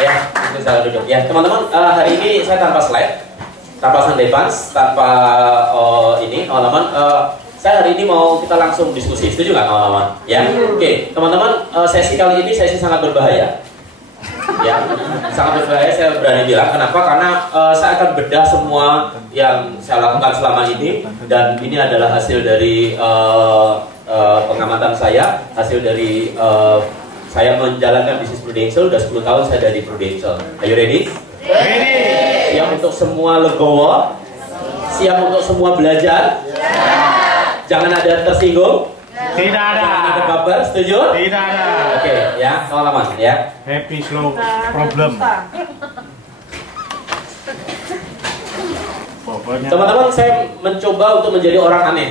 Ya, bisa duduk. Ya, teman-teman, hari ini saya tanpa slide, tanpa Sunday Pants, tanpa ini, teman-teman. Saya hari ini mau kita langsung diskusi, setuju nggak teman-teman? Ya, oke, teman-teman, sesi kali ini sesi sangat berbahaya. Ya, sangat berbahaya saya berani bilang. Kenapa? Karena saya akan bedah semua yang saya lakukan selama ini, dan ini adalah hasil dari pengamatan saya, hasil dari saya menjalankan bisnis Prudential. Udah 10 tahun saya ada di Prudential. Are you ready? Ready. Siap untuk semua legowo? Siap untuk semua belajar? Jangan ada tersinggung? Tidak ada. Jangan ada baper, setuju? Tidak ada. Oke, ya, teman-teman, ya. Happy slow problem. Teman-teman, saya mencoba untuk menjadi orang aneh.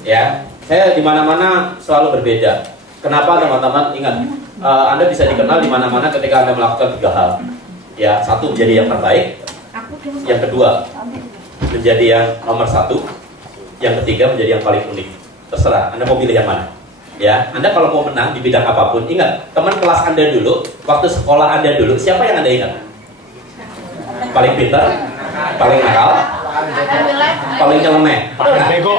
Ya, saya di mana-mana selalu berbeda. Kenapa teman-teman? Ingat, Anda bisa dikenal di mana-mana ketika Anda melakukan 3 hal. Ya, satu, menjadi yang terbaik. Yang kedua, menjadi yang nomor 1. Yang ketiga, menjadi yang paling unik. Terserah, Anda mau pilih yang mana. Ya, Anda kalau mau menang di bidang apapun, ingat, teman kelas Anda dulu, waktu sekolah Anda dulu, siapa yang Anda ingat? Paling pintar, paling nakal, paling nyeleneh, paling bego.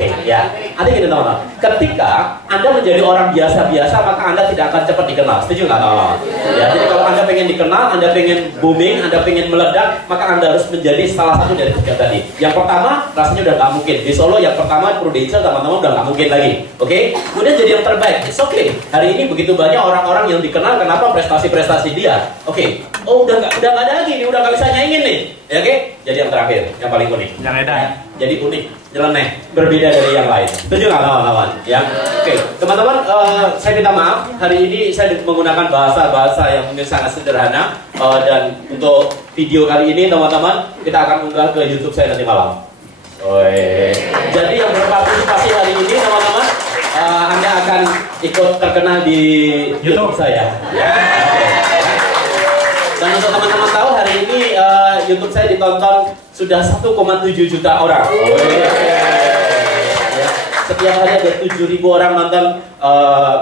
Oke, ya. Ada gini teman-teman, ketika Anda menjadi orang biasa-biasa, maka Anda tidak akan cepat dikenal. Setuju nggak teman-teman? Ya, jadi kalau Anda pengen dikenal, Anda pengen booming, Anda pengen meledak, maka Anda harus menjadi salah satu dari 3 tadi. Yang pertama, rasanya udah nggak mungkin. Di Solo yang pertama Prudential, teman-teman, udah nggak mungkin lagi. Oke? Kemudian jadi yang terbaik. It's okay. Hari ini begitu banyak orang-orang yang dikenal, kenapa prestasi-prestasi dia? Oke. Oh, udah nggak ada lagi nih, udah nggak bisa nyaingin nih. Ya, oke? Jadi yang terakhir, yang paling unik. Yang edan. Jadi unik, nyeleneh, berbeda dari yang lain. Setuju nggak teman-teman? Ya, oke, teman-teman, saya minta maaf. Hari ini saya menggunakan bahasa yang mungkin sangat sederhana, dan untuk video kali ini, teman-teman, kita akan unggah ke YouTube saya nanti malam. Jadi yang berpartisipasi hari ini, teman-teman, Anda akan ikut terkenal di YouTube saya. Ya, oke. Dan untuk teman-teman tahu, hari ini YouTube saya ditonton sudah 1,7 juta orang. Ya, setiap hari ada 7.000 orang nonton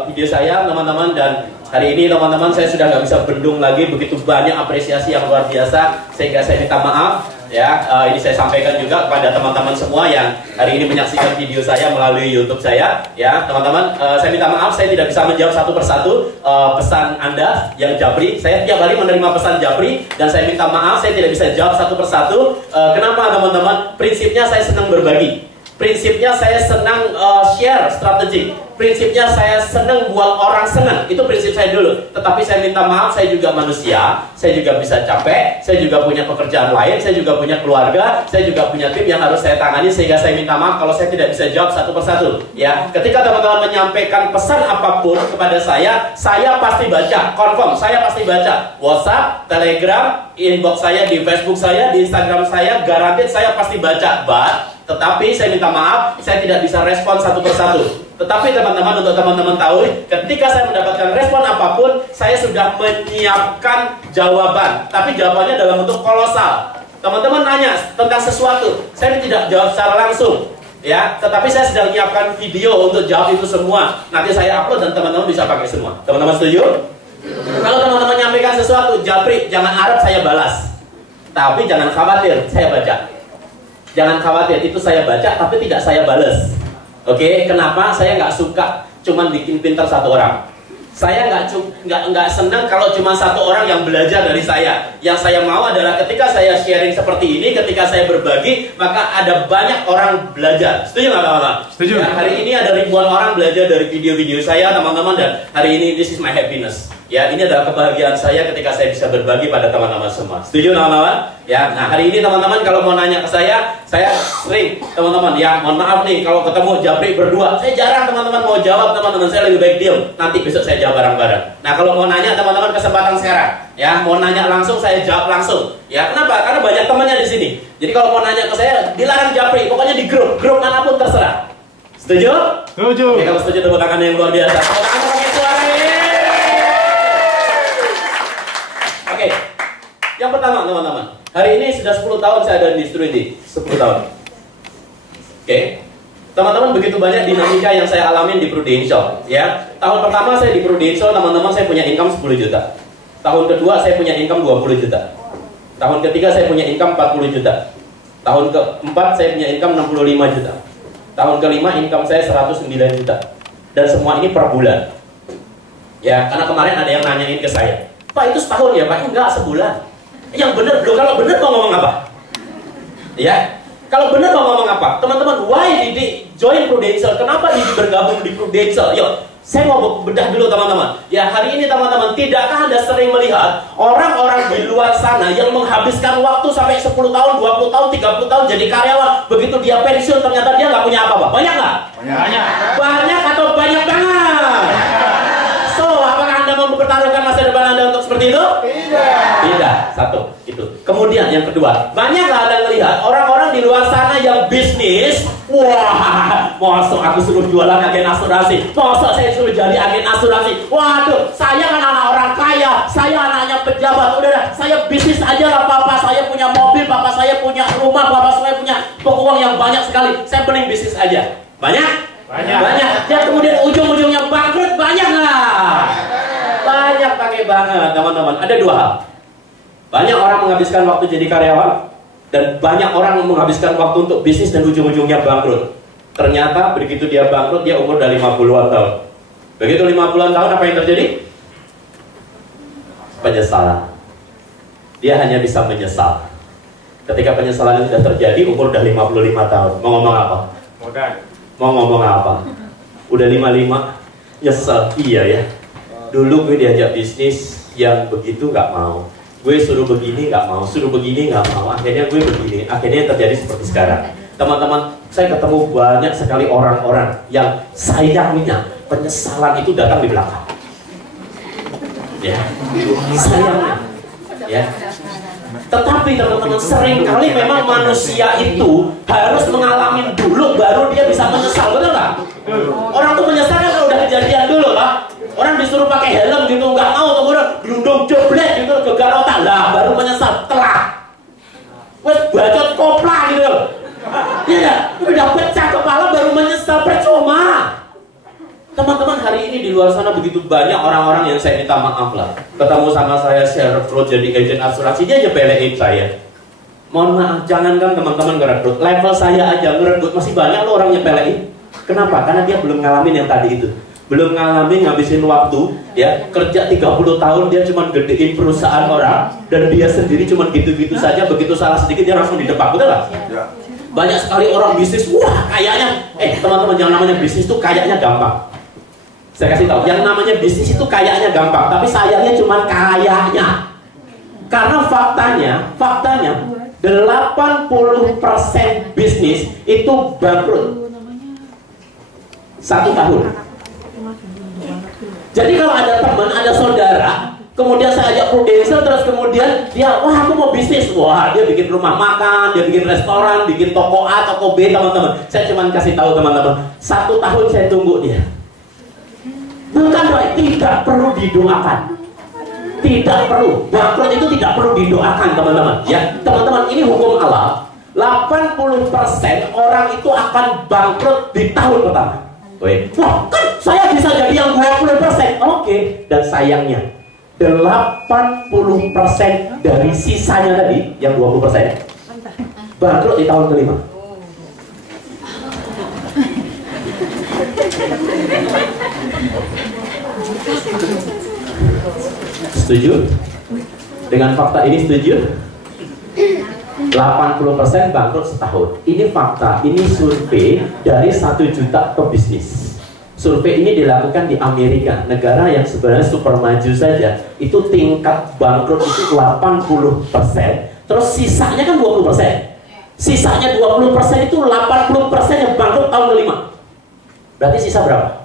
video saya, teman-teman. Dan hari ini, teman-teman, saya sudah nggak bisa bendung lagi, begitu banyak apresiasi yang luar biasa, sehingga saya minta maaf. Ya, ini saya sampaikan juga kepada teman-teman semua yang hari ini menyaksikan video saya melalui YouTube saya. Ya, teman-teman, saya minta maaf, saya tidak bisa menjawab satu persatu pesan Anda yang japri. Saya tiap hari menerima pesan japri, dan saya minta maaf, saya tidak bisa jawab satu persatu. Kenapa, teman-teman? Prinsipnya saya senang berbagi. Prinsipnya saya senang share strategi. Prinsipnya saya senang buat orang senang. Itu prinsip saya dulu. Tetapi saya minta maaf, saya juga manusia. Saya juga bisa capek. Saya juga punya pekerjaan lain. Saya juga punya keluarga. Saya juga punya tim yang harus saya tangani. Sehingga saya minta maaf kalau saya tidak bisa jawab satu persatu. Ya, ketika teman-teman menyampaikan pesan apapun kepada saya pasti baca. Confirm, saya pasti baca. WhatsApp, Telegram, inbox saya di Facebook saya, di Instagram saya, guaranteed saya pasti baca. Tetapi saya minta maaf, saya tidak bisa respon satu persatu. Tetapi teman-teman, untuk teman-teman tahu, ketika saya mendapatkan respon apapun, saya sudah menyiapkan jawaban. Tapi jawabannya dalam bentuk kolosal. Teman-teman nanya tentang sesuatu, saya tidak jawab secara langsung. Ya, tetapi saya sedang menyiapkan video untuk jawab itu semua. Nanti saya upload dan teman-teman bisa pakai semua. Teman-teman setuju? Kalau teman-teman menyampaikan sesuatu, japri, jangan harap saya balas. Tapi jangan khawatir, saya baca. Jangan khawatir, itu saya baca tapi tidak saya balas. Oke, kenapa? Saya nggak suka cuman bikin pintar satu orang. Saya nggak senang kalau cuma satu orang yang belajar dari saya. Yang saya mau adalah ketika saya sharing seperti ini, ketika saya berbagi, maka ada banyak orang belajar. Setuju nggak teman-teman? Setuju. Ya, hari ini ada ribuan orang belajar dari video-video saya, teman-teman, dan hari ini this is my happiness. Ya, ini adalah kebahagiaan saya ketika saya bisa berbagi pada teman-teman semua. Setuju teman-teman? Ya, nah hari ini teman-teman kalau mau nanya ke saya sering, teman-teman, ya mohon maaf nih kalau ketemu japri berdua, saya jarang teman-teman mau jawab, teman-teman, saya lebih baik diam. Nanti besok saya jawab bareng-bareng. Nah, kalau mau nanya teman-teman, kesempatan sekarang. Ya, mau nanya langsung saya jawab langsung. Ya, kenapa? Karena banyak temannya di sini. Jadi kalau mau nanya ke saya, dilarang japri, pokoknya di grup manapun terserah. Setuju? Setuju. Oke, kalau setuju tepuk tangan yang luar biasa. Tepuk tangan pakai suara ini. Oke, yang pertama teman-teman, hari ini sudah 10 tahun saya ada di Strudi, 10 tahun. Oke, teman-teman, begitu banyak dinamika yang saya alamin di Prudential. Ya, tahun pertama saya di Prudential, teman-teman, saya punya income 10 juta. Tahun kedua saya punya income 20 juta. Tahun ketiga saya punya income 40 juta. Tahun keempat saya punya income 65 juta. Tahun kelima income saya 109 juta. Dan semua ini per bulan. Ya, karena kemarin ada yang nanyain ke saya, Pak itu setahun ya Pak? Enggak, sebulan. Yang bener dong, kalau bener mau ngomong apa? Ya, kalau bener mau ngomong apa? Teman-teman, why Didi join Prudential? Kenapa Didi bergabung di Prudential? Yuk, saya mau bedah dulu teman-teman. Ya, hari ini teman-teman, tidakkah Anda sering melihat orang-orang di luar sana yang menghabiskan waktu sampai 10 tahun, 20 tahun, 30 tahun jadi karyawan, begitu dia pensiun ternyata dia nggak punya apa-apa? Banyak nggak? Banyak. Banyak atau banyak banget? So, apakah Anda mau mempertaruhkan masa depan Anda untuk seperti itu? Tidak. Satu, itu. Kemudian yang kedua, banyak nggak Anda melihat orang-orang di luar sana yang bisnis, wah, masuk aku suruh jualan agen asuransi, masuk saya suruh jadi agen asuransi, waduh, saya kan anak orang kaya, saya anaknya pejabat, udah, saya bisnis aja lah, papa saya punya mobil, papa saya punya rumah, papa saya punya uang yang banyak sekali, saya mending bisnis aja. Banyak? Banyak. Dan kemudian ujung-ujungnya bangkrut, banyak nggak? Banyak pakai banget, teman-teman. Ada dua hal. Banyak orang menghabiskan waktu jadi karyawan, dan banyak orang menghabiskan waktu untuk bisnis dan ujung-ujungnya bangkrut. Ternyata begitu dia bangkrut, dia umur udah 50-an tahun. Begitu 50-an tahun, apa yang terjadi? Penyesalan. Dia hanya bisa menyesal. Ketika penyesalan itu sudah terjadi, umur udah 55 tahun. Mau ngomong apa? Mau ngomong apa? Udah 55, nyesel. Iya ya. Dulu gue diajak bisnis yang begitu nggak mau. Gue suruh begini nggak mau, suruh begini nggak mau. Akhirnya gue begini. Akhirnya yang terjadi seperti sekarang. Teman-teman, saya ketemu banyak sekali orang-orang yang sayangnya penyesalan itu datang di belakang. Ya, sayangnya. Ya. Tetapi teman-teman, seringkali memang manusia itu harus mengalami dulu baru dia bisa menyesal, betul nggak? Orang tuh menyesal kan kalau udah kejadian dulu, Pak. Orang disuruh pakai helm gitu, nggak mau, kemudian gelundung jeblek gitu, gegar otak, lah baru menyesal, telah. Wes bacot kopla gitu. Iya, udah pecah kepala baru menyesal, percuma. Teman-teman, hari ini di luar sana begitu banyak orang-orang yang saya minta maaf lah. Ketemu sama saya share fraud jadi agent asuransi, dia aja belain saya. Mohon maaf, jangankan teman-teman ngerekrut, level saya aja ngerekrut masih banyak loh orang nyepelein. Kenapa? Karena dia belum ngalamin yang tadi itu. Belum ngalamin ngabisin waktu, ya, kerja 30 tahun dia cuma gedein perusahaan orang, dan dia sendiri cuma gitu-gitu saja, begitu salah sedikit dia langsung didepak, betul nggak? Ya. Banyak sekali orang bisnis, wah kayaknya, teman-teman, yang namanya bisnis tuh kayaknya gampang. Saya kasih tahu, yang namanya bisnis itu kayaknya gampang, tapi sayangnya cuma kayaknya. Karena faktanya 80% bisnis itu bangkrut 1 tahun. Jadi kalau ada teman, ada saudara, kemudian saya ajak Prudential, terus kemudian dia, wah aku mau bisnis, wah dia bikin rumah makan, dia bikin restoran, bikin toko A, toko B, teman-teman. Saya cuma kasih tahu teman-teman, 1 tahun saya tunggu dia. Bukan berarti tidak perlu didoakan. Tidak perlu. Bangkrut itu tidak perlu didoakan, teman-teman. Ya, teman-teman, ini hukum alam. 80% orang itu akan bangkrut di tahun pertama. Wah, kan saya bisa jadi yang 20%. Oke. Dan sayangnya 80% dari sisanya tadi, yang 20%, bangkrut di tahun kelima. Setuju? Dengan fakta ini setuju? 80% bangkrut setahun. Ini fakta, ini survei dari 1 juta pebisnis. Survei ini dilakukan di Amerika, negara yang sebenarnya super maju saja. Itu tingkat bangkrut itu 80%. Terus sisanya kan 20%. Sisanya 20% itu 80% yang bangkrut tahun kelima. Berarti sisa berapa?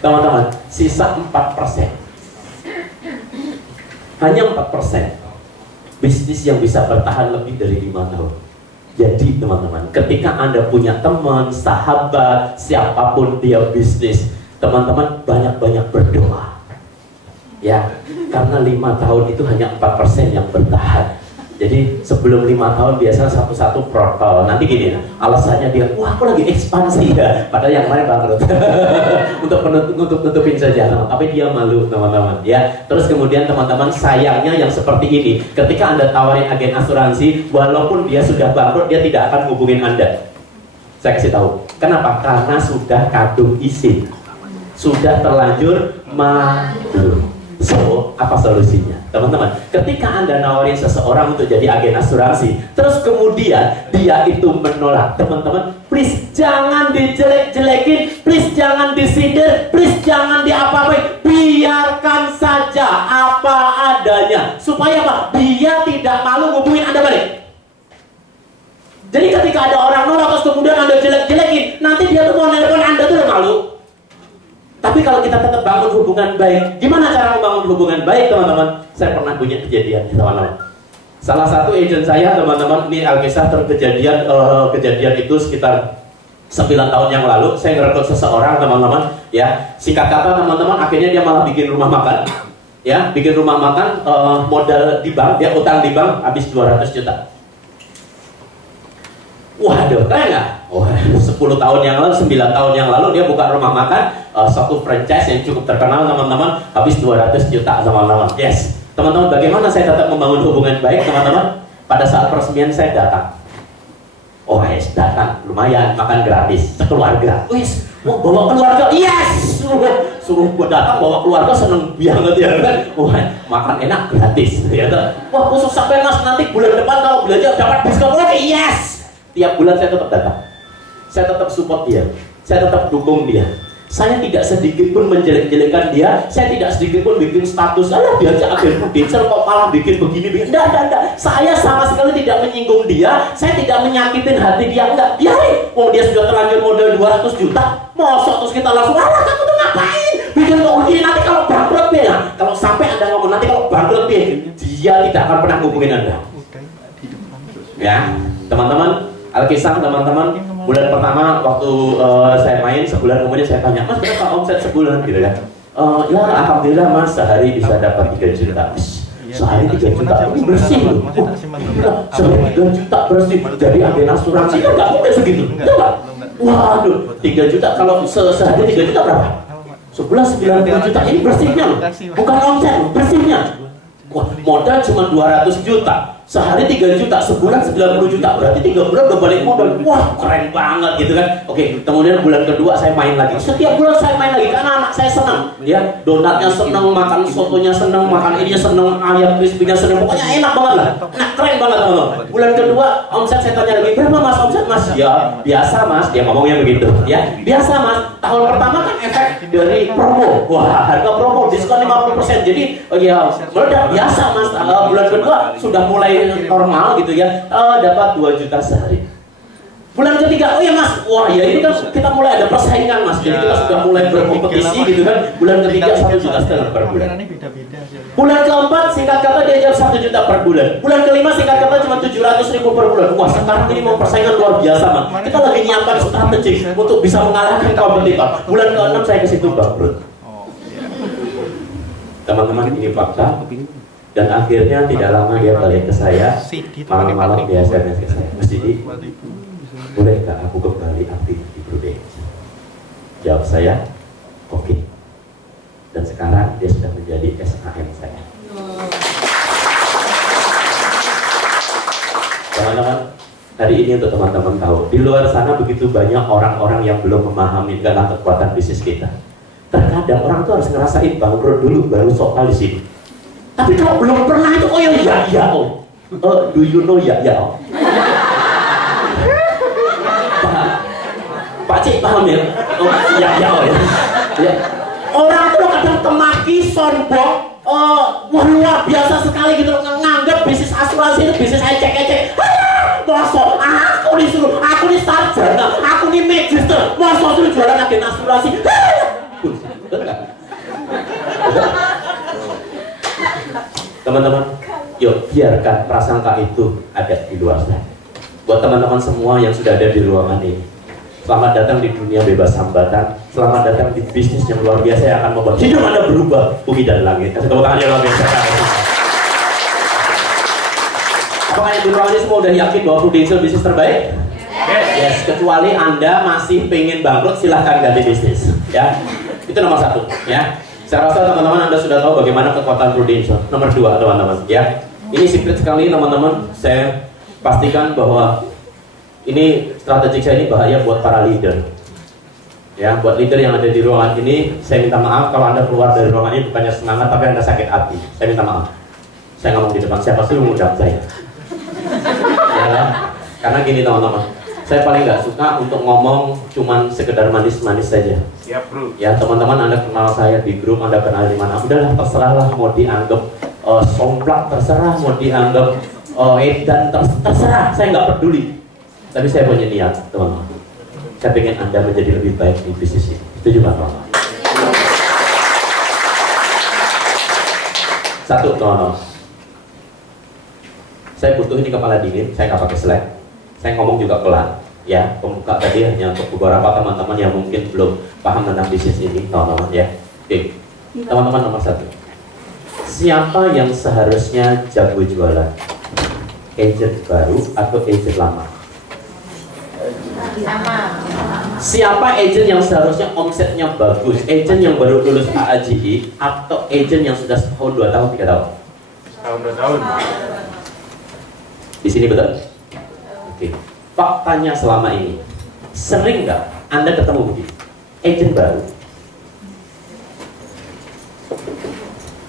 Teman-teman, sisa 4%. Hanya 4% bisnis yang bisa bertahan lebih dari 5 tahun. Jadi teman-teman, ketika Anda punya teman, sahabat, siapapun dia bisnis, teman-teman banyak-banyak berdoa. Ya, karena 5 tahun itu hanya 4% yang bertahan. Jadi sebelum 5 tahun biasa satu-satu protokol. Nanti gini, alasannya dia, wah aku lagi ekspansi ya. Padahal yang lain bangkrut. untuk nutupin saja, tapi dia malu teman-teman ya. Terus kemudian teman-teman, sayangnya yang seperti ini, ketika Anda tawarin agen asuransi, walaupun dia sudah bangkrut, dia tidak akan hubungin Anda. Saya kasih tahu. Kenapa? Karena sudah kadung isi, sudah terlanjur madu. So, apa solusinya? Teman-teman, ketika Anda nawarin seseorang untuk jadi agen asuransi, terus kemudian dia itu menolak, teman-teman, please jangan dijelek-jelekin, please jangan disindir, please jangan diapa-apain, biarkan saja apa adanya. Supaya apa? Dia tidak malu ngubungin Anda balik. Jadi ketika ada orang nolak, terus kemudian Anda jelek-jelekin, nanti dia tuh mau nelpon Anda tuh udah malu. Tapi kalau kita tetap bangun hubungan baik, gimana cara membangun hubungan baik, teman-teman? Saya pernah punya kejadian, teman-teman. Salah satu agent saya, teman-teman, ini Alkisah kejadian itu sekitar 9 tahun yang lalu. Saya ngerekrut seseorang, teman-teman, ya. Singkat kata, teman-teman, akhirnya dia malah bikin rumah makan, ya, bikin rumah makan, modal di bank, dia utang di bank, habis 200 juta. Waduh, keren nggak? Wah, 10 tahun yang lalu, 9 tahun yang lalu dia buka rumah makan, satu franchise yang cukup terkenal, teman-teman, habis 200 juta, teman-teman. Yes, teman-teman, bagaimana saya tetap membangun hubungan baik, teman-teman? Pada saat peresmian saya datang. Oh, yes, datang, lumayan, makan gratis, sekeluarga. Wis, mau bawa keluarga, yes, suruh gua datang bawa keluarga, seneng banget ya kan? Wah, makan enak gratis, ya kan? Wah, khusus sampai Mas, nanti bulan depan kalau belanja dapat diskon lagi, yes. Tiap bulan saya tetap datang, saya tetap support dia, saya tetap dukung dia. Saya tidak sedikit pun menjelek-jelekan dia, saya tidak sedikit pun bikin status, alah biasa agen produser kok malah bikin begini. Enggak. Saya sama sekali tidak menyinggung dia, saya tidak menyakitin hati dia, enggak. Biarin, dia sudah terlanjur modal 200 juta, mosok terus kita langsung, alah kamu tuh ngapain? Bikin kok begini, nanti kalau bangkrut ya. Kalau sampai Anda ngomong nanti kalau bangkrut ya, dia tidak akan pernah hubungin Anda. Ya, teman-teman. Alkisah, teman-teman, bulan pertama waktu saya main, sebulan kemudian saya tanya, Mas berapa omset sebulan gitu ya? Ya alhamdulillah Mas, sehari bisa dapat 3 juta. Sehari 3 juta, ini bersih loh. Sehari 3 juta bersih. Jadi agen asuransi kan nggak mungkin segitu, coba. Waduh, 3 juta kalau sehari 3 juta berapa? Sebulan 90 juta, ini bersihnya loh, bukan omset, bersihnya. Wah, modal cuma 200 juta. Sehari 3 juta, sebulan 90 juta, berarti 3 bulan udah balik modal. Wah, keren banget gitu kan. Oke, kemudian bulan kedua saya main lagi. Setiap bulan saya main lagi karena anak saya senang. Ya, donatnya senang, makan sotonya senang, makan ininya senang, ayam crispy-nya senang. Pokoknya enak banget lah. Nah, keren banget teman-teman. Bulan kedua, omset saya tanya lagi, berapa Mas omset Mas? Ya, biasa Mas. Dia ngomongnya begitu. Ya, biasa Mas. Tahun pertama kan efek dari promo. Wah, harga promo diskon 50%. Jadi, ya meledak biasa Mas. Bulan kedua sudah mulai normal gitu ya, dapat 2 juta sehari. Bulan ketiga, oh ya Mas, wah ya ini kan kita mulai ada persaingan Mas, jadi kita sudah mulai berkompetisi gitu kan. Bulan ketiga 1,5 juta per bulan. Bulan keempat singkat kata dia jam 1 juta per bulan. Bulan kelima singkat kata cuma 700.000 per bulan. Wah, sekarang ini mau persaingan luar biasa Mas. Kita lagi nyiapkan strategi untuk bisa mengalahkan kompetitor. Bulan ke-6 saya ke situ bangkrut. Teman-teman, ini fakta. Dan akhirnya tidak lama dia balik ke saya, malam-malam dia SMS ke saya, Mas Didi, bolehkah aku kembali aktif di Prudence? Jawab saya, oke. Dan sekarang dia sudah menjadi SAM saya. Teman-teman, hari ini untuk teman-teman tahu, di luar sana begitu banyak orang-orang yang belum memahami tentang kekuatan bisnis kita. Terkadang orang tuh harus ngerasain bangkrut dulu baru soal di sini. Tapi kalau belum pernah itu, oh ya oh. Do you know ya oh? Paham? Pak Cik paham ya? Oh ya oh ya. Orang tuh kadang temaki, sombong, wah luar biasa sekali gitu, nganggap bisnis asuransi itu bisnis ecek-ecek. Masa aku disuruh, aku nih sarjana, aku nih magister, masa suruh jualan agen asuransi. Teman-teman, yuk biarkan prasangka itu ada di luar sana. Buat teman-teman semua yang sudah ada di ruangan ini, selamat datang di dunia bebas hambatan. Selamat datang di bisnis yang luar biasa yang akan membuat hidup Anda berubah bumi dan langit. Kasih tepuk tangan yang luar biasa. Apakah yang di ruangan ini semua udah yakin bahwa Prudential bisnis terbaik? Yes. Kecuali Anda masih pengen bangkrut, silahkan ganti bisnis. Ya, itu nomor satu. Ya, saya rasa teman-teman Anda sudah tahu bagaimana kekuatan Prudential. Nomor dua, teman-teman. Ya, ini secret sekali, teman-teman. Saya pastikan bahwa ini strategi saya ini bahaya buat para leader. Ya, buat leader yang ada di ruangan ini, saya minta maaf kalau Anda keluar dari ruangan ini bukannya semangat, tapi Anda sakit hati. Saya minta maaf. Saya ngomong di depan siapa sih mengundang saya? Ya, karena gini teman-teman, saya paling nggak suka untuk ngomong cuman sekedar manis-manis saja. Siap, bro. Ya, teman-teman Anda kenal saya di grup, Anda kenal di mana? Udahlah, terserahlah mau dianggap somplak, terserah mau dianggap edan, terserah. Saya nggak peduli. Tapi saya punya niat, teman-teman. Saya pengen Anda menjadi lebih baik di bisnis ini. Setuju nggak, teman-teman? Satu, teman-teman. Saya butuh ini kepala dingin, saya nggak pakai slide. Saya ngomong juga pelan. Ya, pembuka tadi hanya untuk beberapa teman-teman yang mungkin belum paham tentang bisnis ini, teman-teman ya. Oke, teman-teman nomor satu. Siapa yang seharusnya jago jualan? Agent baru atau agent lama? Sama. Siapa agent yang seharusnya omsetnya bagus? Agent yang baru lulus AAJI atau agent yang sudah setahun, 2 tahun, 3 tahun? Tahun 2 tahun. Di sini betul? Oke. Faktanya selama ini, sering nggak Anda ketemu begini? Agent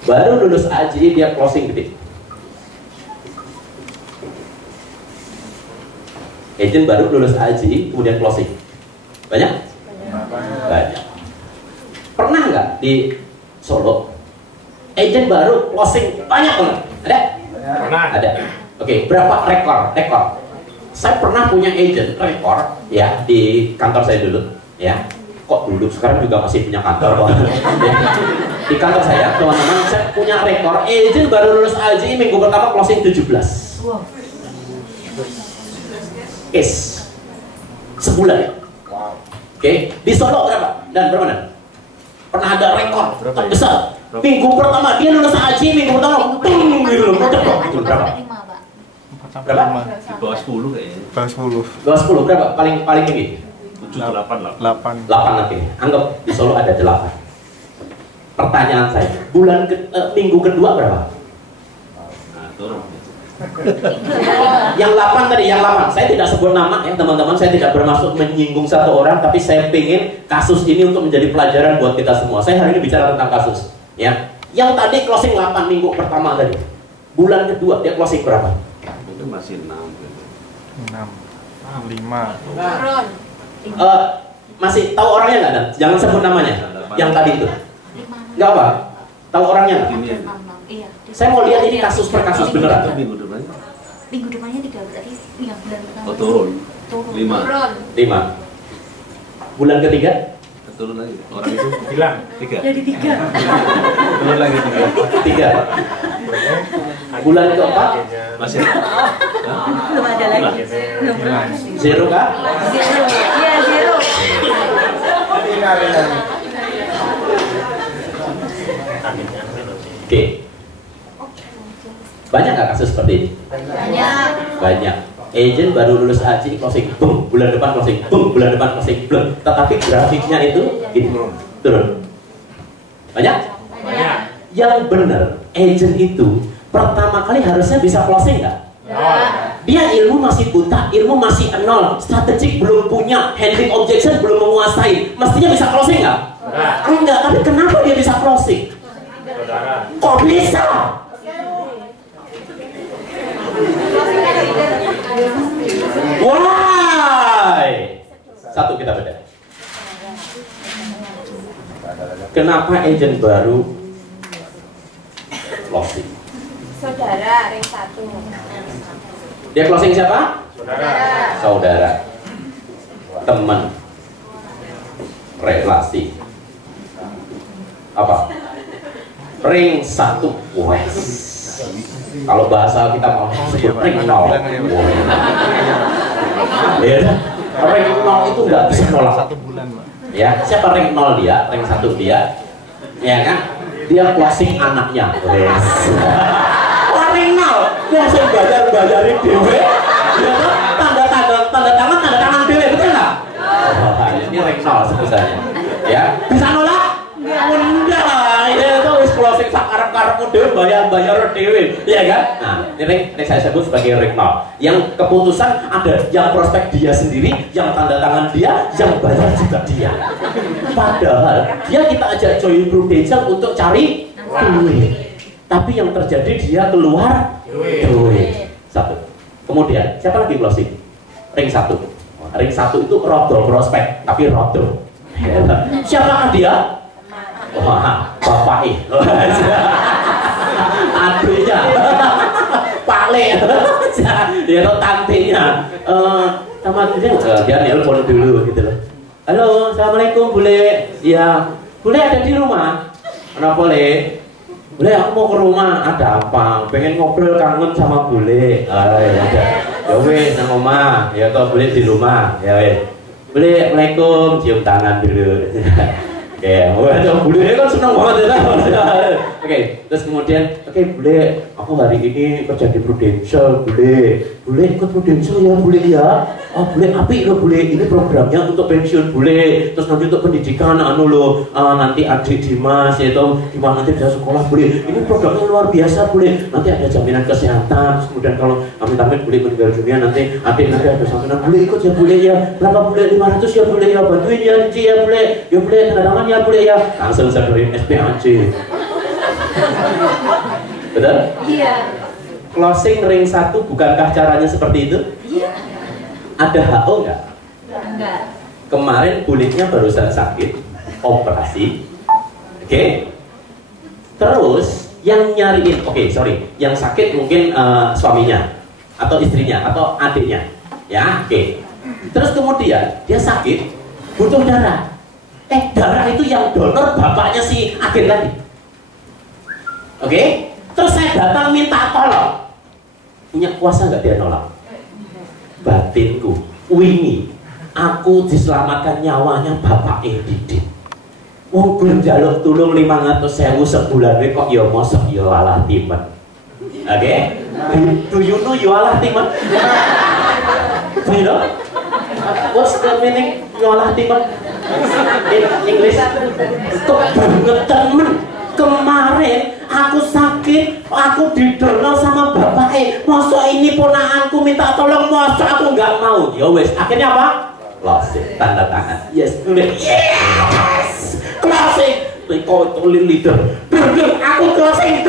baru lulus AAJI, dia closing gede. Agent baru lulus AAJI kemudian closing. Banyak? Banyak. Pernah nggak di Solo agent baru closing banyak banget? Ada? Pernah. Ada. Oke, berapa rekor? Saya pernah punya agent rekor ya di kantor saya dulu ya. Kok dulu, sekarang juga masih punya kantor kok. Ya. Di kantor saya, teman-teman, saya punya rekor agent baru lulus AAJI minggu pertama closing 17. Wow. Case sebulan ya. Oke, di Solo berapa? Dan berapa? Pernah ada rekor terbesar. Minggu pertama dia lulus AAJI, minggu pertama tung gitu loh. Berapa? Berapa? Di bawah 10 kayaknya. Bawah 10. Bawah 10 berapa? Paling tinggi? 7, 8 lah. 8. 8 nanti. Anggap di Solo ada 8. Pertanyaan saya, minggu kedua berapa? Nah, turun. Yang 8 tadi, yang 8. Saya tidak sebut nama ya teman-teman, saya tidak bermaksud menyinggung satu orang, tapi saya pengen kasus ini untuk menjadi pelajaran buat kita semua. Saya hari ini bicara tentang kasus, ya. Yang tadi closing 8 minggu pertama tadi. Bulan kedua dia closing berapa? Itu masih 6 gitu. 6. 5. Turun. Masih tahu orangnya nggak, Dan? Jangan sebut namanya. Yang tadi itu. Nggak apa? Tahu orangnya nggak? Ini Iya. Saya mau lihat ini kasus per kasus beneran. minggu depannya. Minggu depannya 3 berarti yang bulan pertama. Oh, turun. 5. Turun. 5. Bulan ketiga? Turun lagi. Orang itu Hilang. 3. Jadi 3. Turun lagi 3. 3. Bulan keempat? Masih. Belum ada lagi. Belum. Zero kah? Zero. Iya, zero. Oke. Banyak nggak kasus seperti ini? Banyak. Banyak. Agent baru lulus AAJI closing, boom, bulan depan closing, boom, bulan depan closing, boom. Tetapi grafiknya itu gini, turun. Banyak? Banyak. Yang benar, agent itu pertama kali harusnya bisa closing nggak? Dia ilmu masih buta, ilmu masih nol, strategik belum punya, handling objection belum menguasai. Mestinya bisa closing nggak? Enggak, tapi kenapa dia bisa closing? Kok bisa? Why? Satu kita beda. Kenapa agent baru closing? Saudara, ring 1. Dia closing siapa? Saudara. Saudara, teman, relasi, apa? Ring 1. Wes. Kalau bahasa kita mau sebut ring 0. Ya, ring 0 itu nggak bisa nolak. 1 bulan, Pak. Ya, siapa ring 0 dia, ring 1 dia, ya kan? Dia closing anaknya. Wes. Wah, ring 0. Wong sing bayar-bayari dhewe. Ya toh, tanda tangan dhewe, betul enggak? Ini ring 0 sebesarnya. Ya, bisa nolak? Enggak. Ya itu wis closing sak karep-karepmu dhewe bayar dhewe, iya kan? Nah, ini saya sebut sebagai ring 0. Yang keputusan ada yang prospek dia sendiri, yang tanda tangan dia, yang bayar juga dia. Padahal dia kita ajak join Prudential untuk cari duit. Tapi yang terjadi dia keluar duit. Satu. Kemudian siapa lagi closing? Ring 1. Ring 1 itu rodo prospek, tapi rodo. Siapakah dia? Wah, bapaknya. Adiknya. Pale. Dia tuh tantenya. Sama dia nelpon dulu gitu loh. Halo, assalamualaikum Bule. Ya, Bule ada di rumah? Kenapa Le? Bule, aku mau ke rumah. Ada apa? Pengen ngobrol, kangen sama Bule. Ya udah. Ya weh, nang omah. Ya kok Bule di rumah. Ya weh. Bule, Assalamualaikum. Cium tangan dulu. Ya, wah, Bule kan seneng banget ya. Oke, terus kemudian, oke Bule, aku hari ini kerja di Prudential, Bule ikut Prudential ya Bule ya. Oh Bule, apik loh Bule, ini programnya untuk pensiun Bule, terus nanti untuk pendidikan nanti adik Dimas yaitu Dimas nanti bisa sekolah Bule. Ini programnya luar biasa Bule, nanti ada jaminan kesehatan, kemudian kalau amit-amit Bule meninggal dunia nanti adik nanti ada jaminan Bule ikut ya Bule ya. Berapa Bule? 500 ya Bule ya, bantuin ya Ci ya Bule. Ya Bule, tanda tangan ya Bule ya. Langsung sadurin SPAC. Betul? Iya. Closing ring 1 bukankah caranya seperti itu? Iya. Ada HO nggak? Enggak. Kemarin kulitnya barusan sakit, operasi. Oke. Terus yang nyariin, yang sakit mungkin suaminya atau istrinya atau adiknya. Ya, oke. Terus kemudian dia sakit, butuh darah. Darah itu yang donor bapaknya si agen tadi. Oke. Terus saya datang minta tolong. Punya kuasa nggak dia nolak? Batinku, wingi, aku diselamatkan nyawanya bapak Didit. Wong belum jaluk tulung 500.000 sebulan, kok ya mosok ya alah timen. Oke? Do you know you alah timen? Do you know? What's the meaning you alah timen? In English? Kok banget temen. Kemarin aku sakit, aku didonor sama bapaknya. Masa ini ponakanku minta tolong, masa aku nggak mau. Ya wes, akhirnya apa? Closing, tanda tangan. Yes, closing. Kau leader, aku closing.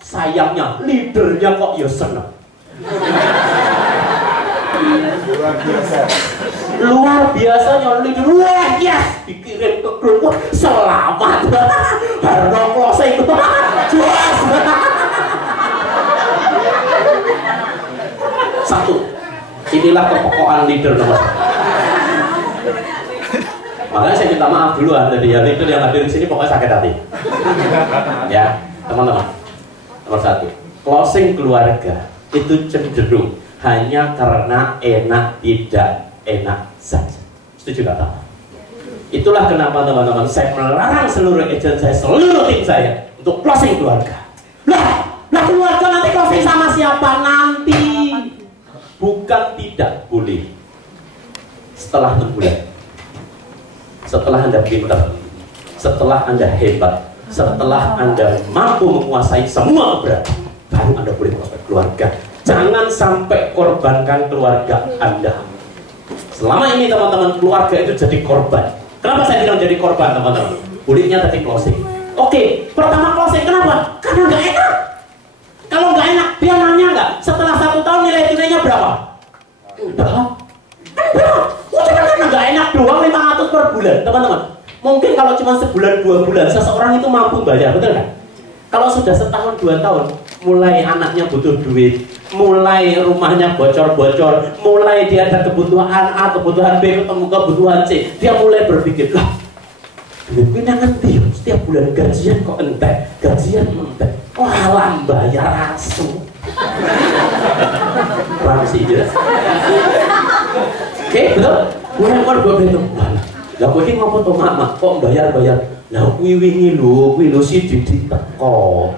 Sayangnya leadernya kok ya seneng. Luar biasanya leader, wah yes, dikirim ke grup, selamat. Harno closing. Satu, inilah kepekaan leader nomor. Makanya saya minta maaf duluan dari ya leader yang hadir di sini pokoknya sakit hati. Ya, teman-teman. Nomor 1, closing keluarga itu cenderung hanya karena enak tidak enak saja. Setuju nggak? Itulah kenapa teman-teman saya melarang seluruh agent saya, seluruh tim saya untuk closing keluarga. Lah keluarga nanti closing sama siapa nanti? Bukan tidak boleh. Setelah 6 bulan, setelah Anda pintar, setelah Anda hebat, setelah Anda mampu menguasai semua keberadaan, baru Anda boleh closing keluarga. Jangan sampai korbankan keluarga Anda. Selama ini teman-teman, keluarga itu jadi korban. Kenapa saya bilang jadi korban teman-teman? Kulitnya tadi closing. Oke, pertama closing kenapa? Karena nggak enak. Kalau nggak enak, dia nanya nggak? Setelah 1 tahun nilai tunainya berapa? Berapa? Udah karena nggak enak doang 500 per bulan teman-teman. Mungkin kalau cuma sebulan 2 bulan, seseorang itu mampu bayar, betul kan? Kalau sudah setahun 2 tahun, mulai anaknya butuh duit, mulai rumahnya bocor-bocor, mulai dia ada kebutuhan A, kebutuhan B, ketemu kebutuhan C, dia mulai berpikir, lah, duit pinangan dia setiap bulan gajian kok entek, walah bayar asu. Ramsi jelas. Oke, betul? Mulai begitu. Lah kowe iki ngopo to Mak? Kok bayar? Lah kuwi wingi lho si Didi teko.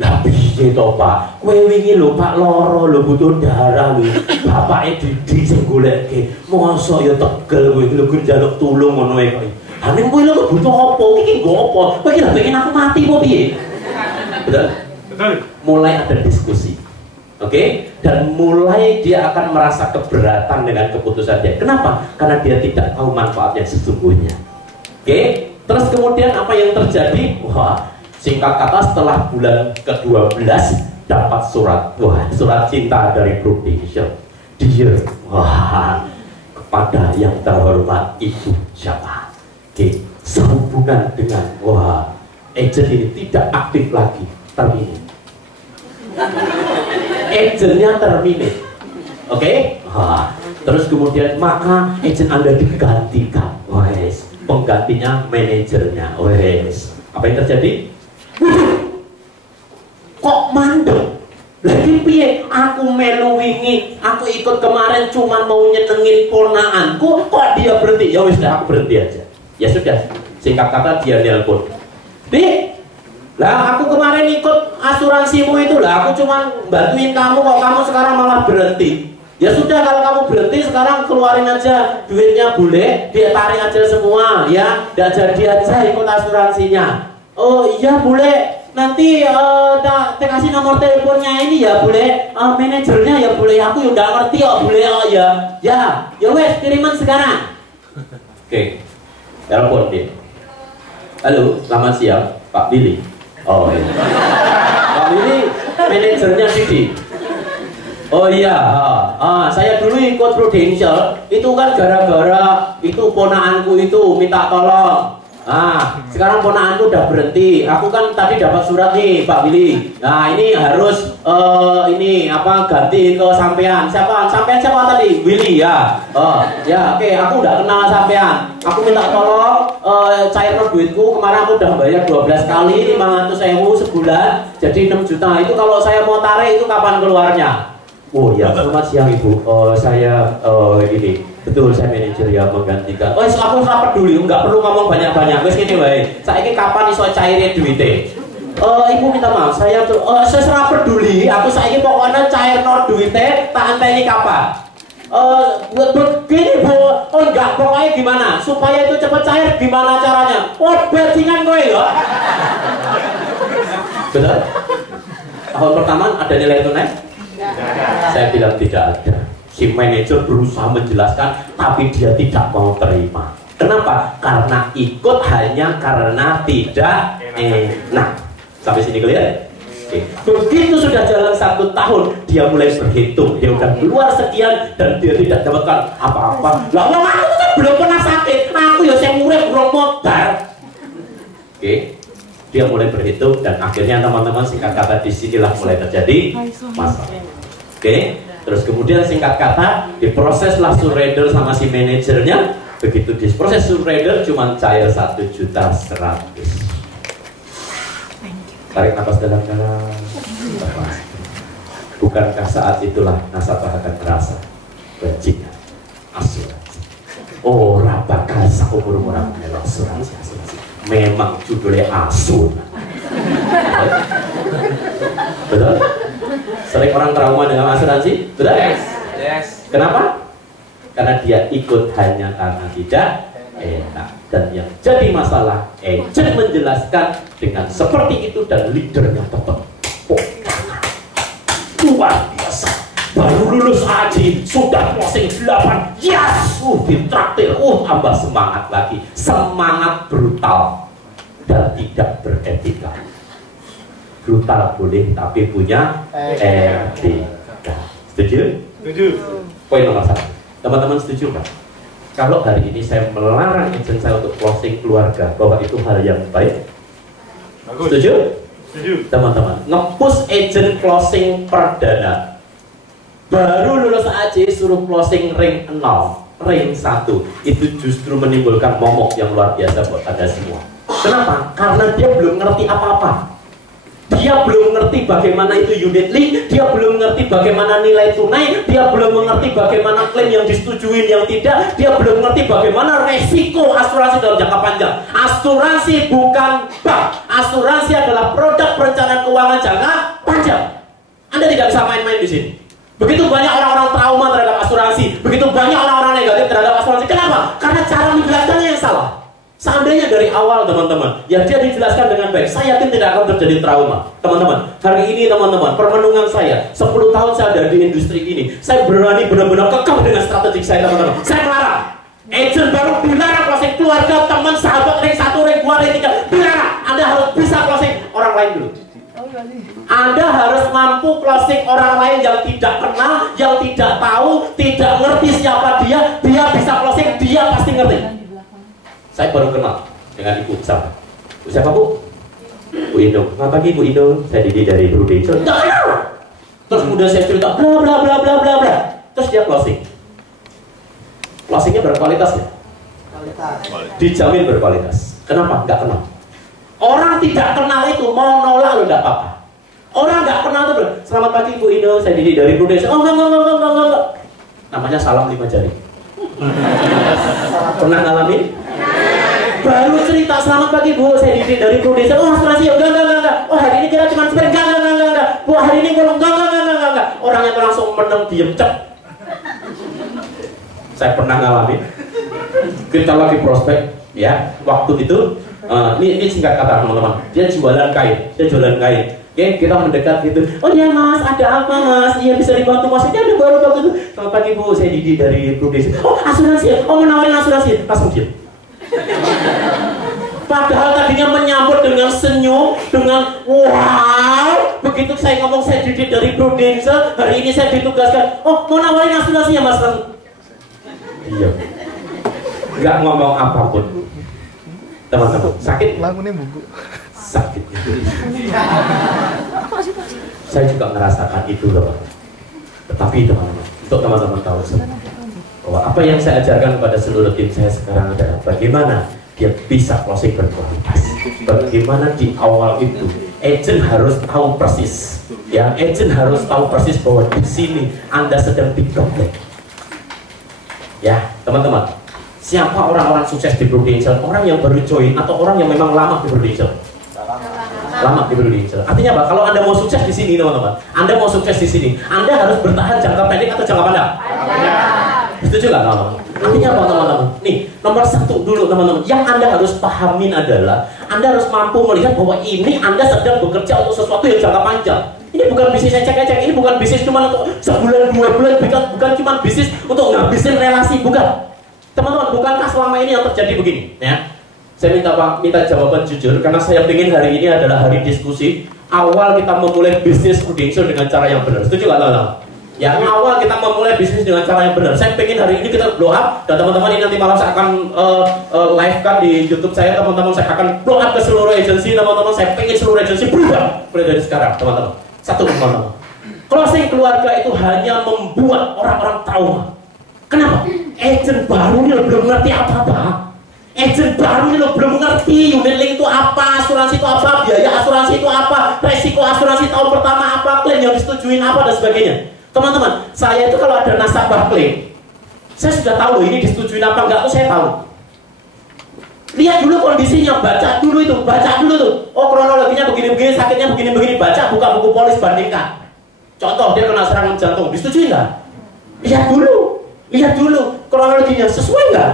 Lah piye to Pak? Kowe wingi lho Pak loro lho butuh darah lho. Bapake Didi sing golekke. Mosok ya tegel kowe lho njaluk tulung ngono ae kok. Ha ning kowe lho butuh apa? Iki nggo apa? Kowe iki lho pengen aku mati apa piye? Betul? Betul. Mulai ada diskusi. Oke? Dan mulai dia akan merasa keberatan dengan keputusan dia. Kenapa? Karena dia tidak tahu manfaat yang sesungguhnya. Oke? Terus kemudian apa yang terjadi? Wah, singkat kata setelah bulan ke-12 dapat surat, wah, surat cinta dari Prudential. Dia, wah, kepada yang terhormat itu siapa? Oke, sehubungan dengan, wah, agent ini tidak aktif lagi, terminate. Agentnya terminate. Oke? Wah, terus kemudian maka agent Anda digantikan. Wes, penggantinya manajernya. Wes, apa yang terjadi? Kok mandek? Lagi piye? Aku melu wingi, aku ikut kemarin cuma mau nyenengin ponaanku, kok dia berhenti? Ya wis aku berhenti aja. Ya sudah, singkat kata dia nelpon. Di, lah aku kemarin ikut asuransimu itu lah, aku cuma bantuin kamu, kok kamu sekarang malah berhenti. Ya sudah, kalau kamu berhenti sekarang keluarin aja duitnya boleh, dia tarik aja semua, ya, tidak jadi aja ikut asuransinya. Oh iya boleh, nanti tak kasih nomor teleponnya ini ya boleh, manajernya ya boleh, aku udah ngerti oh boleh oh ya, ya wes kiriman sekarang. Oke, telepon dia. Halo, selamat siang, Pak Billy. Oh iya, Pak Billy, manajernya Didi. Oh iya, saya dulu ikut Prudential, itu kan gara-gara itu ponaanku itu minta tolong. Nah, sekarang ponakanku udah berhenti. Aku kan tadi dapat surat nih, Pak Billy. Nah, ini harus ini apa ganti ke sampean. Siapa? Sampean siapa tadi? Willy ya. Ya, oke, aku udah kenal sampean. Aku minta tolong cairkan duitku. Kemarin aku udah bayar 12 kali 500.000 sebulan, jadi 6 juta. Itu kalau saya mau tarik itu kapan keluarnya? Oh ya, selamat siang Ibu. Saya ini. Betul, saya manajer yang menggantikan. Oh, aku nggak peduli, nggak perlu ngomong banyak-banyak. Wes gini wae. Saiki kapan iso cairin duite? Ibu minta maaf, saya tuh saya ora peduli. Aku saiki pokoknya cairno duite, tak anteni kapan. Begini Bu, enggak pokoknya gimana? Supaya itu cepat cair, gimana caranya? Bajingan kowe ya. Betul? Tahun pertama ada nilai tunai? Saya bilang tidak ada. Si manajer berusaha menjelaskan, tapi dia tidak mau terima. Kenapa? Karena ikut hanya karena tidak enak. Sampai sini clear? Oke. Begitu sudah jalan 1 tahun, dia mulai berhitung. Dia udah keluar sekian dan dia tidak dapatkan apa-apa. Lah wong aku kan belum pernah sakit. Aku ya sing urip urung modal. Oke. Dia mulai berhitung dan akhirnya teman-teman singkat kata disinilah mulai terjadi masalah. Oke. Terus kemudian singkat kata diproseslah surrender sama si manajernya. Begitu diproses surrender cuma cair 1.100.000. Tarik nafas dalam-dalam. Bukankah saat itulah nasabah akan merasa bajingan asuransi? Ora bakal saumur orang melok asuransi. Memang judulnya asun. Betul? Sering orang trauma dengan asuransi, betul? Yes. Kenapa? Karena dia ikut hanya karena tidak enak. Dan yang jadi masalah, agent menjelaskan dengan seperti itu dan leadernya tetap luar biasa. Baru lulus AJ, sudah closing 8, yes! Ditraktir, tambah semangat lagi. Semangat brutal dan tidak beretika. Brutal boleh, tapi punya etika. Setuju? Setuju. Poin nomor 1. Teman-teman setuju Pak? Kalau hari ini saya melarang agent saya untuk closing keluarga, bahwa itu hal yang baik? Bagus. Setuju? Setuju. Teman-teman, nge-push agent closing perdana, baru lulus AJ suruh closing ring 0, ring 1, itu justru menimbulkan momok yang luar biasa buat Anda semua. Kenapa? Karena dia belum ngerti apa-apa. Dia belum ngerti bagaimana itu unit link, dia belum ngerti bagaimana nilai tunai, dia belum mengerti bagaimana klaim yang disetujui yang tidak, dia belum ngerti bagaimana resiko asuransi dalam jangka panjang. Asuransi bukan bank, asuransi adalah produk perencanaan keuangan jangka panjang. Anda tidak bisa main-main di sini. Begitu banyak orang-orang trauma terhadap asuransi, begitu banyak orang-orang negatif terhadap asuransi. Kenapa? Karena cara menjelaskannya yang salah. Seandainya dari awal teman-teman, ya dia dijelaskan dengan baik, saya yakin tidak akan terjadi trauma. Teman-teman, hari ini teman-teman, permenungan saya, 10 tahun saya ada di industri ini, saya berani benar-benar kekeh dengan strategi saya teman-teman. Saya melarang. Agent baru dilarang closing keluarga, teman, sahabat, ring 1, ring 2, ring 3, dilarang. Anda harus bisa closing orang lain dulu. Anda harus mampu closing orang lain yang tidak kenal, yang tidak tahu, tidak ngerti siapa dia bisa closing, dia pasti ngerti. Saya baru kenal dengan Ibu siapa? Bu siapa Bu? Bu Indung. Selamat pagi Bu Indung. Saya Didi dari Brudey. Terus kemudian saya cerita bla bla bla bla bla bla. Terus dia closing. Closingnya berkualitas ya? Kualitas. Dijamin berkualitas. Kenapa? Nggak kenal. Orang tidak kenal itu mau nolak lo nggak apa-apa. Orang nggak kenal itu bilang, selamat pagi Bu Indung. Saya Didi dari Brudey. Oh enggak. Namanya salam 5 jari. Pernah ngalamin? Baru cerita selamat pagi Bu, saya Didi dari Prodesa. Oh asuransi ya, enggak. Oh hari ini kita cuma spare, enggak. Bu hari ini bolong, enggak. Orangnya tuh langsung meneng diem cep. Saya pernah ngalamin. Kita lagi prospek, ya. Waktu itu, ini singkat kata teman-teman. Dia jualan kain. Oke, kita mendekat gitu. Oh iya Mas, ada apa Mas? Iya bisa dibantu Mas. Ini ada baru waktu itu. Selamat pagi Bu, saya Didi dari Prodesa. Oh asuransi ya? Oh menawarin asuransi. Langsung diem. Padahal tadinya menyambut dengan senyum, dengan wow. Begitu saya ngomong saya Didi dari Prudential, hari ini saya ditugaskan. Oh mau nawarin asuransi ya Mas? Iya. Gak ngomong apapun. Teman-teman sakit? Sakit. Saya juga merasakan itu loh. Tetapi teman-teman, untuk teman-teman tahu semua bahwa apa yang saya ajarkan kepada seluruh tim saya sekarang adalah bagaimana dia bisa closing berkualitas. Bagaimana di awal itu agent harus tahu persis, ya agent harus tahu persis bahwa di sini Anda sedang diprotek. Ya teman-teman, siapa orang-orang sukses di Prudential? Orang yang baru join atau orang yang memang lama di Prudential? Lama di Prudential. Artinya apa? Kalau Anda mau sukses di sini teman-teman, Anda mau sukses di sini, Anda harus bertahan jangka pendek atau jangka panjang? Setuju nggak teman-teman? Artinya apa teman-teman? Nih, nomor 1 dulu teman-teman, yang Anda harus pahamin adalah Anda harus mampu melihat bahwa ini Anda sedang bekerja untuk sesuatu yang jangka panjang. Ini bukan bisnis ecek-ecek, ini bukan bisnis cuma untuk sebulan, 2 bulan, bukan cuma bisnis untuk ngabisin relasi, bukan. Teman-teman, bukankah selama ini yang terjadi begini? Ya, saya minta jawaban jujur, karena saya ingin hari ini adalah hari diskusi. Awal kita memulai bisnis Prudential dengan cara yang benar. Setuju nggak teman-teman? Ya, awal kita memulai bisnis dengan cara yang benar. Saya pengen hari ini kita blow up, dan teman-teman ini nanti malam saya akan live kan di YouTube saya, teman-teman. Saya akan blow up ke seluruh agensi, teman-teman. Saya pengen seluruh agensi berubah mulai dari sekarang, teman-teman. Satu teman-teman, closing keluarga itu hanya membuat orang-orang trauma. Kenapa? Agent baru ini belum ngerti apa-apa. Agent baru ini belum ngerti unit link itu apa, asuransi itu apa, biaya asuransi itu apa, resiko asuransi tahun pertama apa, klaim yang disetujuin apa, dan sebagainya. Teman-teman, saya itu kalau ada nasabah klaim, saya sudah tahu loh ini disetujuin apa enggak, tuh saya tahu. Lihat dulu kondisinya, baca dulu tuh. Oh kronologinya begini-begini, sakitnya begini-begini, baca, buka buku polis, bandingkan. Contoh dia kena serangan jantung, disetujuin nggak? Lihat dulu kronologinya sesuai nggak?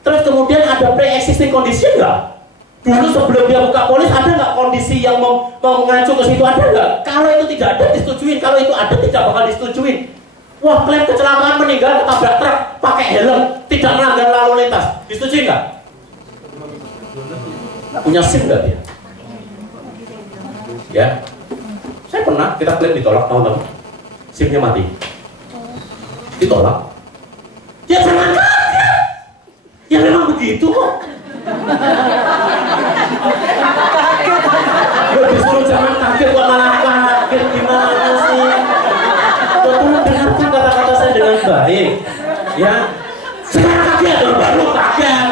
Terus kemudian ada pre-existing condition nggak? Dulu sebelum dia buka polis ada nggak kondisi yang mengacu ke situ, ada nggak? Kalau itu tidak ada disetujuin, kalau itu ada tidak bakal disetujuin. Wah, klaim kecelakaan meninggal ketabrak truk pakai helm, tidak melanggar lalu lintas, disetujuin nggak? Punya SIM nggak dia? Ya, saya pernah kita klaim ditolak teman-teman, SIM-nya mati, ditolak. Ya jangan kaget, ya memang begitu kok. Gue disuruh jangan kaget, kok malah kaget, gimana sih? Tolong dengarkan kata-kata saya dengan baik, ya. Jangan kaget, baru kaget.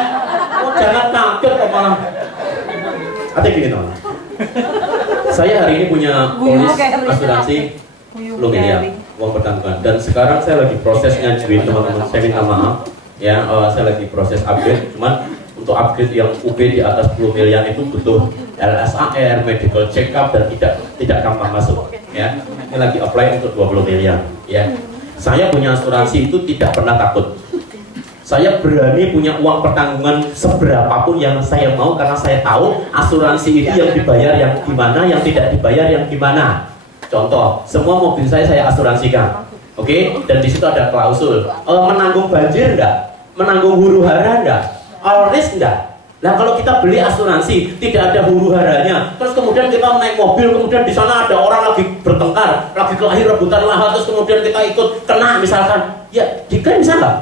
Oh, jangan kaget kok malah. Artinya gini teman, Saya hari ini punya polis asuransi 10 miliar uang pertanggungan, dan sekarang saya lagi proses ngajuin teman-teman. Saya minta maaf ya, saya lagi proses upgrade. Cuman untuk upgrade yang UB di atas 10 miliar itu butuh LSAR, medical check up, dan tidak gampang masuk ya. Ini lagi apply untuk 20 miliar ya. Saya punya asuransi itu tidak pernah takut. Saya berani punya uang pertanggungan seberapapun yang saya mau, karena saya tahu asuransi itu yang dibayar yang gimana, yang tidak dibayar yang gimana. Contoh, semua mobil saya asuransikan, oke? Dan di situ ada klausul, menanggung banjir enggak, menanggung huru hara enggak, all risk enggak. Nah kalau kita beli asuransi tidak ada huru haranya, terus kemudian kita naik mobil, kemudian di sana ada orang lagi bertengkar, lagi kelahi rebutan lahan, terus kemudian kita ikut kena misalkan, ya diklaim bisa nggak?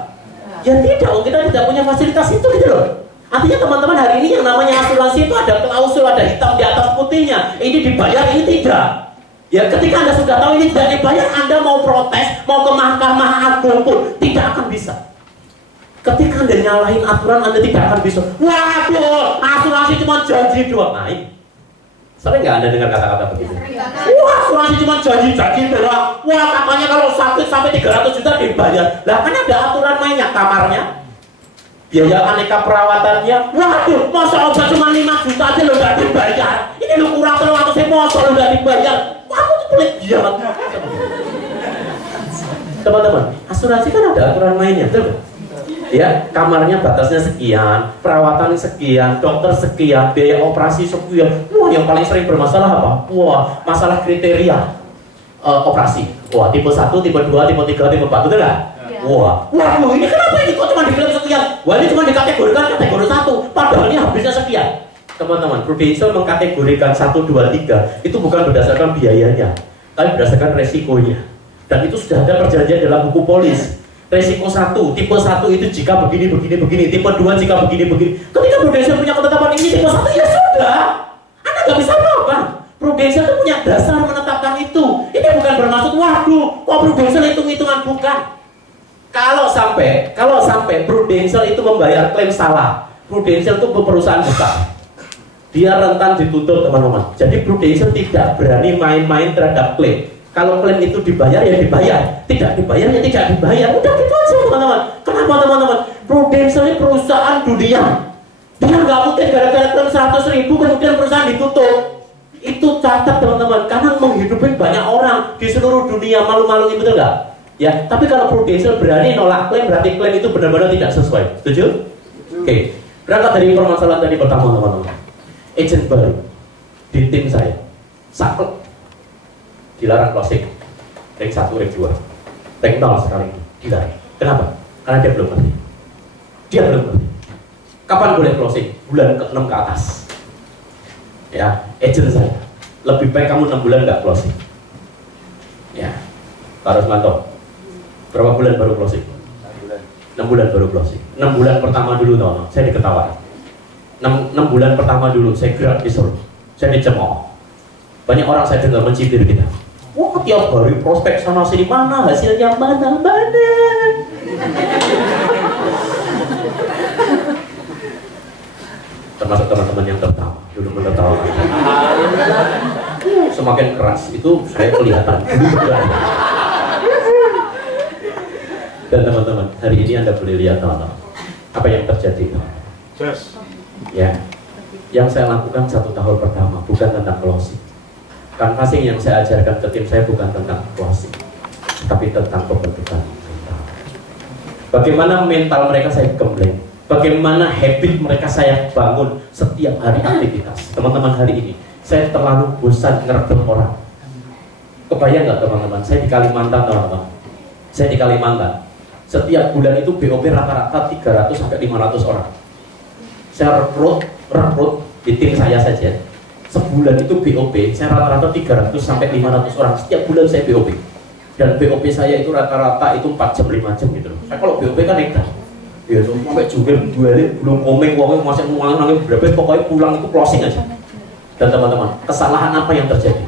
Ya tidak, kita tidak punya fasilitas itu gitu loh. Artinya teman-teman, hari ini yang namanya asuransi itu ada klausul, ada hitam di atas putihnya. Ini dibayar, ini tidak. Ya ketika Anda sudah tahu ini tidak dibayar, Anda mau protes, mau ke Mahkamah Agung pun tidak akan bisa. Ketika Anda nyalahin aturan, Anda tidak akan bisa. Waduh, asuransi cuma janji doang. Nah ini, sering nggak Anda dengar kata-kata begitu? Wah, asuransi cuma janji-janji doang. Wah, katanya kalau sakit sampai 300 juta dibayar. Lah kan ada aturan mainnya, kamarnya, biaya aneka perawatannya. Waduh, masa obat cuma 5 juta aja lo nggak dibayar? Ini lo kurang 300 masa lo nggak dibayar? Kamu tuh pelit banget. Teman-teman, asuransi kan ada aturan mainnya, betul nggak? Ya, kamarnya batasnya sekian, perawatan sekian, dokter sekian, biaya operasi sekian. Wah, yang paling sering bermasalah apa? Wah, masalah kriteria operasi. Wah, tipe 1, tipe 2, tipe 3, tipe 4, betul nggak? Wah, waduh, ini kenapa ini kok cuma dibilang sekian? Wah, ini cuma dikategorikan kategori 1, padahal ini habisnya sekian. Teman-teman, Prudential mengkategorikan 1, 2, 3 itu bukan berdasarkan biayanya, tapi berdasarkan resikonya. Dan itu sudah ada perjanjian dalam buku polis. Resiko 1, tipe 1 itu jika begini, tipe 2 jika begini. Ketika Prudential punya ketetapan ini tipe 1, ya sudah, Anda nggak bisa apa-apa. Prudential itu punya dasar menetapkan itu. Ini bukan bermaksud, waduh, kok Prudential hitung-hitungan, bukan. Kalau sampai Prudential itu membayar klaim salah, Prudential itu perusahaan besar, dia rentan ditutup, teman-teman. Jadi Prudential tidak berani main-main terhadap klaim. Kalau klaim itu dibayar ya dibayar, tidak dibayar ya tidak dibayar. Udah gitu aja teman-teman. Kenapa teman-teman? Prudential ini perusahaan dunia. Dia nggak mungkin gara-gara klaim 100.000 kemudian perusahaan ditutup. Itu catat teman-teman, karena menghidupi banyak orang di seluruh dunia, malu-maluin, betul nggak? Ya, tapi kalau Prudential berani nolak klaim, berarti klaim itu benar-benar tidak sesuai. Setuju? Oke. Berangkat dari permasalahan tadi pertama teman-teman. Agent baru di tim saya, saklek, dilarang closing, rank 1, rank 2, rank 0 sekarang ini, dilarang. Kenapa? Karena dia belum ngerti. Dia belum ngerti. Kapan boleh closing? Bulan ke-6 ke atas. Ya, agent saya, lebih baik kamu 6 bulan nggak closing. Ya, Pak Rusmanto, berapa bulan baru closing? 6 bulan baru closing. 6 bulan pertama dulu, teman-teman, saya diketawain. 6 bulan pertama dulu, saya gerak disuruh, saya dicemooh. Banyak orang saya dengar mencibir kita. Wah, tiap hari prospek sana sini, mana hasilnya, mana. Termasuk teman-teman yang tertawa, dulu menertawakan. Semakin keras itu saya kelihatan. Dan teman-teman, hari ini Anda boleh lihat teman-teman, apa yang terjadi. Yes. Ya, yang saya lakukan 1 tahun pertama bukan tentang closing. Canvassing yang saya ajarkan ke tim saya bukan tentang closing, tapi tentang pembentukan mental. Bagaimana mental mereka saya gembleng, bagaimana habit mereka saya bangun setiap hari aktivitas. Teman-teman, hari ini saya terlalu bosan ngerekrut orang. Kebayang nggak teman-teman? Saya di Kalimantan, teman-teman. Saya di Kalimantan. Setiap bulan itu BOP rata-rata 300 sampai 500 orang. Saya rekrut di tim saya saja. Sebulan itu BOP, saya rata-rata 300 sampai 500 orang. Setiap bulan saya BOP. Dan BOP saya itu rata-rata itu 4 jam, 5 jam gitu. Saya kalau BOP kan nekat. Ya tuh, sampai juga belum komeng, masih ngulang berapa, pokoknya pulang itu closing aja. Dan teman-teman, kesalahan apa yang terjadi?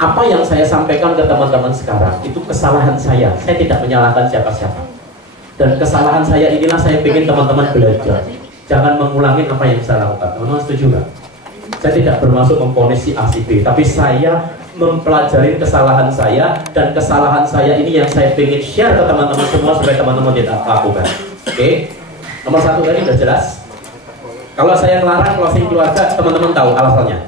Apa yang saya sampaikan ke teman-teman sekarang, itu kesalahan saya. Saya tidak menyalahkan siapa-siapa. Dan kesalahan saya inilah saya ingin teman-teman belajar. Jangan mengulangi apa yang saya lakukan. Teman-teman setuju nggak? Saya tidak bermaksud memvonis si A si B, tapi saya mempelajari kesalahan saya, dan kesalahan saya ini yang saya ingin share ke teman-teman semua supaya teman-teman tidak lakukan. Oke? Nomor 1 tadi udah jelas. Kalau saya melarang closing keluarga, teman-teman tahu alasannya.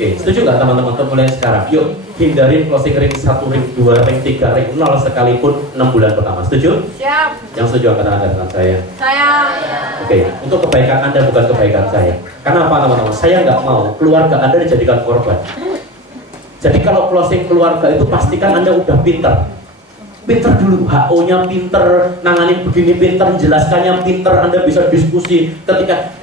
Oke, setuju nggak teman-teman untuk mulai sekarang? Yuk, hindarin closing ring 1, ring 2, ring 3, ring 0 sekalipun 6 bulan pertama. Setuju? Siap. Yang setuju angkat tangan dengan saya. Saya. Oke, untuk kebaikan Anda bukan kebaikan saya. Karena apa teman-teman? Saya nggak mau keluarga Anda dijadikan korban. Jadi kalau closing keluarga itu pastikan Anda udah pinter. Pinter dulu, HO-nya pinter, nanganin begini pinter, menjelaskannya pinter, Anda bisa diskusi ketika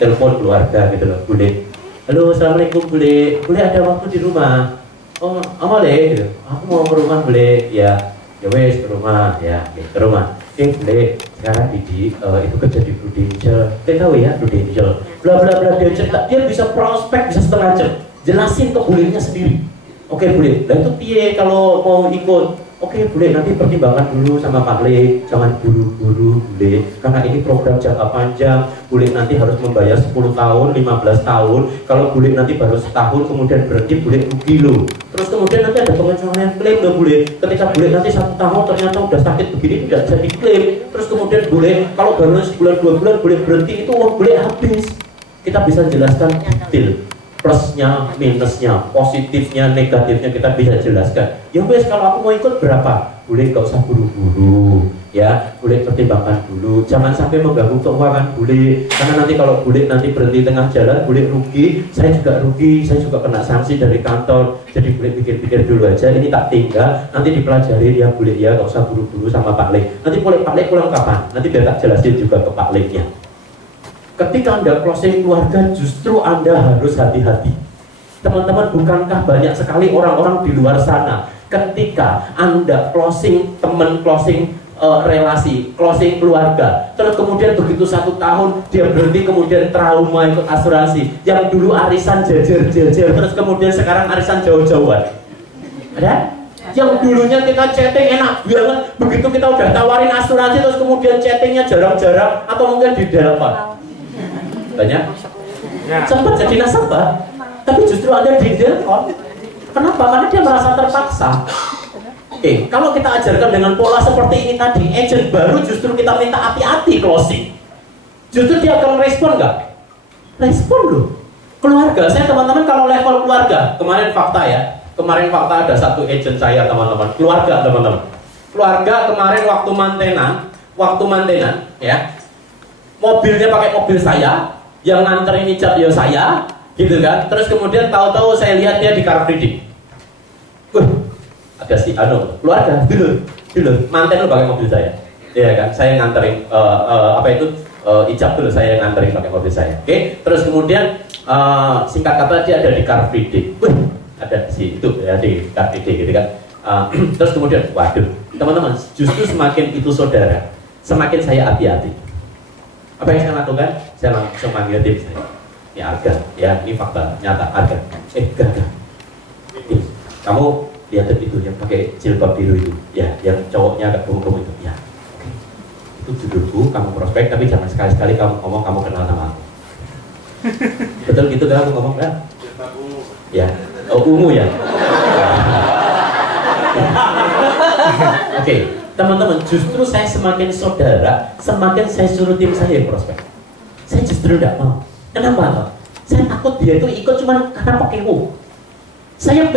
telepon keluarga gitu loh, Bule. Halo, assalamualaikum Bule. Bule ada waktu di rumah? Oh, boleh gitu. Aku mau ke rumah Bule. Ya wes ke rumah ya, ke rumah. Bule, sekarang Didi itu kerja di Prudential. Kita tahu ya Prudential. Bla bla bla dia bisa prospek bisa setengah jam. Jelasin ke bulenya sendiri. Oke Bule, dan itu piye kalau mau ikut? Oke Bule, nanti pertimbangkan dulu sama Pak Le, jangan buru-buru Bule, karena ini program jangka panjang. Bule nanti harus membayar 10 tahun, 15 tahun. Kalau Bule nanti baru setahun kemudian berhenti, Bule rugi loh. Terus kemudian nanti ada pengecualian klaim loh Bule. Ketika Bule nanti 1 tahun ternyata udah sakit begini tidak bisa diklaim. Terus kemudian Bule kalau baru sebulan 2 bulan Bule berhenti, itu uang Bule habis. Kita bisa jelaskan detail. Plusnya, minusnya, positifnya, negatifnya kita bisa jelaskan. Ya wes, kalau aku mau ikut berapa? Boleh nggak usah buru-buru, ya. Boleh pertimbangkan dulu. Jangan sampai mengganggu keuangan Boleh. Karena nanti kalau Boleh nanti berhenti tengah jalan, Boleh rugi. Saya juga rugi. Saya juga kena sanksi dari kantor. Jadi Boleh pikir-pikir dulu aja. Ini tak tinggal. Nanti dipelajari ya Boleh ya. Nggak usah buru-buru sama Pak Le. Nanti Pak Le pulang kapan? Nanti biar tak jelasin juga ke Pak Le-nya. Ketika Anda closing keluarga, justru Anda harus hati-hati. Teman-teman, bukankah banyak sekali orang-orang di luar sana ketika Anda closing teman, closing relasi, closing keluarga, terus kemudian begitu 1 tahun dia berhenti, kemudian trauma ikut asuransi, yang dulu arisan jajar-jajar, terus kemudian sekarang arisan jauh-jauhan. Ada? Yang dulunya kita chatting enak banget, begitu kita udah tawarin asuransi, terus kemudian chattingnya jarang-jarang atau mungkin di telepon. Banyak sempat jadi nasabah, tapi justru ada di telepon. Kenapa? Karena dia merasa terpaksa. Oke, kalau kita ajarkan dengan pola seperti ini tadi, agent baru justru kita minta hati-hati closing. Justru dia akan respon nggak? Respon loh. Keluarga, saya teman-teman kalau level keluarga, kemarin fakta ya, kemarin fakta ada satu agent saya teman-teman, keluarga teman-teman. Keluarga kemarin waktu mantenan ya, mobilnya pakai mobil saya, yang nganterin ijab ya saya, gitu kan. Terus kemudian tahu-tahu saya lihat dia di Car Free Day. Ada si keluarga dulu manten lu pakai mobil saya, ya kan. Saya nganterin ijab dulu, saya nganterin pakai mobil saya. Oke. Terus kemudian singkat kata dia ada di Car Free Day. Ada si itu ya di Car Free Day gitu kan. Terus kemudian waduh teman-teman, justru semakin itu saudara, semakin saya hati-hati. Apa yang saya lakukan? Saya langsung manggil tim saya. Ini Arga, ya ini fakta nyata Arga. Gak. Kamu lihat itu yang pakai jilbab biru itu, ya, yang cowoknya agak bungkung itu, ya. Itu judulku, kamu prospek, tapi jangan sekali-sekali kamu ngomong kamu kenal sama aku. Betul gitu kan aku ngomong kan? Ya, ungu ya. Oke. Teman-teman, justru saya semakin saudara, semakin saya suruh tim saya yang prospek. Saya justru tidak mau. Kenapa? Saya takut dia itu ikut cuma karena pakai U. Saya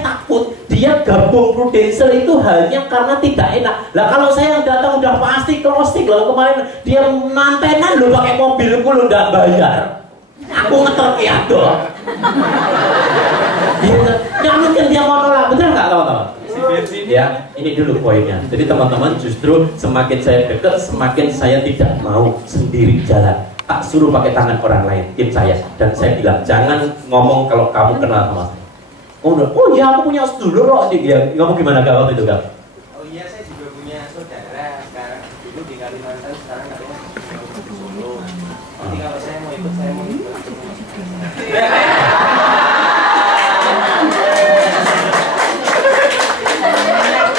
takut dia gabung Prudential itu hanya karena tidak enak. Lah kalau saya yang datang udah pasti closing loh. Kemarin dia mantenan lo pakai mobilku lo nggak bayar. Aku ngeterkiat dong. Nggak mungkin dia mau nolak, betul nggak teman-teman? Ya, ini dulu poinnya. Jadi teman-teman, justru semakin saya dekat, semakin saya tidak mau sendiri jalan. Tak suruh pakai tangan orang lain, tim saya. Dan saya bilang, jangan ngomong kalau kamu kenal sama saya. Oh ya, aku punya sedulur kok. Ya, kamu gimana kalau itu kan? Oh iya, saya juga punya saudara. Sekarang dulu di Kalimantan, sekarang katanya di Solo. Nanti kalau saya mau ikut, saya mau ikut.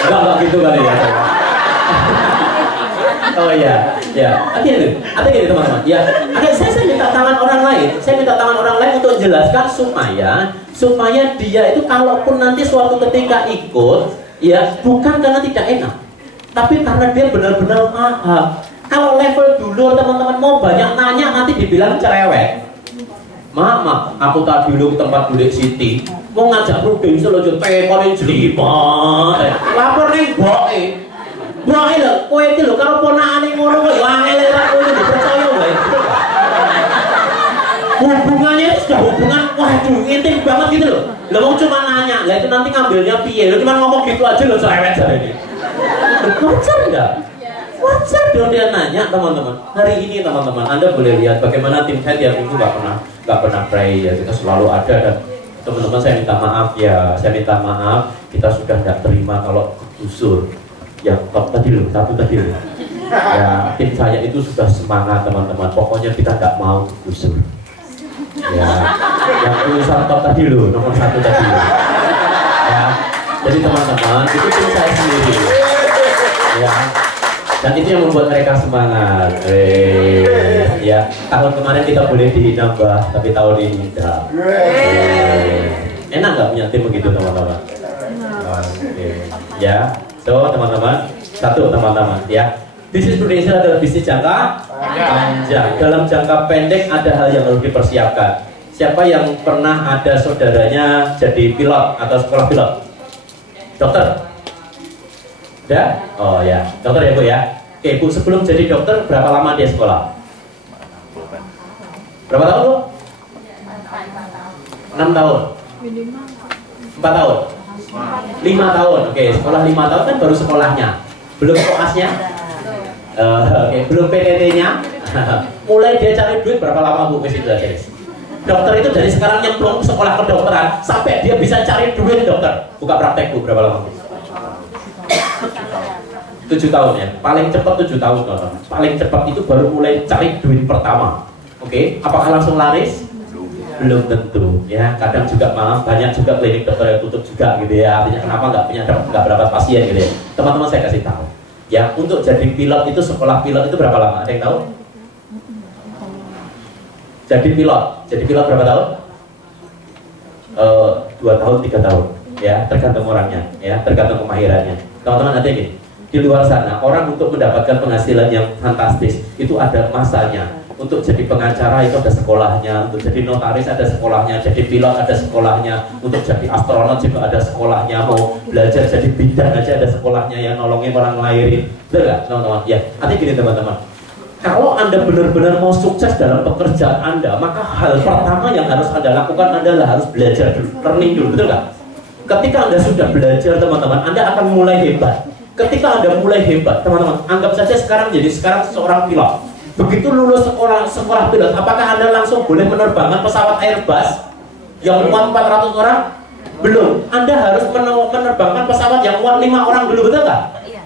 Enggak gitu kali ya. Oh iya, ya. Artinya gini teman-teman. Ya, saya minta tangan orang lain. Saya minta tangan orang lain untuk jelaskan supaya dia itu kalaupun nanti suatu ketika ikut, ya bukan karena tidak enak, tapi karena dia benar-benar paham. Kalau level dulu teman-teman mau banyak nanya nanti dibilang cerewet. Mak, aku tadi dulu ke tempat Bulik Siti mau ngajak Rudin selojo tekonin jelimat lapor nih boke lho, kowe iki lho karo ponakane ngono kok ya angel lek kowe percaya wae. Hubungannya itu sudah hubungan waduh intim banget gitu loh. Lah wong cuma nanya, lah itu nanti ngambilnya piye? Lo cuma ngomong gitu aja lo cerewet jare ini. Wajar enggak? Wajar dong dia nanya teman-teman. Hari ini teman-teman, Anda boleh lihat bagaimana tim saya tiap minggu nggak pernah pray ya, kita selalu ada dan teman-teman saya minta maaf ya, kita sudah nggak terima kalau gusur. Yang top tadi loh, satu tadi loh. Ya tim saya itu sudah semangat teman-teman. Pokoknya kita nggak mau gusur. Ya, yang tulisan top tadi loh, nomor 1 tadi loh. Ya, jadi teman-teman itu tim saya sendiri. Ya. Dan itu yang membuat mereka semangat. Ya, tahun kemarin kita boleh dinambah, tapi tahun ini tidak. Enak nggak punya tim begitu teman-teman? Ya, so teman-teman, satu teman-teman ya. Bisnis Prudential adalah bisnis jangka panjang. Dalam jangka pendek ada hal yang harus dipersiapkan. Siapa yang pernah ada saudaranya jadi pilot atau sekolah pilot? Dokter? Udah? Oh ya, dokter ya Bu ya. Oke Bu, sebelum jadi dokter berapa lama dia sekolah? Berapa tahun Bu? 6 tahun? 4 tahun? 5 tahun, oke, sekolah 5 tahun kan baru sekolahnya. Belum koasnya? Oke, belum PTT-nya. Mulai dia cari duit berapa lama Bu? Dokter itu dari sekarang nyemplung sekolah kedokteran sampai dia bisa cari duit dokter. Buka praktek Bu, berapa lama Bu? 7 tahun ya, paling cepat 7 tahun teman-teman. Paling cepat itu baru mulai cari duit pertama. Oke, apakah langsung laris? Belum tentu ya, kadang juga malah banyak juga klinik dokter yang tutup juga gitu ya. Artinya kenapa nggak berdapat pasien gitu ya. Teman-teman saya kasih tahu ya, untuk jadi pilot itu sekolah pilot itu berapa lama? Ada yang tahu? Jadi pilot berapa tahun? 2 tahun, 3 tahun ya, tergantung orangnya ya, tergantung kemahirannya. Teman-teman ada gini, di luar sana orang untuk mendapatkan penghasilan yang fantastis itu ada masanya. Untuk jadi pengacara itu ada sekolahnya, untuk jadi notaris ada sekolahnya, jadi pilot ada sekolahnya, untuk jadi astronot juga ada sekolahnya, mau belajar jadi bidan aja ada sekolahnya yang nolongin orang lahirin. Betul nggak teman-teman? Ya, artinya gini teman-teman, kalau Anda benar-benar mau sukses dalam pekerjaan Anda, maka hal pertama yang harus Anda lakukan adalah harus belajar dulu, learning dulu, betul nggak? Ketika Anda sudah belajar teman-teman, Anda akan mulai hebat. Ketika Anda mulai hebat teman-teman, anggap saja sekarang seorang pilot. Begitu lulus sekolah pilot, apakah Anda langsung boleh menerbangkan pesawat Airbus yang muat 400 orang? Belum. Anda harus menerbangkan pesawat yang muat 5 orang dulu, betul nggak?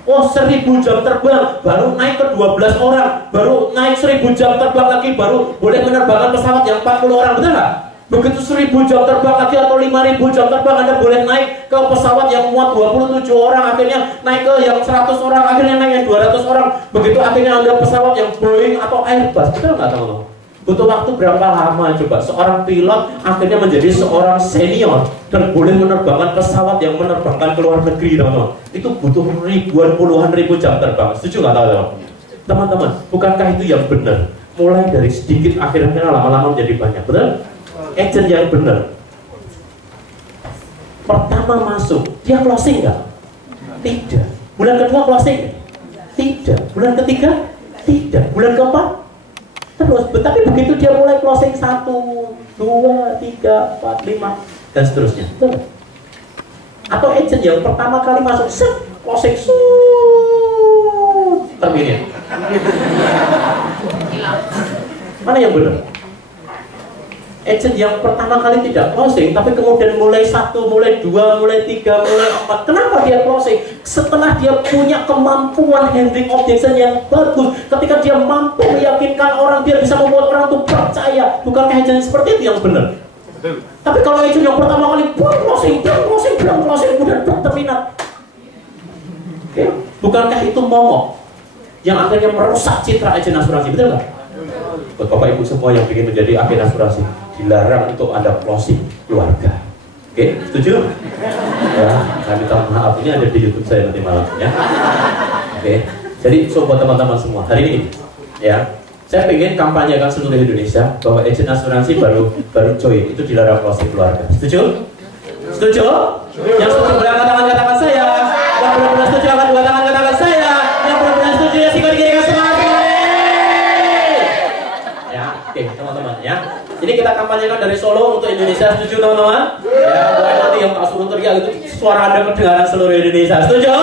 Oh, 1000 jam terbang, baru naik ke 12 orang, baru naik 1000 jam terbang lagi, baru boleh menerbangkan pesawat yang 40 orang, betul nggak? Begitu 1000 jam terbang lagi atau 5000 jam terbang, Anda boleh naik ke pesawat yang muat 27 orang, akhirnya naik ke yang 100 orang, akhirnya naik yang 200 orang. Begitu akhirnya Anda pesawat yang Boeing atau Airbus, betul nggak teman-teman? Butuh waktu berapa lama coba seorang pilot akhirnya menjadi seorang senior dan boleh menerbangkan pesawat yang menerbangkan ke luar negeri, teman-teman? Itu butuh ribuan, puluhan ribu jam terbang. Setuju nggak teman-teman? Teman-teman, bukankah itu yang benar? Mulai dari sedikit akhirnya lama-lama menjadi banyak, betul? Agent yang benar pertama masuk dia closing nggak? Tidak. Bulan kedua closing? Tidak. Bulan ketiga? Tidak. Bulan keempat? Terus. Tapi begitu dia mulai closing 1, 2, 3, 4, 5 dan seterusnya. Betul. Atau agent yang pertama kali masuk closing terminate. Mana yang benar? Agent yang pertama kali tidak closing, tapi kemudian mulai 1, mulai 2, mulai 3, mulai 4. Kenapa dia closing? Setelah dia punya kemampuan handling objection yang bagus, ketika dia mampu meyakinkan orang, dia bisa membuat orang itu percaya. Bukankah agent seperti itu yang benar? Betul. Tapi kalau agent yang pertama kali closing, kemudian terminat. Bukankah itu momok? yang akhirnya merusak citra agen asuransi, betul nggak? Buat Bapak Ibu semua yang ingin menjadi agen asuransi, dilarang untuk Anda closing keluarga. Oke, setuju? Ya, saya minta maaf, ini ada di YouTube saya nanti malam ya. Oke, jadi buat teman-teman semua, hari ini ya, saya ingin kampanyekan seluruh Indonesia bahwa agen asuransi baru join itu dilarang closing keluarga. Setuju? Setuju? Yang setuju boleh angkat tangan saya. Yang belum setuju angkat dua tangan saya. Yang belum setuju ya sikut kiri ke semangat. Ya, oke teman-teman ya. Ini kita kampanyekan dari Solo untuk Indonesia, setuju teman-teman? Ya, boleh nanti yang tak suruh teriak itu suara Anda kedengaran seluruh Indonesia. Setuju?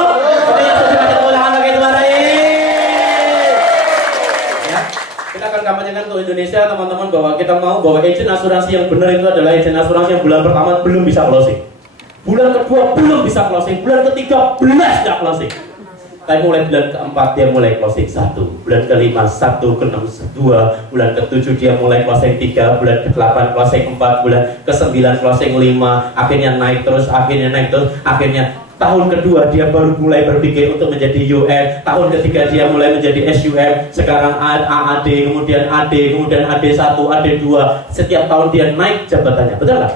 Oke, yang setuju kasih tepuk tangan pakai suara ini. Ya, kita akan kampanyekan untuk Indonesia teman-teman bahwa kita mau bahwa agen asuransi yang benar itu adalah agen asuransi yang bulan pertama belum bisa closing, bulan kedua belum bisa closing, bulan ketiga belas nggak closing. Tapi mulai bulan keempat dia mulai closing 1, bulan kelima 1, ke-6 2, bulan ke-7 dia mulai closing 3, bulan ke-8 closing 4, bulan ke-9 closing 5, akhirnya naik terus, akhirnya tahun kedua dia baru mulai berpikir untuk menjadi UN, tahun ketiga dia mulai menjadi SUM, sekarang AAD, kemudian AD, kemudian AD1, AD2, setiap tahun dia naik jabatannya, betul nggak?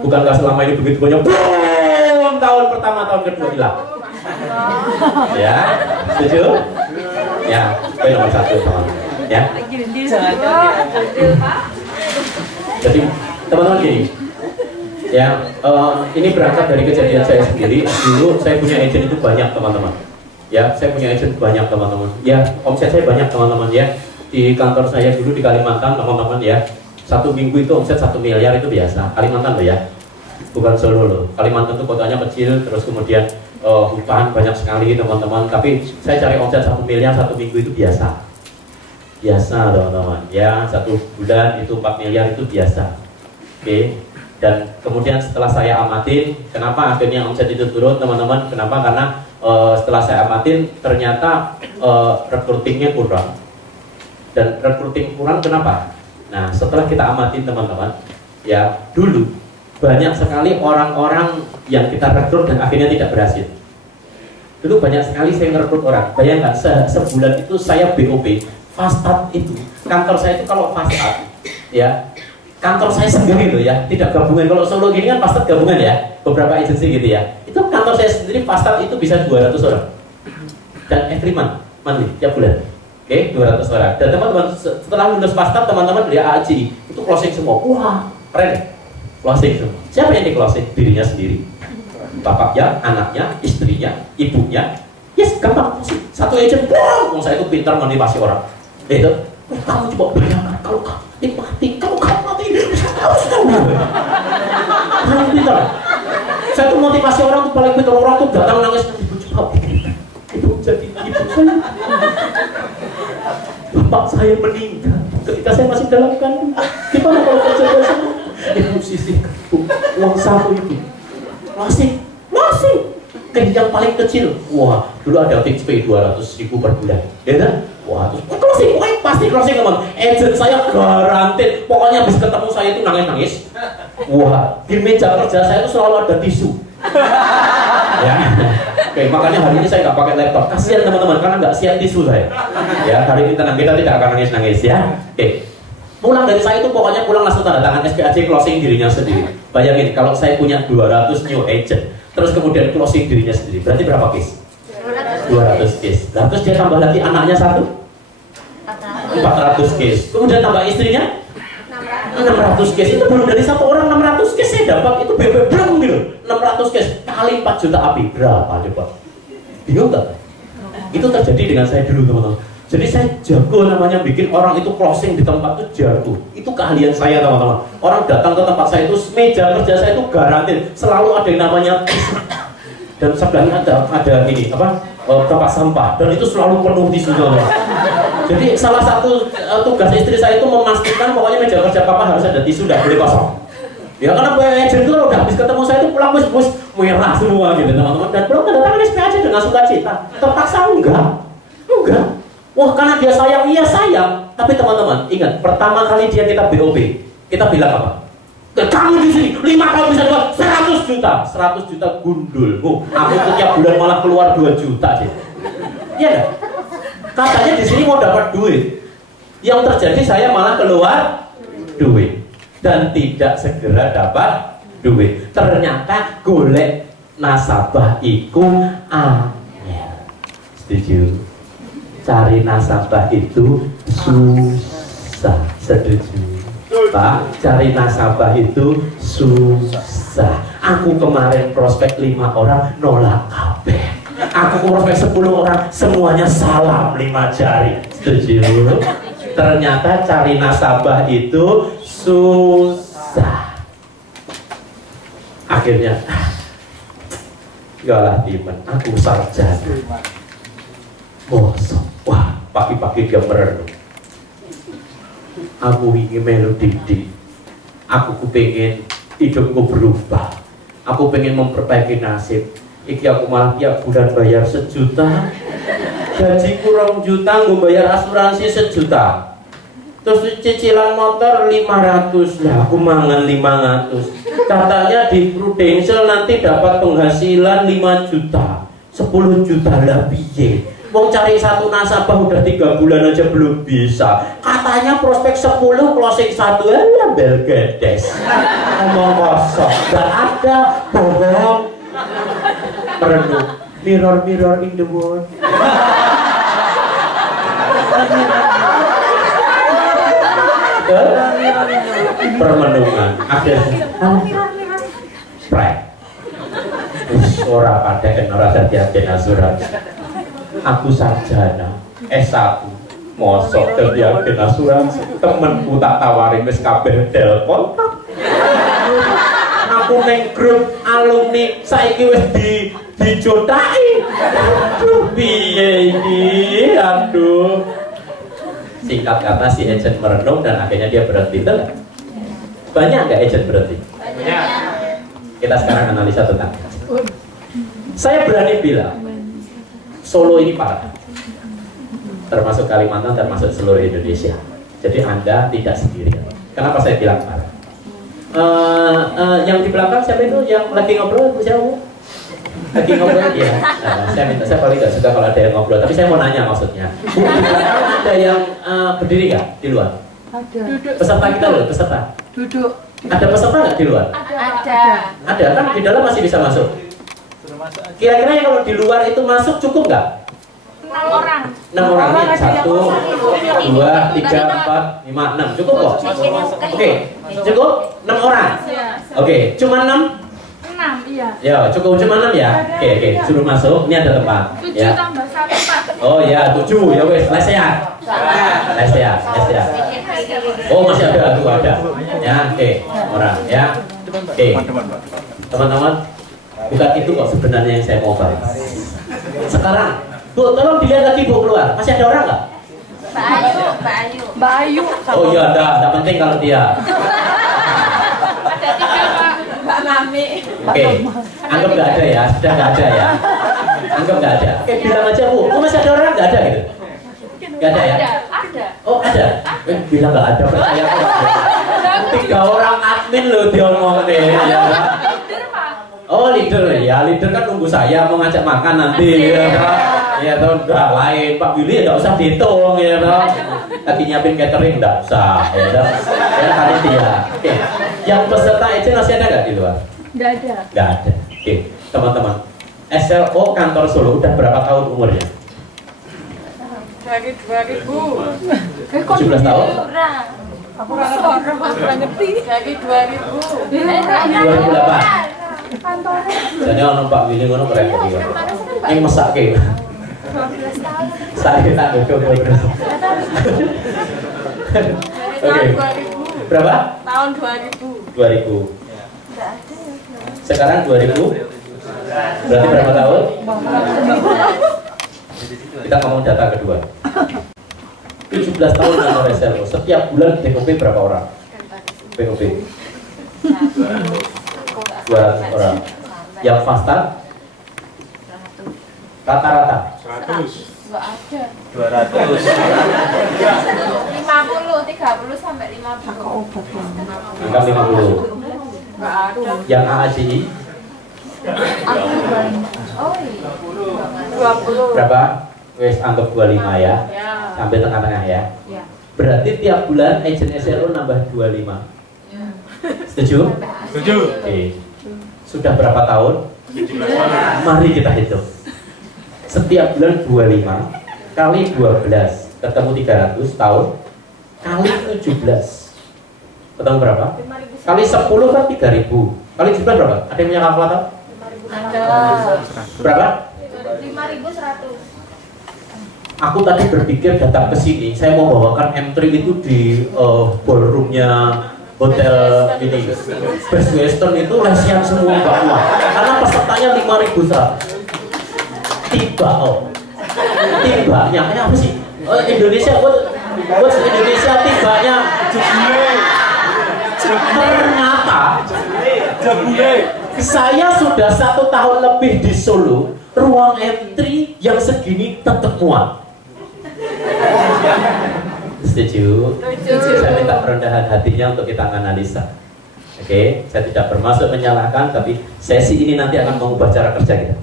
Bukankah selama ini begitu banyak, boom, tahun pertama, tahun kedua hilang? Ya, setuju? Ya, poin nomor 1 teman-teman. Ya. Jadi teman-teman gini, ya ini berangkat dari kejadian saya sendiri. Dulu saya punya agent itu banyak teman-teman. Ya, saya punya agent banyak teman-teman. Ya, omset saya banyak teman-teman ya. Di kantor saya dulu di Kalimantan teman-teman ya. 1 minggu itu omset 1 miliar itu biasa. Kalimantan loh ya, bukan Solo loh. Kalimantan itu kotanya kecil, terus kemudian hutan banyak sekali teman-teman, tapi saya cari omset 1 miliar 1 minggu itu biasa teman-teman ya. 1 bulan itu 4 miliar itu biasa. Oke. Dan kemudian setelah saya amatin, kenapa akhirnya omset itu turun teman-teman? Kenapa? Karena setelah saya amatin ternyata recruitingnya kurang. Dan recruiting kurang kenapa? Nah, setelah kita amatin teman-teman ya, dulu banyak sekali orang-orang yang kita rekrut dan akhirnya tidak berhasil. Dulu banyak sekali saya ngerekrut orang. Bayangkan sebulan itu saya BOP fast start itu. Kantor saya itu kalau fast start ya, kantor saya sendiri loh ya, tidak gabungan. Kalau Solo gini kan fast start gabungan ya, beberapa agensi gitu ya. Itu kantor saya sendiri fast start itu bisa 200 orang. Dan every month, tiap bulan. Oke, 200 orang. Dan teman-teman setelah lulus fast start teman-teman dari AACI itu closing semua. Wah, keren. Closing semua. Siapa yang di closing? Dirinya sendiri, bapaknya, anaknya, istrinya, ibunya. Yes, gampang. Satu agent, wow, saya itu pintar motivasi orang. Itu, kamu coba bayangkan kalau kamu mati, kamu harus tahu. Kamu pintar. Saya tuh motivasi orang tuh paling pintar, orang tuh datang nangis, ibu jadi ibu saya. Bapak saya meninggal ketika saya masih dalam kandungan. Gimana kalau terjadi sama? Ibu sisihkan uang saku itu masih kayak yang paling kecil. Wah, dulu ada fix pay 200.000 per bulan ya kan? Wah, terus closing, pasti closing teman. Agent saya garanti, pokoknya habis ketemu saya itu nangis. Wah, di meja kerja saya itu selalu ada tisu ya. Oke, makanya hari ini saya nggak pakai laptop, kasihan teman-teman karena nggak siap tisu saya ya. Hari ini tenang, kita tidak akan nangis ya. Oke, pulang dari saya itu pokoknya pulang langsung tanda tangan SPAC closing dirinya sendiri. Bayangin kalau saya punya 200 new agent, terus kemudian closing dirinya sendiri, berarti berapa case? 200 case. Nah, terus dia tambah lagi anaknya 400 case. Kemudian tambah istrinya 600 case. Itu baru dari satu orang 600 case saya dapat. Itu BB belum gitu. 600 case kali 4 juta api berapa coba? Bingung nggak? Itu terjadi dengan saya dulu teman-teman. Jadi saya jago namanya bikin orang itu closing di tempat itu jago. Itu keahlian saya teman-teman. Orang datang ke tempat saya itu meja kerja saya itu garanti selalu ada yang namanya tisu. Dan sebelahnya ada ini apa? Tempat sampah dan itu selalu penuh tisu teman-teman. Jadi salah satu tugas istri saya itu memastikan pokoknya meja kerja papa harus ada tisu, tidak boleh kosong. Ya karena agent itu udah habis ketemu saya itu pulang bus merah semua gitu teman-teman. Dan belum kedatangan SPAC dengan sukacita. Terpaksa enggak. Wah, karena dia sayang, iya sayang. Tapi teman-teman, ingat, pertama kali dia kita BOP, kita bilang apa? Kamu di sini, 5 tahun bisa dapat 100 juta. 100 juta gundul. Aku tuh tiap bulan malah keluar 2 juta sih. Iya gak? Katanya di sini mau dapat duit. Yang terjadi saya malah keluar duit dan tidak segera dapat duit. Ternyata golek nasabah iku angel. Setuju? Cari nasabah itu susah. Setuju? Pak, cari nasabah itu susah. Aku kemarin prospek 5 orang nolak kabeh. Aku prospek 10 orang semuanya salam 5 jari. Setuju? Ternyata cari nasabah itu susah. Akhirnya galah timen, aku sarjana. Bosok, wah pagi-pagi dia merenung. Aku ingin melu didik. Aku pengen hidupku berubah. Aku pengen memperbaiki nasib. Iki aku malah tiap bulan bayar 1 juta. Gaji kurang juta, gue bayar asuransi 1 juta. Terus cicilan motor 500 lah, aku mangan 500. Katanya di Prudential nanti dapat penghasilan 5 juta, 10 juta lah piye. Mau cari satu nasabah udah 3 bulan aja belum bisa. Katanya prospek 10 closing 1 ya bel gedes. Ngomong kosong, gak ada, bohong. Merenung, mirror mirror in the world. Permenungan akhirnya sprek ora pada ora dadi agen asuransi. Aku sarjana S1 mosok dadi agen asuransi. Temenku tak tawari wis kabeh telepon. Aku neng grup alumni saiki wis dijotaki. Piye iki? Aduh. Singkat kata si agent merenung dan akhirnya dia berhenti. Betul? Banyak nggak agent berhenti? Banyak. Kita sekarang analisa tentang. Saya berani bilang Solo ini parah, termasuk Kalimantan, termasuk seluruh Indonesia. Jadi Anda tidak sendirian. Kenapa saya bilang parah? Yang di belakang siapa itu yang lagi ngobrol? Siapa? Lagi ngobrol ya. Saya paling nggak suka kalau ada yang ngobrol. Tapi saya mau nanya maksudnya. Bu, di belakang ada yang berdiri nggak di luar? Ada. Peserta kita loh, peserta. Duduk. Ada peserta nggak di luar? Ada. Ada kan di dalam masih bisa masuk. Kira-kira yang kalau di luar itu masuk cukup nggak? 6 orang. 6 orang nih, 1, 2, 3, 4, 5, 6 cukup kok? Oke, cukup 6 orang. Oke, cuma 6? 6, iya. Ya, cukup cuma 6 ya? Oke, suruh masuk, ini ada tempat 7 ya. tambah 1, Pak. Oh ya, 7, ya wes, lesehan. Lesehan. Oh masih ada, tuh ada. Ya, oke, orang ya. Oke, teman-teman, bukan itu kok sebenarnya yang saya mau bahas. Sekarang, Bu, tolong dilihat lagi Bu keluar. Masih ada orang nggak? Mbak Ayu. Oh iya, enggak penting kalau dia. Ada 3, Pak. Mbak Mami. Oke, anggap nggak ada ya, sudah nggak ada ya. Anggap nggak ada. Oke, bilang aja Bu, kok masih ada orang nggak ada gitu? Nggak ada ya? Ada. Oh ada. Bilang nggak ada, percaya kok. 3 orang admin loh dia ngomong deh. Ya, Leader, Pak. oh leader ya, leader kan nunggu saya mau ngajak makan nanti. Ya toh, enggak lain Pak Willy ya nggak usah dihitung ya toh. Lagi nyiapin catering nggak usah ya toh. Ya kali dia. Oke. Yang peserta itu masih ada nggak di luar? Nggak ada. Nggak ada. Oke, teman-teman. SLO kantor Solo udah berapa tahun umurnya? Dari 2000. 17 tahun? Aku nggak ngerti. Dari 2000. 2008. Jadi orang Pak Willy ngono keren tadi. Yang masak ke? 12 tahun. Saya tak coba terus. Oke. Berapa? Tahun 2000. 2000. Nggak ada ya. Sekarang 2000. Berarti berapa tahun? Kita ngomong data kedua. 17 tahun kantor SLO. Setiap bulan PKP berapa orang? PKP 200 orang. Yang fastan? Rata-rata 100. Nggak ada. 200. 50, 30 sampai 50. angka 50. Nggak ada. Yang AACI Oh iya. 20. berapa? Wes anggap 25 ya. Ya. Sampai tengah-tengah ya. Ya. Berarti tiap bulan agent SLO nambah 25. Setuju? Setuju. Oke. Sudah berapa tahun? 17 Mari kita hitung. Setiap bulan 25 kali 12 ketemu 300 tahun kali 17 ketemu berapa? Kali 10 kan 3000 kali 17 berapa? Ada yang punya kalkulator? Ada. Berapa? 5.100. Aku tadi berpikir datang ke sini saya mau bawakan M3 itu di ballroomnya hotel ini Best Western itu lesian semua Mbak Mua karena pesertanya 5.100 tibanya kayak apa sih? Indonesia buat Indonesia tibanya ternyata saya sudah 1 tahun lebih di Solo ruang M3 yang segini tetap muat. Setuju? Saya minta kerendahan hatinya untuk kita analisa. Oke, saya tidak bermaksud menyalahkan, tapi sesi ini nanti akan mengubah cara kerja kita.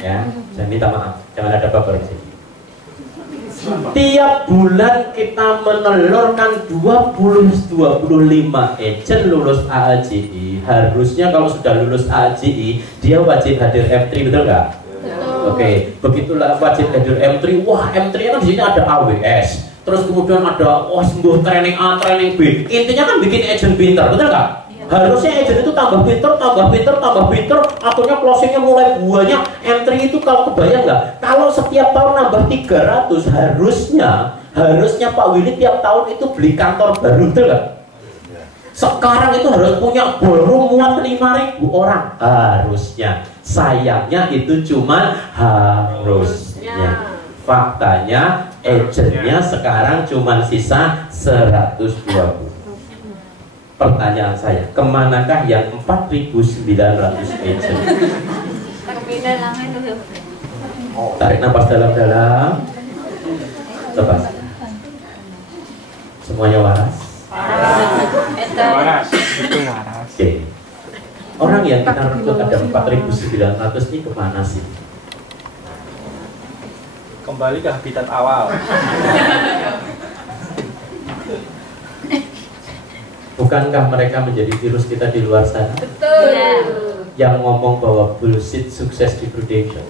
Ya, saya minta maaf, jangan ada baper di sini. Tiap bulan kita menelurkan 25 agent lulus AAJI. Harusnya kalau sudah lulus AAJI, dia wajib hadir M3, betul nggak? Oke, begitulah wajib hadir M3. Wah, M3 kan di sini ada AWS. Terus kemudian ada sembuh training A, training B. Intinya kan bikin agent pintar, betul nggak? Harusnya agent itu tambah pintar, akhirnya closingnya mulai banyak. M3 itu kalau kebayang nggak? Kalau setiap tahun nambah 300, harusnya Pak Willy tiap tahun itu beli kantor baru, betul nggak? Sekarang itu harus punya ballroom muat 5.000 orang. Harusnya, sayangnya itu cuma harusnya. Faktanya, agentnya sekarang cuma sisa 120. Pertanyaan saya, kemanakah yang 4.900 agent? Tarik nafas dalam-dalam. Lepas. Semuanya waras? Waras. Oke. Orang yang kita rekrut ada 4.900 ini kemana sih? Kembali ke habitat awal. Bukankah mereka menjadi virus kita di luar sana? Betul. Yang ngomong bahwa bullshit sukses di Prudential,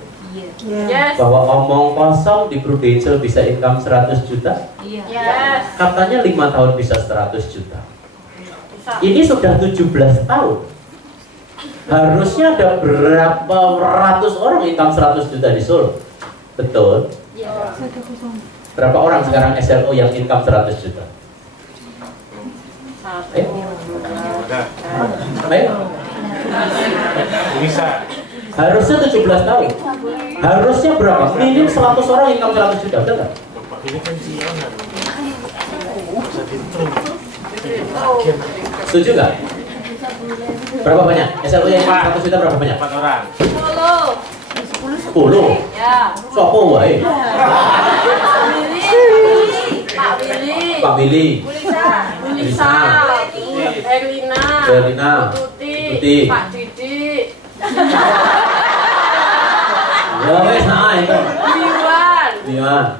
Yes. bahwa omong kosong di Prudential bisa income 100 juta, Yes. katanya 5 tahun bisa 100 juta. Ini sudah 17 tahun. Harusnya ada berapa ratus orang income 100 juta di Solo. Betul? Berapa orang sekarang SLO yang income 100 juta? Ayo. Ayo. Bisa. Harusnya 17 tahun. Harusnya berapa? Minim 100 orang income 100 juta, betul nggak? Setuju nggak? Berapa banyak? SLO yang 100 juta berapa banyak? 4 orang. 10. Ya. Sopo wae? Pak Willy, Lisa, Erlina, Tuti, Pak Didi, ya wes nah itu. Iwan,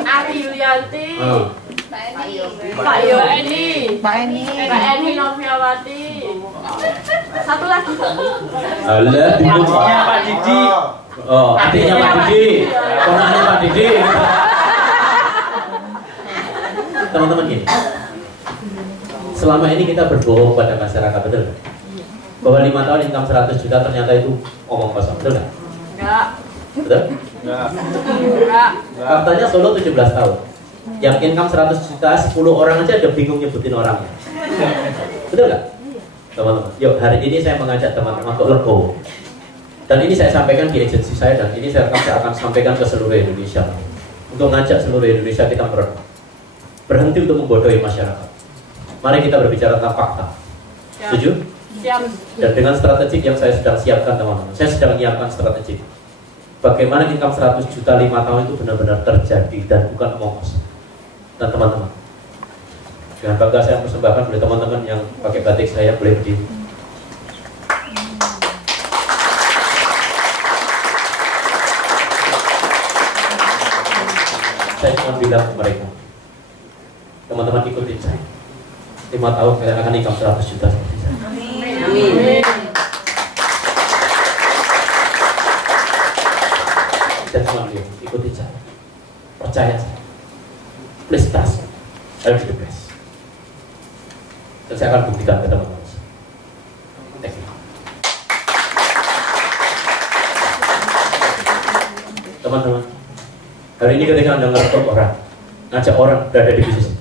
Ari Yulianti, Pak Yoni, Pak Eni Noviawati. Satu lagi. Alah, bingung Adiknya Pak. Pak Didi. Oh, adiknya Pak Didi, ponaknya Pak Didi. Teman-teman gini, selama ini kita berbohong pada masyarakat, betul nggak? Bahwa 5 tahun income 100 juta ternyata itu omong kosong, betul nggak? Enggak. Betul? Enggak. Katanya Solo 17 tahun. Yang income 100 juta, 10 orang aja udah bingung nyebutin orangnya. Betul nggak? Teman-teman, yuk hari ini saya mengajak teman-teman untuk legowo. Dan ini saya sampaikan di agensi saya, dan ini saya akan sampaikan ke seluruh Indonesia. Untuk ngajak seluruh Indonesia kita berhenti untuk membodohi masyarakat. Mari kita berbicara tentang fakta. Setuju? Siap. Dan dengan strategik yang saya sedang siapkan, teman-teman, saya sedang menyiapkan strategik. Bagaimana income 100 juta 5 tahun itu benar-benar terjadi dan bukan omong kosong. Dan teman-teman, dengan bangga saya persembahkan oleh teman-teman yang pakai batik saya, boleh berdiri. Saya cuma bilang ke mereka, teman-teman ikutin saya. 5 tahun kalian akan income 100 juta seperti saya. Amin. Dan cuma bilang, ikutin saya. Percaya saya. Please trust. I'll be the best. Dan saya akan buktikan ke teman-teman. Thank you. Teman-teman, hari ini ketika Anda ngajak orang berada di bisnis,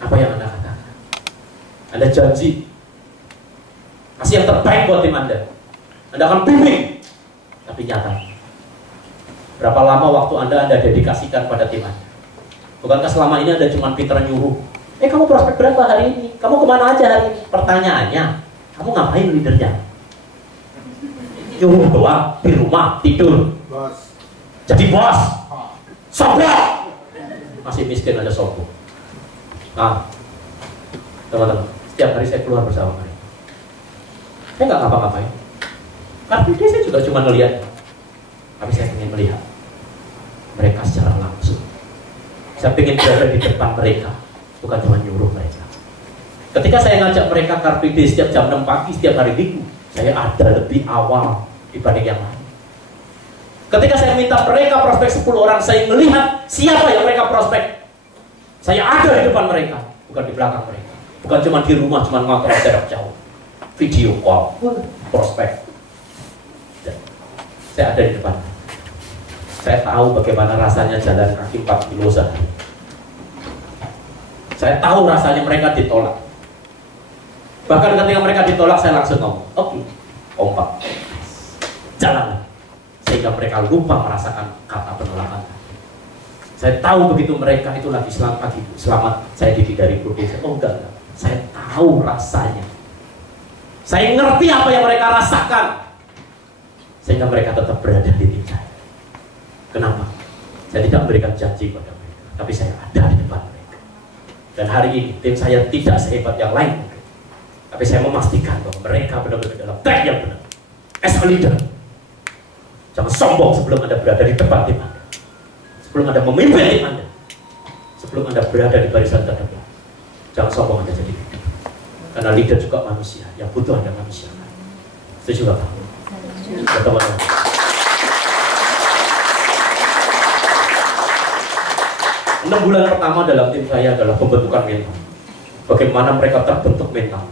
apa yang Anda katakan? Anda janji kasih yang terbaik buat tim Anda. Anda akan bimbing. Tapi nyata, berapa lama waktu Anda dedikasikan pada tim Anda? Bukankah selama ini Anda cuma pintar nyuruh? Kamu prospek berapa hari ini? Kamu kemana aja hari ini? Pertanyaannya, kamu ngapain leadernya? Nyuruh doang, di rumah, tidur. Bos. Jadi bos. Sombong. Masih miskin aja sombong. Nah, teman-teman, setiap hari saya keluar bersama mereka. Saya nggak ngapa-ngapain. Karena saya juga cuma ngeliat. Tapi saya ingin melihat mereka secara langsung. Saya ingin berada di depan mereka, bukan cuma nyuruh mereka. Ketika saya ngajak mereka Car Free Day setiap jam 6 pagi, setiap hari Minggu, saya ada lebih awal dibanding yang lain. Ketika saya minta mereka prospek 10 orang, saya melihat siapa yang mereka prospek. Saya ada di depan mereka, bukan di belakang mereka. Bukan cuma di rumah, cuma ngontrol jarak jauh. Video call, prospek. Saya ada di depan. Saya tahu bagaimana rasanya jalan kaki 4 kilo sehari. Saya tahu rasanya mereka ditolak. Bahkan ketika mereka ditolak, saya langsung ngomong, oke, kompak, jalan. Sehingga mereka lupa merasakan kata penolakan. Saya tahu begitu mereka itu lagi selamat, saya didik dari Budi. Oh enggak. Saya tahu rasanya. Saya ngerti apa yang mereka rasakan. Sehingga mereka tetap berada di tim saya. Kenapa? Saya tidak memberikan janji pada mereka, tapi saya ada di depan mereka. Dan hari ini tim saya tidak sehebat yang lain, tapi saya memastikan bahwa mereka benar-benar dalam track yang benar. As a leader, jangan sombong sebelum Anda berada di depan tim Anda, sebelum Anda memimpin tim Anda, sebelum Anda berada di barisan terdepan. Jangan sombong Anda jadi leader, karena leader juga manusia yang butuh Anda manusia. Setuju Pak? Teman-teman. 6 bulan pertama dalam tim saya adalah pembentukan mental. Bagaimana mereka terbentuk mental,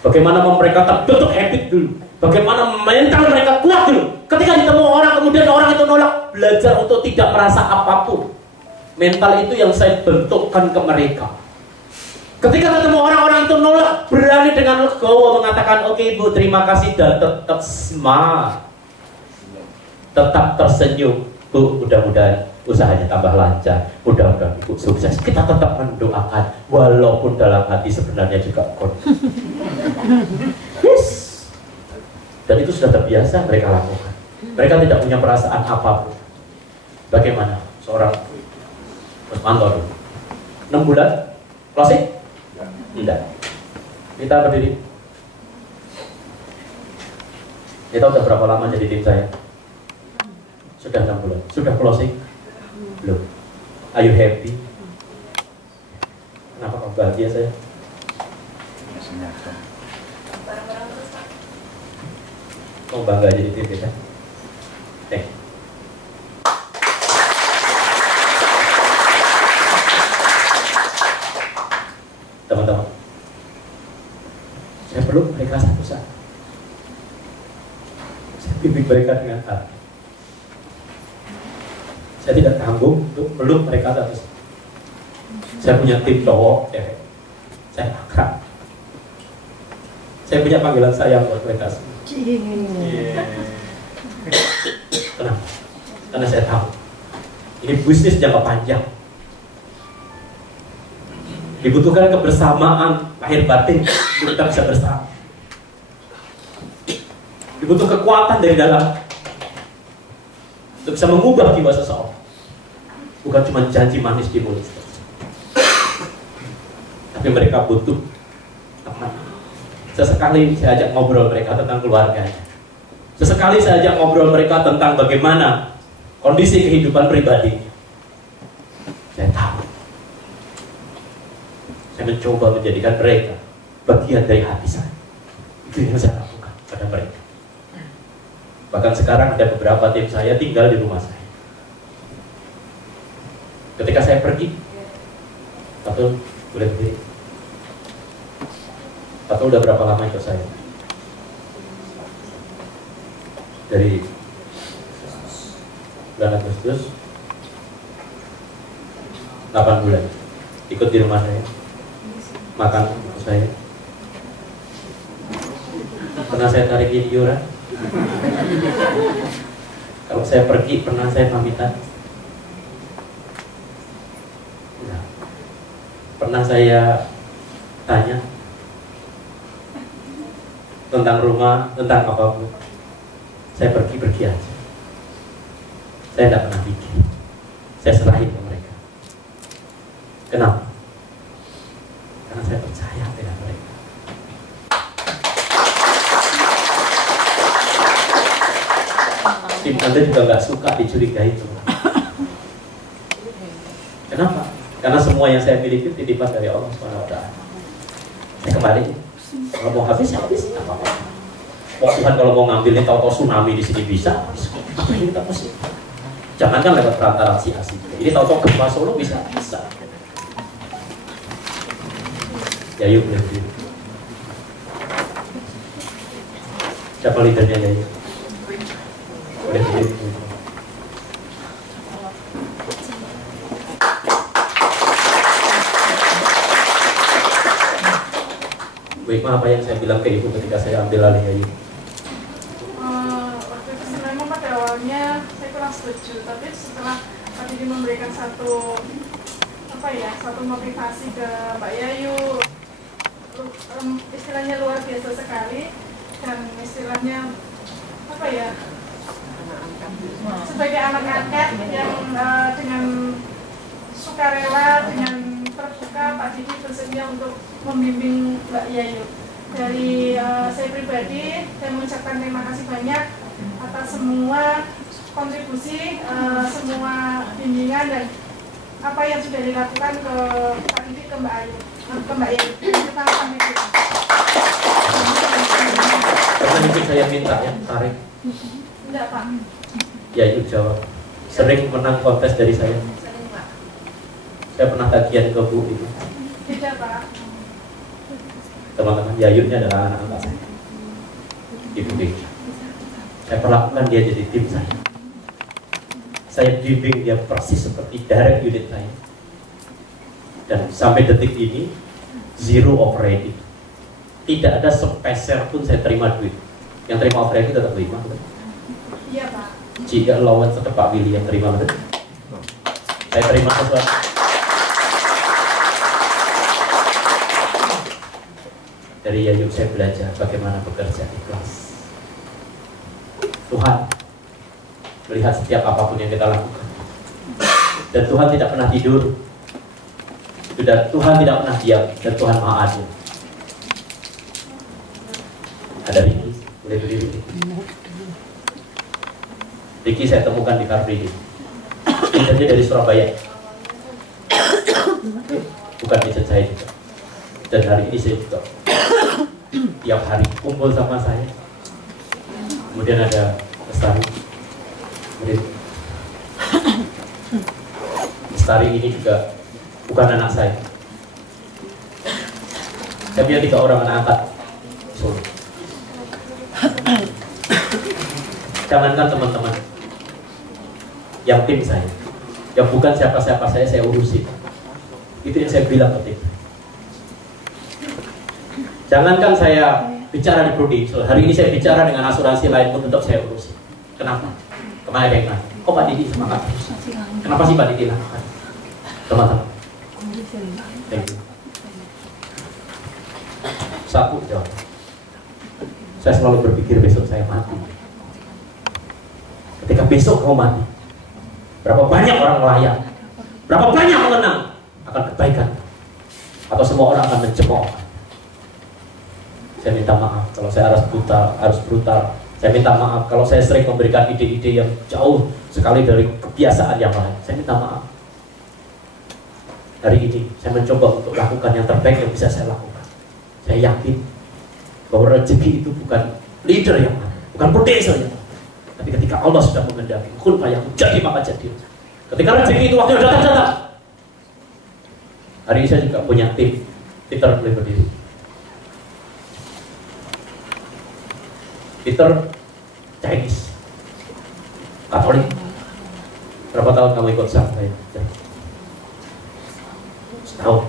bagaimana mereka terbentuk habit dulu, bagaimana mental mereka kuat dulu. Ketika ditemu orang, kemudian orang itu nolak, belajar untuk tidak merasa apapun. Mental itu yang saya bentukkan ke mereka. Ketika ketemu orang-orang itu nolak, berani dengan legowo mengatakan, oke ibu, terima kasih, dan tetap smart, tetap tersenyum. Bu, mudah-mudahan usahanya tambah lancar, mudah-mudahan ibu sukses. Kita tetap mendoakan, walaupun dalam hati sebenarnya juga yes. Dan itu sudah terbiasa mereka lakukan. Mereka tidak punya perasaan apapun. Bagaimana seorang Mas Manto dulu 6 bulan closing? Tidak. Kita berdiri. Kita udah berapa lama jadi tim saya? Sudah 6 bulan. Sudah closing? Belum. Are you happy? Kenapa kamu bahagia saya? Kamu bangga jadi tim kita? Teman-teman, saya peluk mereka satu-satu. Saya bimbing mereka dengan hati. Saya tidak tanggung untuk peluk mereka satu-satu. Saya punya tim cowok, cewek. Saya akrab. Saya punya panggilan sayang buat mereka semua. Kenapa? Karena saya tahu ini bisnis jangka panjang. Dibutuhkan kebersamaan lahir batin untuk kita bisa bersama. Dibutuhkan kekuatan dari dalam untuk bisa mengubah jiwa seseorang, bukan cuma janji manis di mulut. Tapi mereka butuh teman. Sesekali saya ajak ngobrol mereka tentang keluarganya. Sesekali saya ajak ngobrol mereka tentang bagaimana kondisi kehidupan pribadi. Saya mencoba menjadikan mereka bagian dari hati saya. Itu yang saya lakukan pada mereka. Bahkan sekarang ada beberapa tim saya tinggal di rumah saya. Ketika saya pergi, Fatul boleh berdiri. Fatul udah berapa lama ikut saya? Dari bulan Agustus 8 bulan ikut di rumah saya, makan ikut saya. Pernah saya tarikin iuran. Kalau saya pergi pernah saya pamitan. Nah, pernah saya tanya tentang rumah, tentang apapun. Saya pergi-pergi aja. Saya tidak pernah pikir. Saya serahin ke mereka. Kenapa? Karena saya percaya dengan mereka. Tim Anda juga nggak suka dicurigai itu. Kenapa? Karena semua yang saya miliki titipan dari Allah SWT. Saya kembali. Kalau mau habis ya habis. Apa-apa. Tuhan kalau mau ngambilnya tahu-tahu tsunami di sini bisa. Apa yang kita mesti? Jangankan lewat perantara si asli. Ini tahu-tahu gempa Solo bisa. Ya yuk, siapa leadernya ya yuk? Boleh berdiri. Baik, apa yang saya bilang ke ibu ketika saya ambil alih Yayu? Waktu itu sebenarnya pada awalnya saya kurang setuju, tapi setelah Pak Didi memberikan satu motivasi ke Mbak Yayu, istilahnya luar biasa sekali, dan istilahnya sebagai anak angkat yang dengan sukarela, dengan terbuka, Pak Didi bersedia untuk membimbing Mbak Yayu. Dari saya pribadi, saya mengucapkan terima kasih banyak atas semua kontribusi, semua bimbingan dan apa yang sudah dilakukan ke Pak Didi, ke Mbak Yayu. Kita sampai kita. Pernah mungkin saya minta ya, tarik. Enggak, Pak. Yayu jawab. Sering menang kontes dari saya. Sering, Pak. Saya pernah tagihan ke Bu itu. Tidak, Pak. Teman-teman, Yayunya adalah anak-anak saya. Ibu Bik. Saya perlakukan dia jadi tim saya. Saya bimbing dia persis seperti direct unit saya. Dan sampai detik ini, zero operating. Tidak ada sepeser pun saya terima duit. Yang terima operating tetap terima. Iya, Pak. Jika lawan tetap Pak Willy yang terima, betul? Saya terima sesuatu. Dari Yayu saya belajar bagaimana bekerja ikhlas. Tuhan melihat setiap apapun yang kita lakukan. Dan Tuhan tidak pernah tidur. Dan Tuhan tidak pernah diam. Dan Tuhan Maha Adil. Ada Ricky, boleh berdiri Ricky. Ricky saya temukan di Car Free Day. Leadernya dari Surabaya. Bukan agent saya juga. Dan hari ini saya juga tiap hari kumpul sama saya. Kemudian ada Lestari. Lestari ini juga bukan anak saya. Saya punya 3 orang anak angkat Solo. Jangankan teman-teman yang tim saya, yang bukan siapa-siapa saya urusin. Itu yang saya bilang ke tim. Jangankan saya bicara di Prudential, hari ini saya bicara dengan asuransi lain pun tetap saya urusin. Kenapa? Kemarin yang nanya, kok Pak Didi semangat terus? Kenapa sih Pak Didi lakukan? Teman-teman, thank you. Satu jawab. Saya selalu berpikir besok saya mati. Ketika besok kau mati, berapa banyak orang layak, berapa banyak mengenang akan kebaikan, atau semua orang akan mencemooh. Saya minta maaf kalau saya harus brutal. Saya minta maaf kalau saya sering memberikan ide-ide yang jauh sekali dari kebiasaan yang lain. Saya minta maaf. Hari ini saya mencoba untuk lakukan yang terbaik yang bisa saya lakukan. Saya yakin bahwa rezeki itu bukan leader yang mana, bukan potential yang mana. Tapi ketika Allah sudah menghendaki, kun fayakun, jadi maka jadi. Ketika rezeki itu waktu datang. Hari ini saya juga punya tim. Peter boleh berdiri. Peter Chinese, Katolik. Berapa tahun kamu ikut saya? Setahun.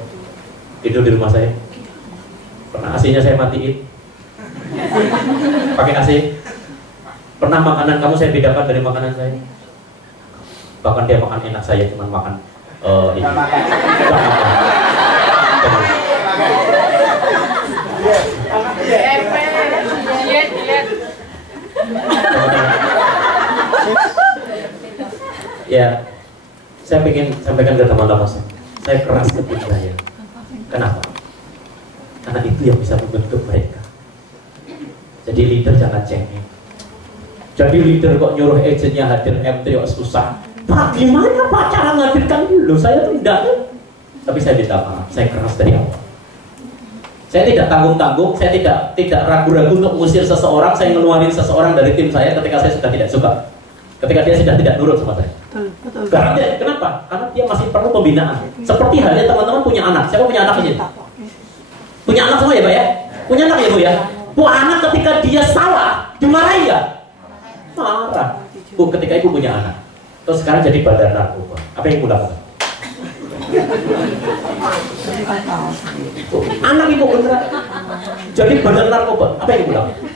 Tidur di rumah saya. Pernah AC-nya saya matiin. Pakai AC. Pernah makanan kamu saya bedakan dari makanan saya. Bahkan dia makan enak, saya cuma makan ini. Ya, saya ingin sampaikan ke teman-teman saya keras ke tim saya. Kenapa? Karena itu yang bisa membentuk mereka. Jadi leader jangan cengeng. Jadi leader kok nyuruh agentnya hadir MT kok susah. Pak, gimana Pak cara ngadirkan dulu? Saya tuh enggak. Tapi saya minta maaf, saya keras dari awal. Saya tidak tanggung-tanggung, saya tidak ragu-ragu untuk mengusir seseorang, saya ngeluarin seseorang dari tim saya ketika saya sudah tidak suka. Ketika dia sudah tidak nurut sama saya. Betul. Kenapa? Karena dia masih perlu pembinaan. Seperti halnya teman-teman punya anak. Siapa punya anak aja? Punya anak semua ya Pak ya? Punya anak ya Bu ya? Bu, anak ketika dia salah, dimarahi ya? Marah. Bu, ketika ibu punya anak, terus sekarang jadi bandar narkoba, apa yang ibu lakukan? Anak ibu beneran jadi bandar narkoba, apa yang ibu lakukan?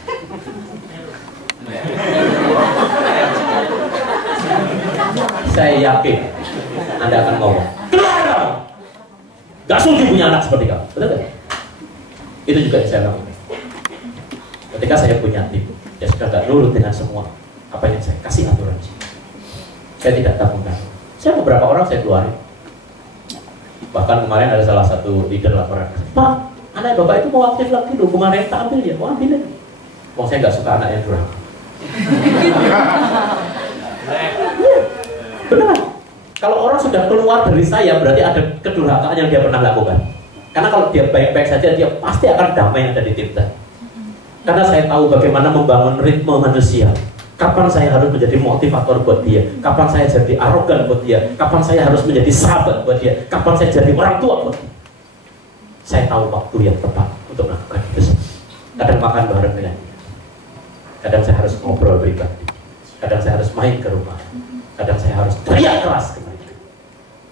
Saya yakin Anda akan ngomong, keluar kamu! Gak sudi punya anak seperti kamu, betul gak? Itu juga yang saya lakukan. Ketika saya punya tim, dia sudah gak nurut dengan semua apa yang saya kasih aturan. Saya tidak tanggung-tanggung. Saya beberapa orang saya keluarin. Bahkan kemarin ada salah satu leader laporan, Pak, anak bapak itu mau aktif lagi loh, kemarin tak ambil ya, mau ambil lagi. Wong saya nggak suka anak yang durhaka. Benar. Kalau orang sudah keluar dari saya, berarti ada kedurhakaan yang dia pernah lakukan. Karena kalau dia baik-baik saja, dia pasti akan damai ada di tim tadi. Karena saya tahu bagaimana membangun ritme manusia. Kapan saya harus menjadi motivator buat dia? Kapan saya jadi arogan buat dia? Kapan saya harus menjadi sahabat buat dia? Kapan saya jadi orang tua buat dia? Saya tahu waktu yang tepat untuk melakukan itu. Kadang makan bareng dengan dia. Kadang saya harus ngobrol pribadi. Kadang saya harus main ke rumah. Kadang saya harus teriak keras ke mereka.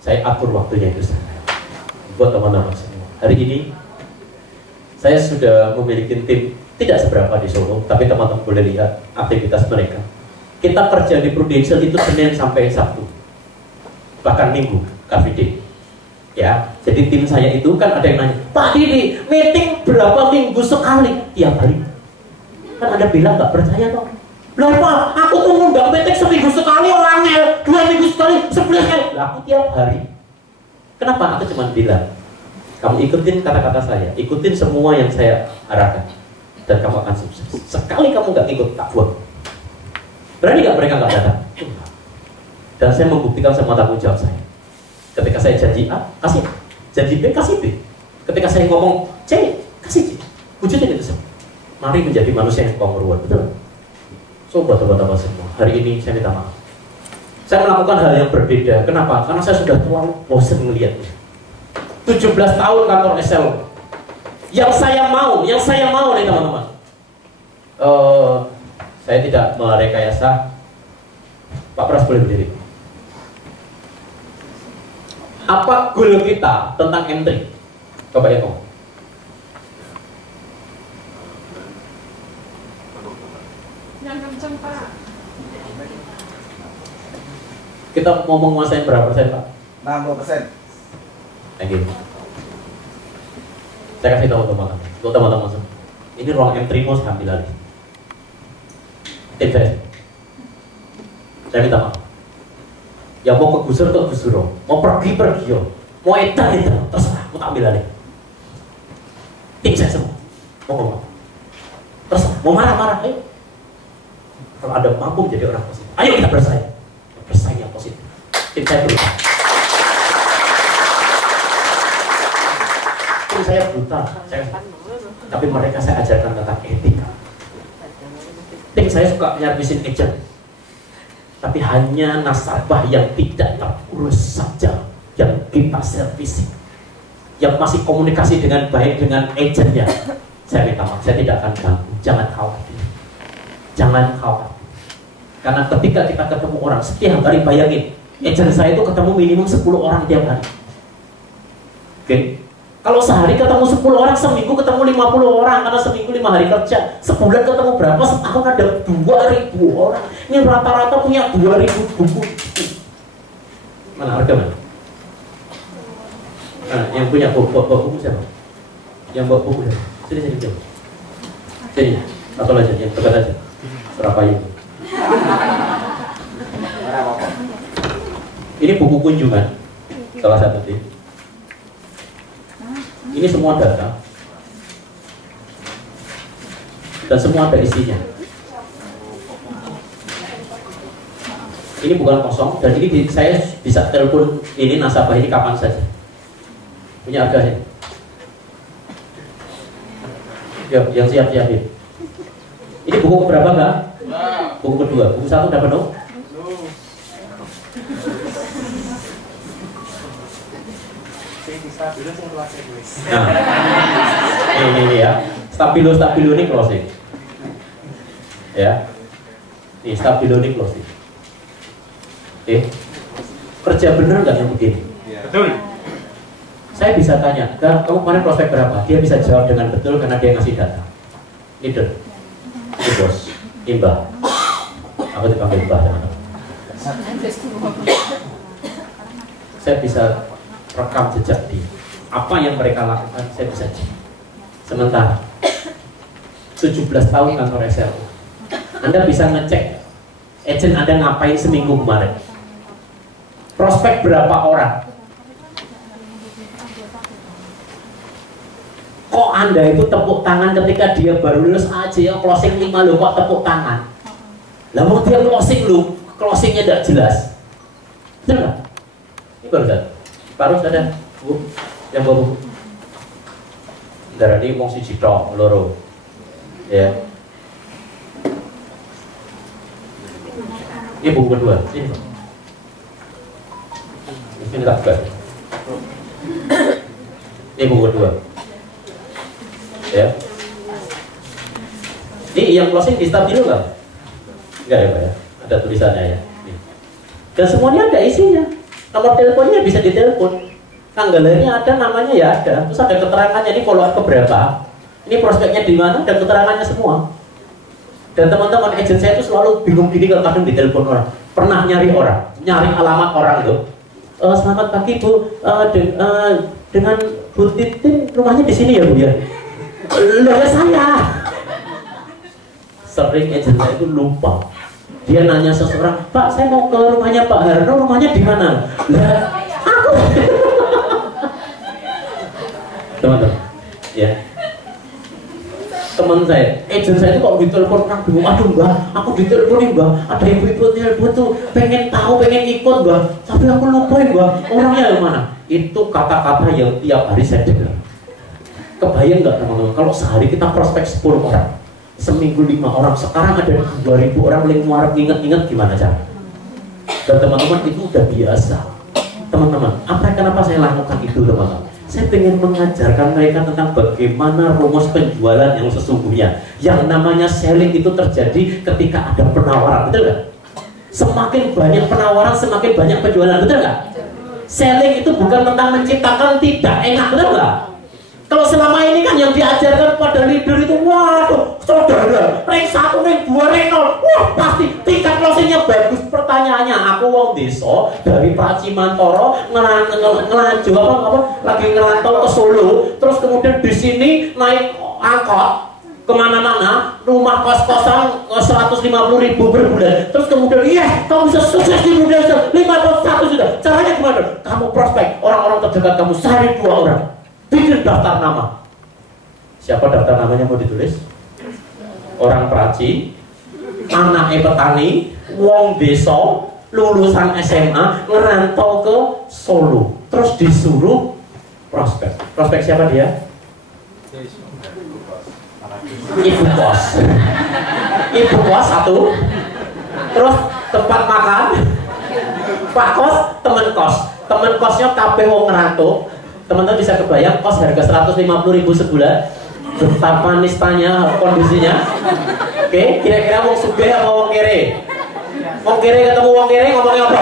Saya atur waktunya itu sana. Buat teman-teman semua. Hari ini saya sudah memiliki tim. Tidak seberapa di Solo, tapi teman-teman boleh lihat aktivitas mereka. Kita kerja di Prudential itu Senin sampai Sabtu, bahkan Minggu, KVD. Ya, jadi tim saya itu kan ada yang nanya, Pak Didi, meeting berapa minggu sekali? Tiap hari. Kan Anda bilang nggak percaya toh? Loh Pak, aku tuh nggak meeting seminggu sekali orangnya, 2 minggu sekali, 11 kali. Lah aku tiap hari. Kenapa? Aku cuma bilang, kamu ikutin kata-kata saya, ikutin semua yang saya arahkan. Dan kamu akan sukses. Sekali kamu nggak ikut, tak buang. Berani nggak mereka nggak datang? Dan saya membuktikan semua tanggung jawab saya. Ketika saya janji A, kasih. Janji B, kasih B. Ketika saya ngomong C, kasih C. Wujudnya itu semua. Mari menjadi manusia yang kongruan, betul? So buat teman-teman semua, hari ini saya minta maaf. Saya melakukan hal yang berbeda. Kenapa? Karena saya sudah terlalu bosan melihatnya. 17 tahun kantor SL. Yang saya mau nih teman-teman. Saya tidak merekayasa. Pak Pras boleh berdiri. Apa goal kita tentang M3? Coba ya ngomong. Yang kenceng Pak. Kita mau menguasai berapa persen Pak? 60%. Thank you. Saya kasih tahu teman-teman, untuk teman-teman semua. Ini ruang M3 mau saya ambil lagi. Tim saya minta maaf. Yang mau kegusur mau pergi mau edan, terserah, mau ambil lagi. Tim saya semua, mau ngomong, terserah, mau marah-marah, ayo. Kalau Anda mampu menjadi orang positif, ayo kita bersaing yang positif. Tim saya berubah. tapi saya brutal. Tapi mereka saya ajarkan tentang etika. Tim saya suka nyervisin agent, tapi hanya nasabah yang tidak terurus saja yang kita servisi, yang masih komunikasi dengan baik dengan agentnya. Saya minta maaf, saya tidak akan ganggu. Jangan khawatir, jangan khawatir. Karena ketika kita ketemu orang setiap hari, bayangin, agent saya itu ketemu minimum 10 orang tiap hari. Oke? Kalau sehari ketemu 10 orang, seminggu ketemu 50 orang, karena seminggu 5 hari kerja. Sebulan ketemu berapa? Setahun ada 2.000 orang. Ini rata-rata punya 2.000 buku. Mana harga mana? Nah, yang punya buku siapa? Yang bawa buku siapa? Sini. Sini, atau aja, yang dekat aja. Surabaya. Ini buku kunjungan, salah satu tim. Ini semua data dan semua ada isinya. Ini bukan kosong dan ini saya bisa telepon ini nasabah ini kapan saja. Punya harga sih. Yuk, yang siap-siapin. Ini buku keberapa Kak? Buku kedua. Buku 1 udah penuh? Nah, ini ya, stabilo ini closing, ya, nih stabilo ini closing. Oke, kerja bener nggak yang begini? Betul. Saya bisa tanya, kamu kemarin prospek berapa? Dia bisa jawab dengan betul karena dia ngasih data. Leader, ini bos, Mbah, aku dipanggil Mbah teman-teman. Saya bisa rekam jejak di apa yang mereka lakukan, saya bisa cek. Sementara 17 tahun kantor SLU, Anda bisa ngecek agent Anda ngapain seminggu kemarin, prospek berapa orang. Kok Anda itu tepuk tangan ketika dia baru lulus aja ya closing 5 loh, kok tepuk tangan? Lah mau dia closing lu, closingnya tidak jelas. Betul nggak? Ini baru ada Bu, yang bawa buku. Darah ini mau siji tok loro. Ya. Ini buku kedua. Ini. Ini tak buka. Ini buku kedua. Ya. Ini yang closing di stabilo nggak? Enggak ya Pak ya. Ada tulisannya ya. Nih. Dan semuanya ada isinya. Nomor teleponnya bisa ditelepon. Tanggal lahirnya ada, namanya ya ada. Terus ada keterangannya, ini follow up ke berapa, ini prospeknya di mana, dan keterangannya semua. Dan teman-teman agent saya itu selalu bingung gini kalau kadang ditelepon orang. Pernah nyari alamat orang itu. Selamat pagi Bu, dengan Bu Titin rumahnya di sini ya Bu ya. Loh saya. Sering agent saya itu lupa. Dia nanya seseorang, Pak saya mau ke rumahnya Pak Harno, rumahnya di mana? Lah aku. Teman-teman, ya, teman saya, agent saya itu kalau ditelepon orang bingung, aduh Mbak, aku diteleponin Mbak, ada ibu-ibu telepon tuh, pengen tahu, pengen ikut Mbak, tapi aku lupa Mbak, orangnya yang mana? Itu kata-kata yang tiap hari saya dengar. Kebayang nggak teman-teman, kalau sehari kita prospek 10 orang, seminggu 5 orang, sekarang ada 2.000 orang yang muarap ingat-ingat gimana cara? Dan teman-teman itu udah biasa. Teman-teman, kenapa saya lakukan itu teman-teman? Saya ingin mengajarkan mereka tentang bagaimana rumus penjualan yang sesungguhnya. Yang namanya selling itu terjadi ketika ada penawaran, betul nggak? Semakin banyak penawaran, semakin banyak penjualan, betul nggak? Selling itu bukan tentang menciptakan tidak enak, betul nggak? Kalau selama ini kan yang diajarkan pada leader itu, waduh, saudara, rank 1, rank 2, rank 0, wah pasti tingkat closingnya bagus. Pertanyaannya, aku wong desa dari Pracimantoro ngelaju lagi ngerantau ke Solo, terus kemudian di sini naik angkot kemana-mana, rumah kos-kosan 150.000 per bulan, terus kemudian kamu bisa sukses di Indonesia 51 juta. Caranya gimana? Kamu prospek orang-orang terdekat kamu, sehari 2 orang, bikin daftar nama. Siapa daftar namanya mau ditulis? Orang Praci, anaknya petani, wong desa, lulusan SMA, ngerantau ke Solo, terus disuruh prospek. Prospek siapa dia? Ibu kos. Ibu kos satu. Terus tempat makan. Pak kos, temen kos. Temen kosnya kabeh wong ngerantuk. Teman-teman bisa kebayang kos harga 150.000 sebulan. Betapa nistanya kondisinya. Oke, kira-kira wong sugih apa wong kere? Wong kere ketemu wong kere ngomongnya apa?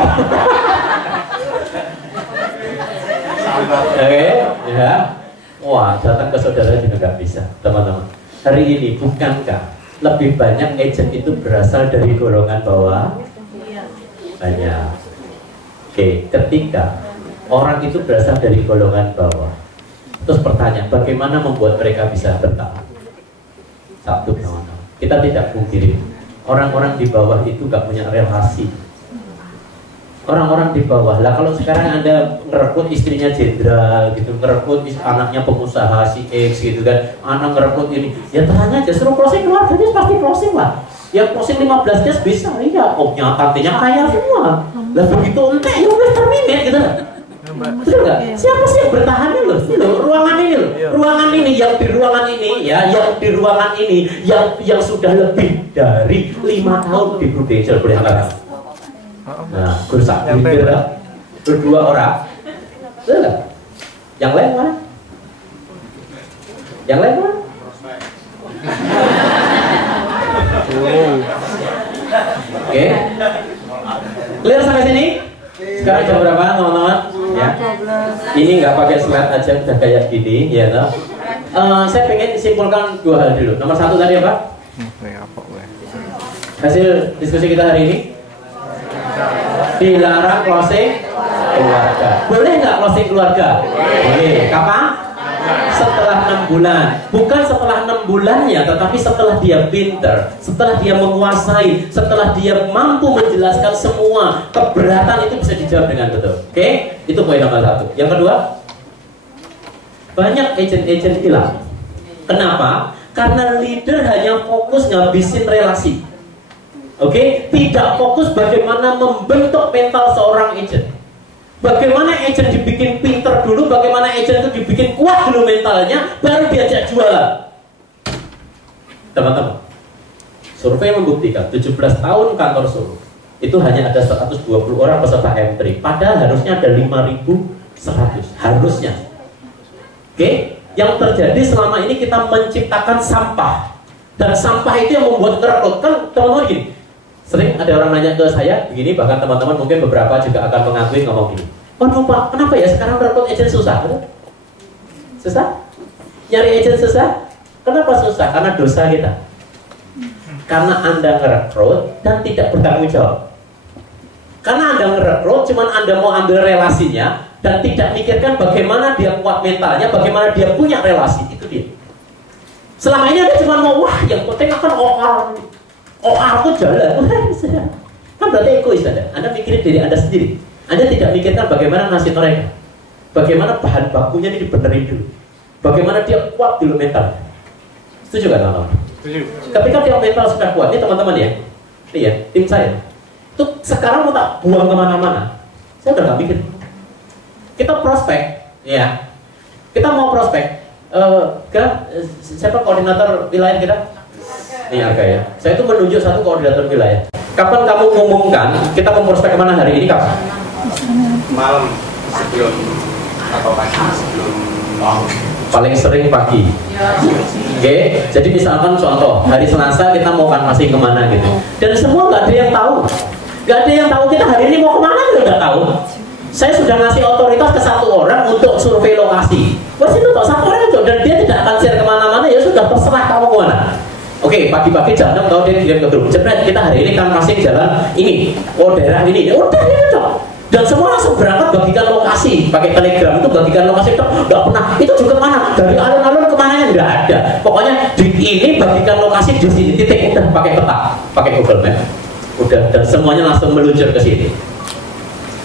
Oke, ya. Wah, datang ke saudara juga nggak bisa, teman-teman. Hari ini bukankah lebih banyak agent itu berasal dari golongan bawah? Banyak. Oke, ketika orang itu berasal dari golongan bawah, terus pertanyaan, bagaimana membuat mereka bisa bertahan? Satu, teman-teman, kita tidak pungkiri orang-orang di bawah itu nggak punya relasi. Orang-orang di bawah lah, kalau sekarang Anda ngerekrut istrinya jenderal gitu, ngerekrut anaknya pengusaha si X gitu kan, anak ngerekrut ini, ya tanya aja, suruh closing keluarganya pasti closing lah. Ya closing 15 case bisa, iya, omnya tantenya kaya semua. Lah begitu entek, ya udah terminate gitu. Betul nggak? Siapa sih yang bertahan loh? Ruangan ini loh, ruangan ini, yang di ruangan ini ya, yang di ruangan ini, yang sudah lebih dari 5 tahun di Prudential, boleh angkat. Nah, kursak berdua orang, betul nggak? Yang lain mana? Yang lain mana? Oke, clear sampai sini? Sekarang jam berapa, teman-teman? Ya, ini nggak pakai slide aja udah kayak gini, ya toh. Saya pengen simpulkan 2 hal dulu. Nomor 1 tadi apa? Hasil diskusi kita hari ini. Dilarang closing keluarga. Boleh nggak closing keluarga? Boleh. Kapan? Setelah 6 bulan. Bukan setelah 6 bulannya, tetapi setelah dia pinter, setelah dia menguasai, setelah dia mampu menjelaskan semua keberatan itu bisa dijawab dengan betul. Oke? Itu poin nomor 1. Yang kedua, banyak agent-agent hilang. Kenapa? Karena leader hanya fokus ngabisin relasi. Oke, tidak fokus bagaimana membentuk mental seorang agent. Bagaimana agent dibikin pinter dulu, bagaimana agent itu dibikin kuat dulu mentalnya, baru diajak jualan. Teman-teman, survei membuktikan 17 tahun kantor Solo itu hanya ada 120 orang peserta M3, padahal harusnya ada 5.100, harusnya. Oke, yang terjadi selama ini kita menciptakan sampah, dan sampah itu yang membuat ngerekrut. Kan teman-teman gini, sering ada orang nanya ke saya begini, bahkan teman-teman mungkin beberapa juga akan mengakui ngomong gini, waduh Pak, kenapa ya sekarang rekrut agent susah? Susah? Nyari agent susah? Kenapa susah? Karena dosa kita. Karena Anda ngerekrut dan tidak bertanggung jawab. Karena Anda ngerekrut, cuman Anda mau ambil relasinya dan tidak mikirkan bagaimana dia kuat mentalnya, bagaimana dia punya relasi. Itu dia. Selama ini Anda cuma mau, wah yang penting akan OR itu jalan, kan berarti egois Anda mikirin diri Anda sendiri. Anda tidak mikirkan bagaimana nasib mereka, bagaimana bahan bakunya ini dibenerin dulu, bagaimana dia kuat dulu mental. Setuju kan teman-teman? Setuju. Ketika dia mental sudah kuat, ini teman-teman ya, ini ya, tim saya, itu sekarang mau tak buang kemana-mana, saya udah nggak mikir. Kita prospek, ya, kita mau prospek, siapa koordinator wilayah kita? Ini harga ya. Saya itu menunjuk satu koordinator wilayah. Kapan kamu ngumumkan kita mau prospek kemana hari ini, kapan? Malam sebelum atau pagi sebelum paling sering pagi. Oke, jadi misalkan contoh hari Selasa kita mau canvassing kemana gitu. Dan semua nggak ada yang tahu. Nggak ada yang tahu kita hari ini mau kemana, nggak tahu. Saya sudah ngasih otoritas ke 1 orang untuk survei lokasi. Wes itu toh 1 orang itu, dan dia tidak akan share kemana-mana, ya sudah terserah kamu kemana. Oke, pagi-pagi jam 6 kalau dia kirim ke grup, jepret kita hari ini kan masih jalan ini, oh daerah ini, udah gitu dong. Dan semua langsung berangkat bagikan lokasi, pakai telegram itu bagikan lokasi, nggak pernah. Itu juga mana? Dari alun-alun kemananya nggak ada. Pokoknya di ini bagikan lokasi di sini, titik, udah pakai peta, pakai Google Map, udah, dan semuanya langsung meluncur ke sini.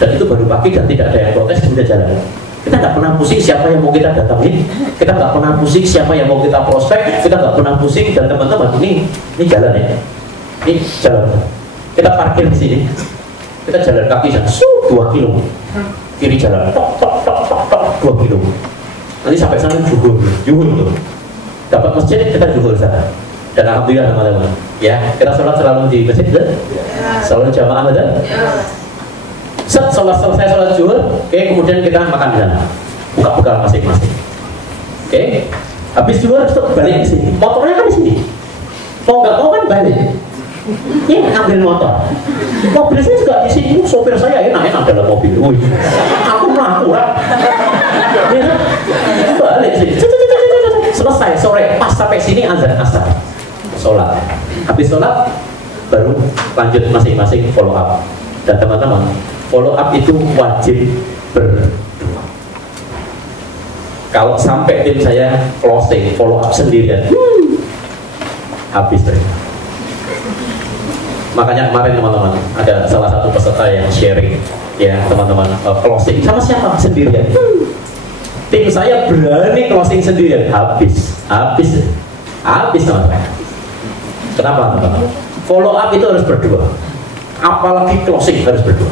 Dan itu baru pagi dan tidak ada yang protes, sudah jalan. Kita nggak pernah pusing siapa yang mau kita datangin, kita nggak pernah pusing siapa yang mau kita prospek, kita nggak pernah pusing. Dan teman-teman ini jalan ya, ini jalan. Kita parkir di sini, kita jalan kaki sana, 2 kilo, kiri jalan, tok tok tok tok tok 2 kilo. Nanti sampai sana juhur tuh. dapat masjid kita zuhur sana. Dan alhamdulillah teman-teman, ya kita sholat selalu di masjid, selalu jamaah betul. Sholat selesai sholat zuhur, oke, kemudian kita makan di sana, buka bekal masing-masing. Oke, habis zuhur balik ke sini, motornya kan di sini, mau nggak mau kan balik. Ini ambil motor, mobilnya juga di sini. Sopir saya enak dalam mobil. Wih, aku melakukan, balik sini. Selesai sore, pas sampai sini azan asar. Sholat, habis sholat baru lanjut masing-masing follow up. Dan teman-teman, follow up itu wajib berdua. Kalau sampai tim saya closing follow up sendirian, habis mereka. Makanya kemarin teman-teman ada salah satu peserta yang sharing, ya teman-teman, closing sama siapa sendirian. Tim saya berani closing sendirian, habis teman-teman. Kenapa teman-teman? Follow up itu harus berdua, apalagi closing harus berdua.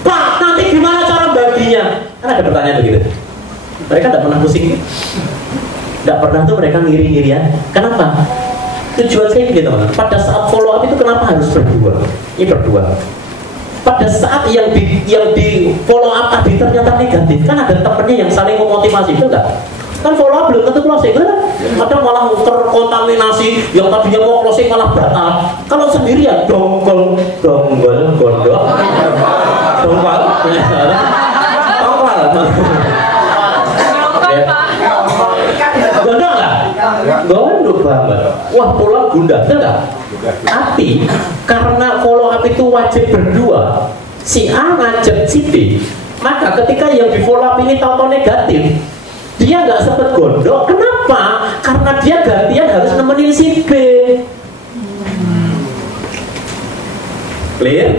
Pak, nanti gimana cara baginya? Kan ada pertanyaan begitu. Mereka tidak pernah pusing, tidak pernah tuh mereka ngiri-ngirian. Kenapa? Tujuan saya begini teman-teman. Pada saat follow up itu kenapa harus berdua? Ini berdua. Pada saat yang di follow up tadi ternyata negatif, kan ada temennya yang saling memotivasi, betul nggak? Kan follow up belum tentu closing, kan? Ada malah terkontaminasi, yang tadinya mau closing malah batal. Kalau sendirian, gondol. Gondol nggak? Gondol banget. Wah, pulang gundah, enggak? Tapi karena follow up itu wajib berdua, si A ngajak si B, maka ketika yang di follow up ini tahu negatif, dia nggak sempat gondok. Kenapa? Karena dia gantian harus nemenin si B. Clear?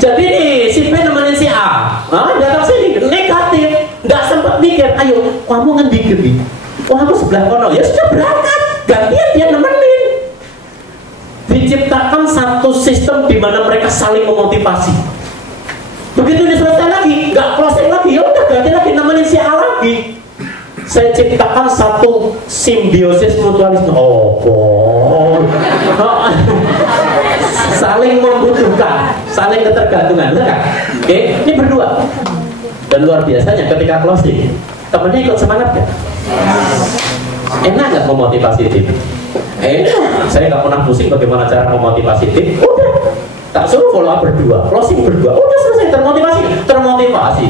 Jadi nih, si B nemenin si A, datang sini negatif, nggak sempat mikir, ayo kamu ngendi. Wah, aku sebelah kono, ya sudah berangkat, gantian dia nemenin. Diciptakan satu sistem di mana mereka saling memotivasi. Begitu ini selesai lagi, nggak closing lagi, ya udah ganti lagi nemenin si A lagi. Saya ciptakan satu simbiosis mutualisme. Saling membutuhkan, saling ketergantungan, betul kan? Oke, ini berdua. Dan luar biasanya ketika closing, temennya ikut semangat nggak? Enak nggak memotivasi tim? Enak. Saya nggak pernah pusing bagaimana cara memotivasi tim. Udah, tak suruh follow up berdua, closing berdua. Udah selesai, termotivasi.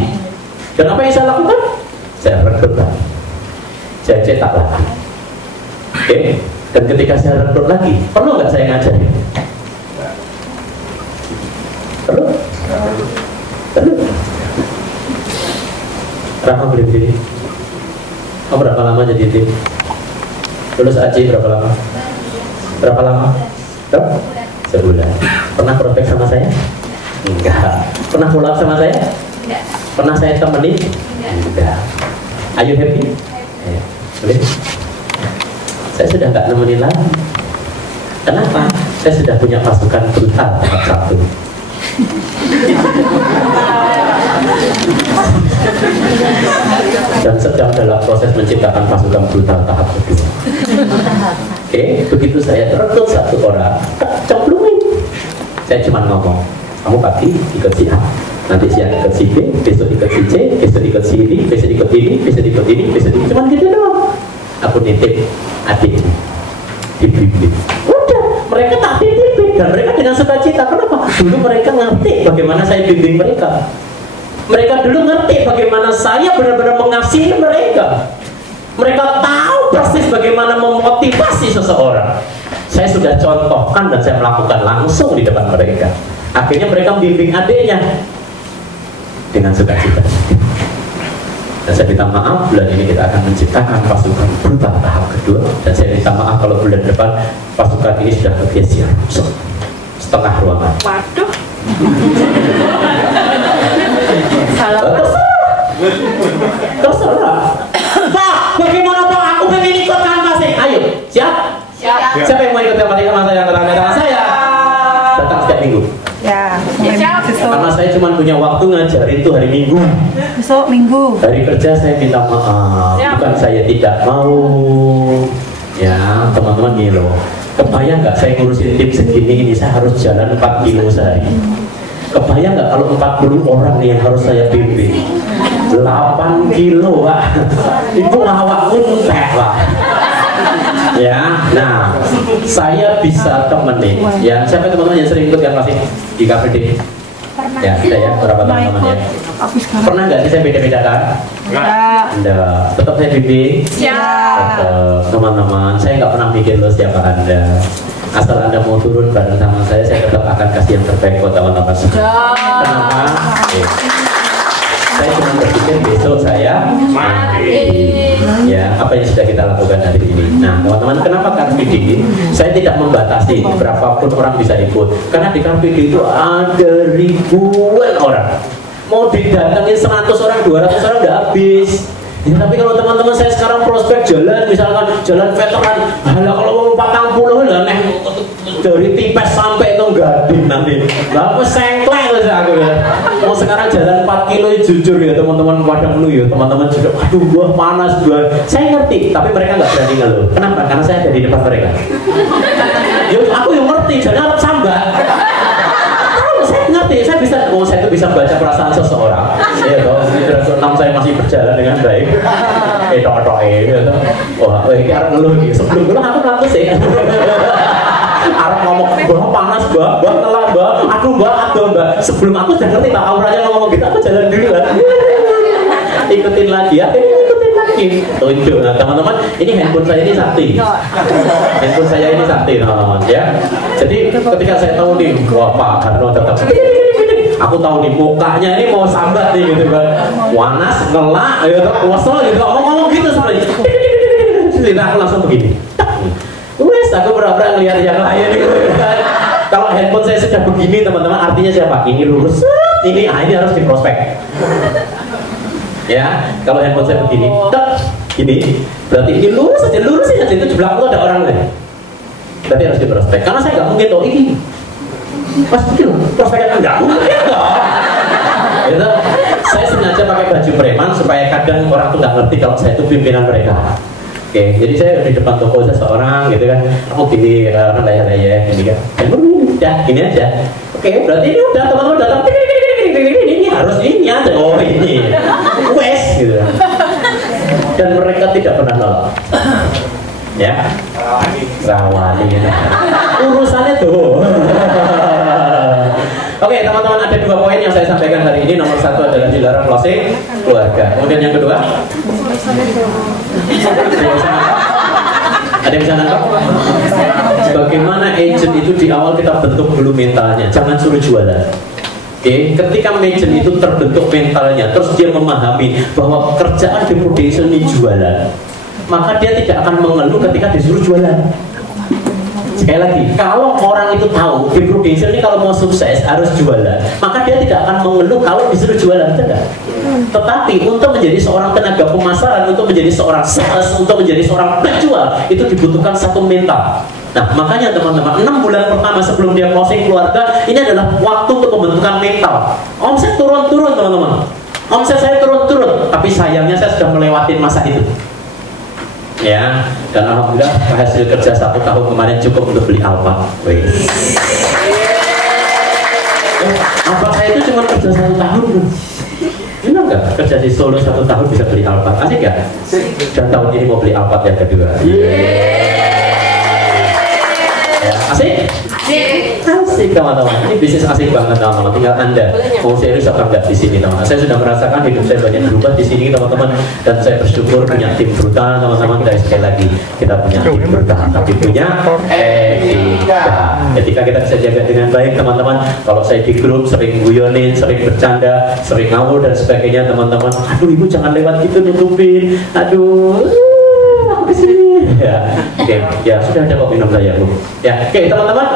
Dan apa yang saya lakukan? Saya rekrut lagi, saya cetak lagi. Oke. Dan ketika saya rekrut lagi, perlu nggak saya ngajarin? Perlu? Rahma beli diri. Kamu berapa lama jadi tim? Lulus AJ berapa lama? Sebulan. Pernah protek sama saya? Enggak. Pernah follow up sama saya? Enggak. Pernah saya temenin? Enggak. Are you happy? Boleh? Saya sudah nggak nemenin lagi. Kenapa? Saya sudah punya pasukan brutal tahap 1. Dan sedang dalam proses menciptakan pasukan brutal tahap 2. Oke, begitu saya rekrut satu orang, cemplungin. Saya cuma ngomong, kamu pagi ikut si A, nanti siang ikut si B, besok ikut si C, besok ikut si ini, besok ikut ini, besok ikut ini, besok ini, cuma gitu doang. Aku nitip adik di bimbing. Udah, mereka tak titipin dan mereka dengan sukacita. Kenapa? Dulu mereka ngerti bagaimana saya bimbing mereka. Mereka dulu ngerti bagaimana saya benar-benar mengasihi mereka. Mereka tahu persis bagaimana memotivasi seseorang. Saya sudah contohkan dan saya melakukan langsung di depan mereka. Akhirnya mereka membimbing adiknya dengan sukacita. Dan saya minta maaf, bulan ini kita akan menciptakan pasukan brutal tahap 2. Dan saya minta maaf kalau bulan depan pasukan ini sudah bergeser setengah ruangan. Waduh. Terserah. Pak, bagaimana Pak? Aku pengen ikut canvassing. Ayo, siap? Siap. Siapa yang mau ikut canvassing sama saya? Angkat tangan saya. Datang setiap minggu. Ya. Siap. Karena saya cuma punya waktu ngajarin itu hari Minggu. besok Minggu. Hari kerja saya minta maaf, bukan saya tidak mau. Ya, teman-teman nih loh. Kebayang nggak saya ngurusin tim segini ini, saya harus jalan 4 kilo sehari. Kebayang nggak kalau 40 orang nih yang harus saya bimbing? 8 kilo, Pak. Itu awak untek, Pak. Ya, nah, saya bisa temenin. Ya, siapa teman-teman yang sering ikut yang pasti di KPD? Ya, ada ya, beberapa teman-teman ya. Pernah nggak sih saya beda-bedakan? Enggak. Tetap saya bimbing. Teman-teman, saya nggak pernah mikir loh siapa Anda. Asal Anda mau turun bareng sama saya tetap akan kasih yang terbaik buat teman-teman. Kenapa? Saya cuma berpikir besok saya mati. Ya, apa yang sudah kita lakukan hari ini. Nah, teman-teman, kenapa KPD? Saya tidak membatasi berapapun orang bisa ikut. Karena di KPD itu ada ribuan orang. Mau didatangin 100 orang, 200 orang udah habis. Ya, tapi kalau teman-teman saya sekarang prospek jalan, misalkan jalan veteran, kalau mau 40 lah, dari Tipes sampai itu Gading nanti. Lah aku sengkleng lah aku ya. Mau sekarang jalan 4 kilo jujur ya teman-teman pada lu ya, teman-teman juga aduh gua panas gua. Saya ngerti, tapi mereka nggak berani ngeluh. Kenapa? Karena saya ada di depan mereka. Ya aku yang ngerti, jadi harap sambat. Saya ngerti, saya bisa, saya itu bisa baca perasaan seseorang. Ya toh, di Dragon 6 saya masih berjalan dengan baik. Gitu. Wah, ini harap ngeluh gitu. Sebelum ngeluh aku ngaku sih. Arab ngomong, bah panas, bah ngelak, bah aduh, bah. Sebelum aku udah ngerti, Pak auranya ngomong gitu, aku jalan dulu kan. Ikutin lagi ya, ikutin lagi. Tunjuk, nah teman-teman, ini handphone saya ini sakti. Handphone saya ini sakti, teman-teman ya. Jadi ketika saya tahu nih, wah Pak Harno tetap. Aku tahu nih mukanya ini mau sambat nih gitu kan. Panas, ngelak, gitu, kosong gitu, ngomong gitu sebenarnya. Jadi aku langsung begini. Wes, aku pernah ngelihat yang lain gitu kan. Kalau handphone saya sudah begini teman-teman, artinya siapa? Ini lurus, ini harus diprospek. Ya, kalau handphone saya begini, gini, berarti ini lurus aja itu di belakang itu ada orang lain. Berarti harus diprospek. Karena saya nggak mungkin tahu ini. Mas mungkin prospeknya nggak mungkin dong. Gitu. Saya sengaja pakai baju preman supaya kadang orang tuh nggak ngerti kalau saya itu pimpinan mereka. Oke, jadi saya di depan toko seseorang gitu kan, aku gini orang layar gini kan, udah gini aja. Oke, berarti ini udah teman-teman datang, ini harus ini aja, oh ini, wes gitu. Dan mereka tidak pernah nolak, ya, rawani, urusannya tuh. Oke, teman-teman, ada 2 poin yang saya sampaikan hari ini. Nomor 1 adalah dilarang closing keluarga. Kemudian yang kedua, ada yang bisa nangkap? Bagaimana agent itu di awal kita bentuk dulu mentalnya, jangan suruh jualan. Oke, ketika agent itu terbentuk mentalnya, terus dia memahami bahwa kerjaan di Prudential ini jualan, maka dia tidak akan mengeluh ketika disuruh jualan. Sekali lagi, kalau orang itu tahu di Prudential ini kalau mau sukses harus jualan, maka dia tidak akan mengeluh kalau disuruh jualan, tidak. Tetapi untuk menjadi seorang tenaga pemasaran, untuk menjadi seorang sales, untuk menjadi seorang penjual, itu dibutuhkan satu mental. Nah, makanya teman-teman, 6 bulan pertama sebelum dia closing keluarga, ini adalah waktu untuk pembentukan mental. Omset turun-turun teman-teman. Omset saya turun-turun, tapi sayangnya saya sudah melewati masa itu. Ya, dan alhamdulillah hasil kerja 1 tahun kemarin cukup untuk beli Alphard. Alphard saya itu cuma kerja 1 tahun. Enak nggak? Kerja di Solo 1 tahun bisa beli Alphard, asik nggak? Dan tahun ini mau beli Alphard yang kedua. Ya, asik? Asik teman-teman, ini bisnis asik banget teman-teman. Tinggal Anda mau serius apa enggak di sini teman-teman. Saya sudah merasakan hidup saya banyak berubah di sini teman-teman, dan saya bersyukur punya tim brutal teman-teman. Dan sekali lagi kita punya tim brutal, tapi punya etika. Etika kita bisa jaga dengan baik teman-teman. Kalau saya di grup sering guyonin, sering bercanda, sering ngawur dan sebagainya teman-teman. Aduh ibu jangan lewat gitu nutupin. Aduh. Ya, oke, ya sudah ada kok minum saya bu. Ya, oke teman-teman,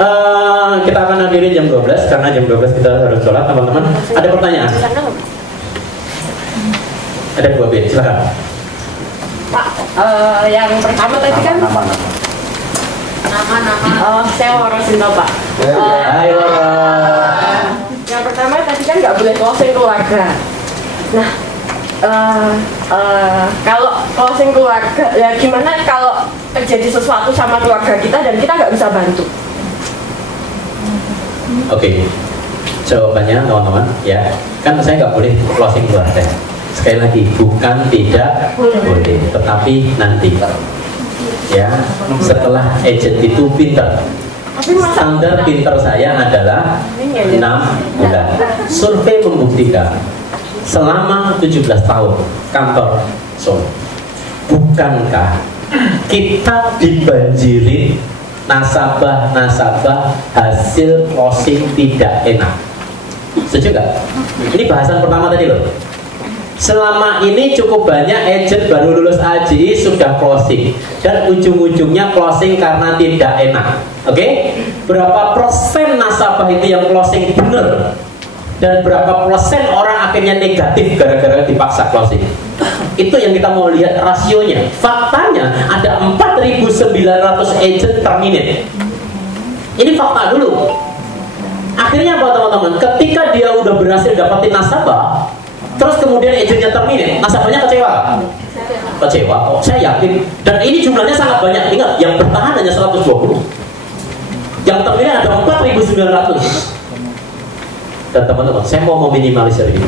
kita akan hadirin jam 12 karena jam 12 kita harus sholat teman-teman. Ada pertanyaan? Ada 2 bit, silakan. Pak, yang pertama tadi kan nama saya Warasinta Pak. Hai Wara. Yang pertama tadi kan nggak boleh closing keluarga. Nah, kalau closing keluarga, ya gimana kalau terjadi sesuatu sama keluarga kita dan kita nggak bisa bantu? Oke, jawabannya teman-teman ya, kan saya nggak boleh closing keluarga. Sekali lagi, bukan tidak boleh, tetapi nanti ya, setelah agent itu pinter. Standar pinter saya adalah 6 bulan. Survei membuktikan selama 17 tahun kantor Solo, bukankah kita dibanjiri nasabah hasil closing tidak enak? Setuju nggak? Ini bahasan pertama tadi loh. Selama ini cukup banyak agent baru lulus AJI sudah closing dan ujung-ujungnya closing karena tidak enak. Oke? Berapa persen nasabah itu yang closing bener dan berapa persen orang akhirnya negatif gara-gara dipaksa closing? Itu yang kita mau lihat rasionya. Faktanya ada 4.900 agent terminate. Ini fakta dulu. Akhirnya apa teman-teman? Ketika dia udah berhasil dapatin nasabah, terus kemudian agentnya terminate, nasabahnya kecewa. Kecewa, oh, saya yakin. Dan ini jumlahnya sangat banyak. Ingat, yang bertahan hanya 120. Yang terminate ada 4.900. Dan teman-teman, saya mau meminimalisir ini.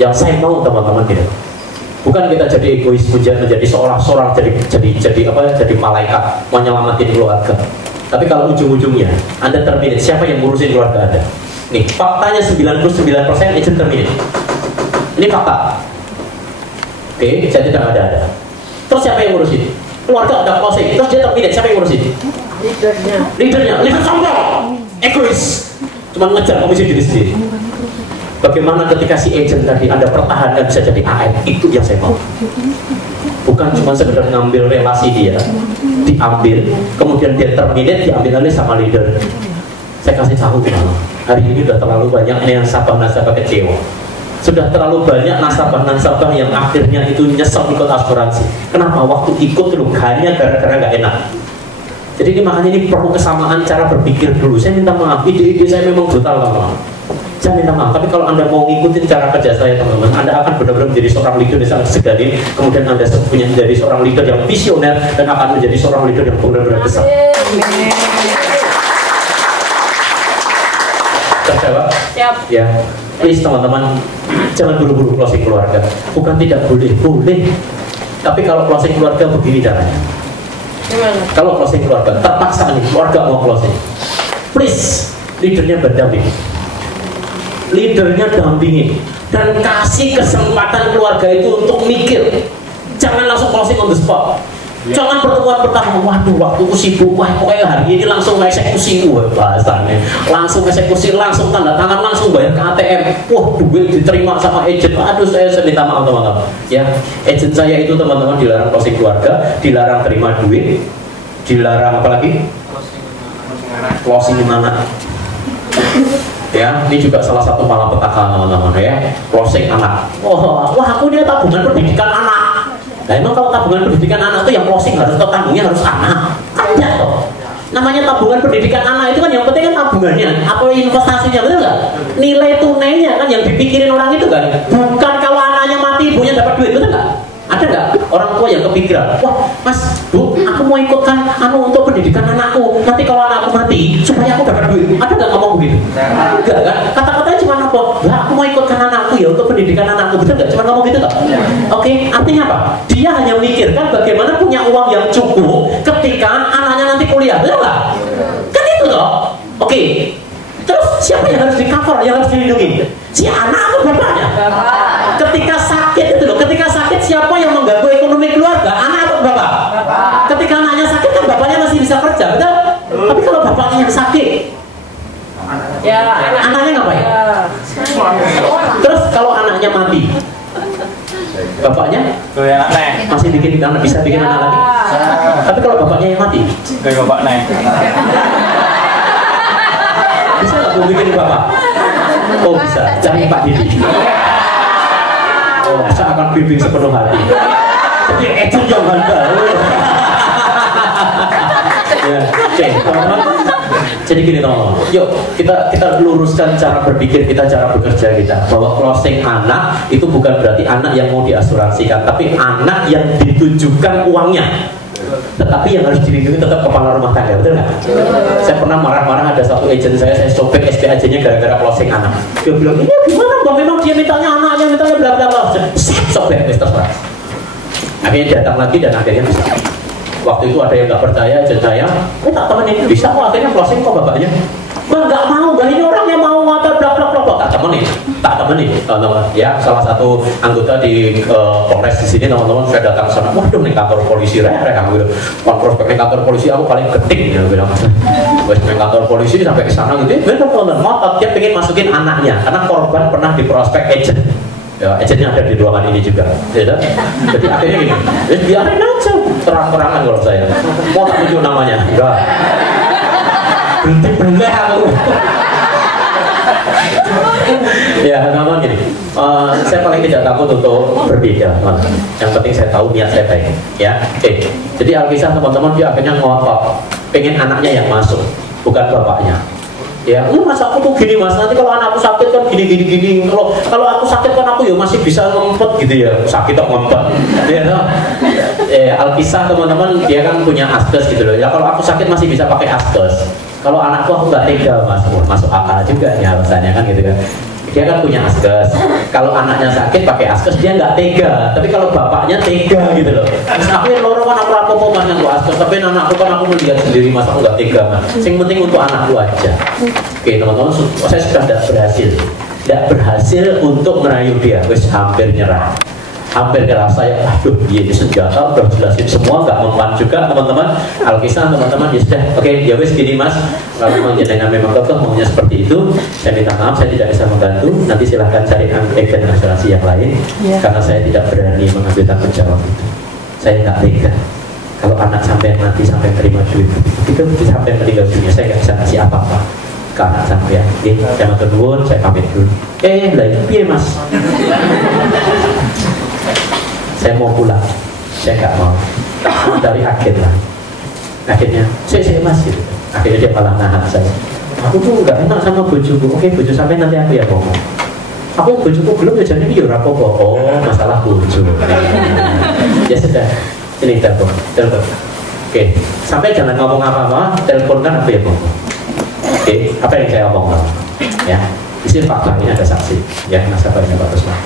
Yang saya mau teman-teman gitu, bukan kita jadi egois menjadi seorang jadi malaikat menyelamatin keluarga. Tapi kalau ujung-ujungnya Anda terminate, siapa yang ngurusin keluarga Anda? Nih, faktanya 99% agent terminate. Ini fakta. Oke, saya tidak ada. Terus siapa yang ngurusin? Keluarga udah closing, terus dia terminate, siapa yang ngurusin? Leadernya, leader sombong, egois, cuma ngejar komisi diri sendiri. Bagaimana ketika si agent tadi Anda pertahankan bisa jadi AN? Itu yang saya mau. Bukan cuma sekedar ngambil relasi dia, diambil, kemudian dia terminate, diambil alih sama leader. Saya kasih tahu teman-teman, hari ini udah terlalu banyak nasabah kecewa. Sudah terlalu banyak nasabah yang akhirnya itu nyesel ikut asuransi. Kenapa? Waktu ikut dulu hanya gara-gara nggak enak. Jadi ini makanya ini perlu kesamaan cara berpikir dulu. Saya minta maaf, ide-ide saya memang brutal teman-teman. Saya minta maaf, tapi kalau Anda mau ngikutin cara kerja saya teman-teman, Anda akan benar-benar menjadi seorang leader yang sangat segadin. Kemudian Anda punya menjadi seorang leader yang visioner dan akan menjadi seorang leader yang benar-benar besar. Terjawab? Siap. Ya. Please teman-teman, jangan buru-buru closing keluarga. Bukan tidak boleh, boleh. Tapi kalau closing keluarga begini caranya. Gimana? Kalau closing keluarga, terpaksa nih keluarga mau closing. Please, leadernya berdamping. Leadernya dampingin dan kasih kesempatan keluarga itu untuk mikir. Jangan langsung closing on the spot. Jangan pertemuan pertama, waduh waktuku sibuk, wah pokoknya hari ini langsung eksekusi, bahasanya langsung eksekusi, langsung tanda tangan, langsung bayar ke ATM, wah duit diterima sama agent. Aduh saya minta maaf teman-teman ya, agent saya itu teman-teman dilarang closing keluarga, dilarang terima duit, dilarang apa lagi? Closing anak. Ya, ini juga salah satu malapetaka teman-teman ya, closing anak. Wah aku dia tabungan pendidikan anak. Nah emang kalau tabungan pendidikan anak itu yang closing harus tanggungnya harus anak? Tidak toh. Namanya tabungan pendidikan anak itu kan yang penting kan tabungannya, apa investasinya, betul nggak? Nilai tunainya kan yang dipikirin orang itu kan, bukan kalau anaknya mati ibunya dapat duit, betul nggak? Ada nggak orang tua yang kepikiran, wah mas, bu, aku mau ikutkan untuk pendidikan anakku, nanti kalau anakku mati supaya aku dapat duit. Ada nggak ngomong begitu? Enggak kan? Kata-katanya cuma apa? Lah aku mau ikutkan anakku ya untuk pendidikan anakku, betul nggak? Cuma ngomong gitu nggak? Oke, artinya apa? Dia hanya memikirkan bagaimana punya uang yang cukup ketika anaknya nanti kuliah, betul nggak? Kan itu loh. Oke. Terus siapa yang harus di-cover, yang harus dilindungi? Si anak atau bapaknya? Ketika sakit itu loh, ketika sakit siapa yang mengganggu ekonomi keluarga? Anak atau bapak? Ketika anaknya sakit kan bapaknya masih bisa kerja, betul? Tapi kalau bapaknya yang sakit, ya anaknya ngapain? Terus kalau anaknya mati, bapaknya masih bikin anak, bisa bikin anak lagi. Tapi kalau bapaknya yang mati, bisa nggak gue bikin bapak? Oh bisa, cari Pak Didi. Oh saya akan bimbing sepenuh hati. Jadi agent yang handal. Ya, oke teman-teman. Jadi gini teman-teman, yuk kita luruskan cara berpikir kita, cara bekerja kita, bahwa closing anak itu bukan berarti anak yang mau diasuransikan, tapi anak yang ditujukan uangnya. Tetapi yang harus dilindungi tetap kepala rumah tangga, betul nggak? Saya pernah marah-marah, ada satu agent saya sobek SPAJ-nya gara-gara closing anak. Dia bilang, ini gimana bang, memang dia mintanya anaknya, mintanya bla bla bla. Sobek Mr. Sparks. Akhirnya datang lagi dan akhirnya bisa. Waktu itu ada yang nggak percaya, agent saya, tak temenin, bisa kok, akhirnya closing kok bapaknya. Bang nggak mau, gak ini orang yang mau ngata bla bla bla, tak temenin, teman-teman. Ya, salah satu anggota di Polres di sini, teman-teman, saya datang ke sana, waduh nih kantor polisi, aku bilang, kontrol ke kantor polisi aku paling geting, ya bilang, wes kantor polisi sampai ke sana gitu, bener teman-teman, ngotot dia pengen masukin anaknya, karena korban pernah di prospek agent. Ya, agentnya ada di ruangan ini juga, ya, jadi akhirnya gini, biarin aja, terang-terangan kalau saya, mau tak tunjuk namanya, enggak, berhenti aku. Ya, namun gini, saya paling tidak takut untuk berbeda, yang penting saya tahu niat saya baik, ya. Oke, jadi Alkisah teman-teman dia akhirnya ngotot, pengen anaknya yang masuk, bukan bapaknya. Ya, masa aku tuh gini mas, nanti kalau anakku sakit kan gini, kalau aku sakit kan aku ya masih bisa ngempet gitu ya, sakit kok ngempet, ya no? Alkisah teman-teman dia kan punya askes gitu loh, ya kalau aku sakit masih bisa pakai askes, kalau anakku aku nggak tega mas, masuk akal juga ya alasannya kan gitu kan. Dia kan punya askes, kalau anaknya sakit pakai askes dia nggak tega, tapi kalau bapaknya tega gitu loh. Terus aku yang lorong kan aku rapopo mas yang askes, tapi anakku kan aku melihat sendiri mas, aku nggak tega mas. Yang penting untuk anakku aja. Oke teman-teman, saya sudah tidak berhasil untuk merayu dia, wes hampir nyerah. Hampir ngerasa ya, aduh dia di senjata udah jelasin semua nggak mempan juga teman-teman. Alkisah teman-teman ya sudah, oke ya wes gini mas, kalau memang jenengan memang kekeh maunya seperti itu, saya minta maaf saya tidak bisa membantu, nanti silahkan cari agen asuransi yang lain, karena saya tidak berani mengambil tanggung jawab itu. Saya nggak tega kalau anak sampai mati sampai terima duit itu sampai meninggal dunia, saya nggak bisa kasih apa-apa ke anak sampai. Saya matur nuwun, saya pamit dulu. Lagi piye mas? Saya mau pulang, saya nggak mau, dari agen lah. Akhirnya, saya mas gitu. Akhirnya dia malah nahan saya. Aku tuh nggak enak sama bojoku. Oke, bojo sampai nanti aku ya ngomong. Aku bojoku belum ya jadi dia rapopo. Oh, masalah bojo. Ya sudah, ini telepon. Oke, sampai jangan ngomong apa-apa, teleponkan aku ya ngomong. Oke, apa yang saya omong? Ya, isi fakta ini ada saksi. Ya, nasabahnya Pak Rusman.